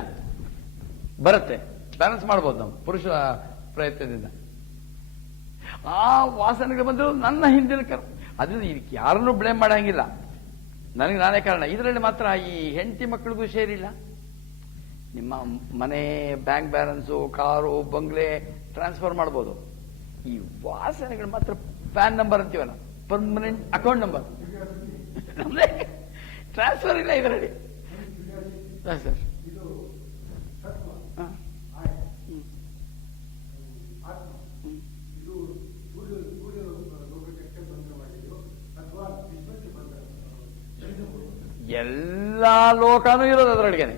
ಬರುತ್ತೆ, ಬ್ಯಾಲೆನ್ಸ್ ಮಾಡ್ಬೋದು ನಾವು ಪುರುಷ ಪ್ರಯತ್ನದಿಂದ. ಆ ವಾಸನೆಗೆ ಬಂದರೂ ನನ್ನ ಹಿಂದಿನ ಅದರಿಂದ ಇದಕ್ಕೆ ಯಾರನ್ನೂ ಬ್ಲೇಮ್ ಮಾಡಂಗಿಲ್ಲ. ನನಗೆ ನಾನೇ ಕಾರಣ. ಇದರಲ್ಲಿ ಮಾತ್ರ ಈ ಹೆಂಡತಿ ಮಕ್ಕಳಿಗೂ ಸೇರಿಲ್ಲ. ನಿಮ್ಮ ಮನೆ ಬ್ಯಾಂಕ್ ಬ್ಯಾಲೆನ್ಸು, ಕಾರು, ಬಂಗ್ಲೆ ಟ್ರಾನ್ಸ್ಫರ್ ಮಾಡ್ಬೋದು. ಈ ವಾಸನೆಗಳು ಮಾತ್ರ ಪ್ಯಾನ್ ನಂಬರ್ ಅಂತೀವಲ್ಲ, ಪರ್ಮನೆಂಟ್ ಅಕೌಂಟ್ ನಂಬರ್, ನಮ್ದೇ ಟ್ರಾನ್ಸ್ಫರ್ ಇಲ್ಲ ಇದರಲ್ಲಿ. ಸರ್ ಎಲ್ಲಾ ಲೋಕನೂ ಇರೋದು ಅದರೊಳಗೇನೆ.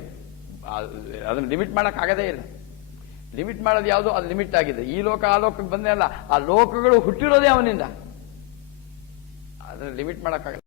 ಅದನ್ನು ಲಿಮಿಟ್ ಮಾಡಕ್ ಆಗದೇ ಇಲ್ಲ. ಲಿಮಿಟ್ ಮಾಡೋದು ಯಾವುದು, ಅದು ಲಿಮಿಟ್ ಆಗಿದೆ. ಈ ಲೋಕ ಆ ಲೋಕಕ್ಕೆ ಬಂದೇ ಅಲ್ಲ, ಆ ಲೋಕಗಳು ಹುಟ್ಟಿರೋದೇ ಅವನಿಂದ. ಅದನ್ನು ಲಿಮಿಟ್ ಮಾಡಕ್ಕಾಗಲ್ಲ.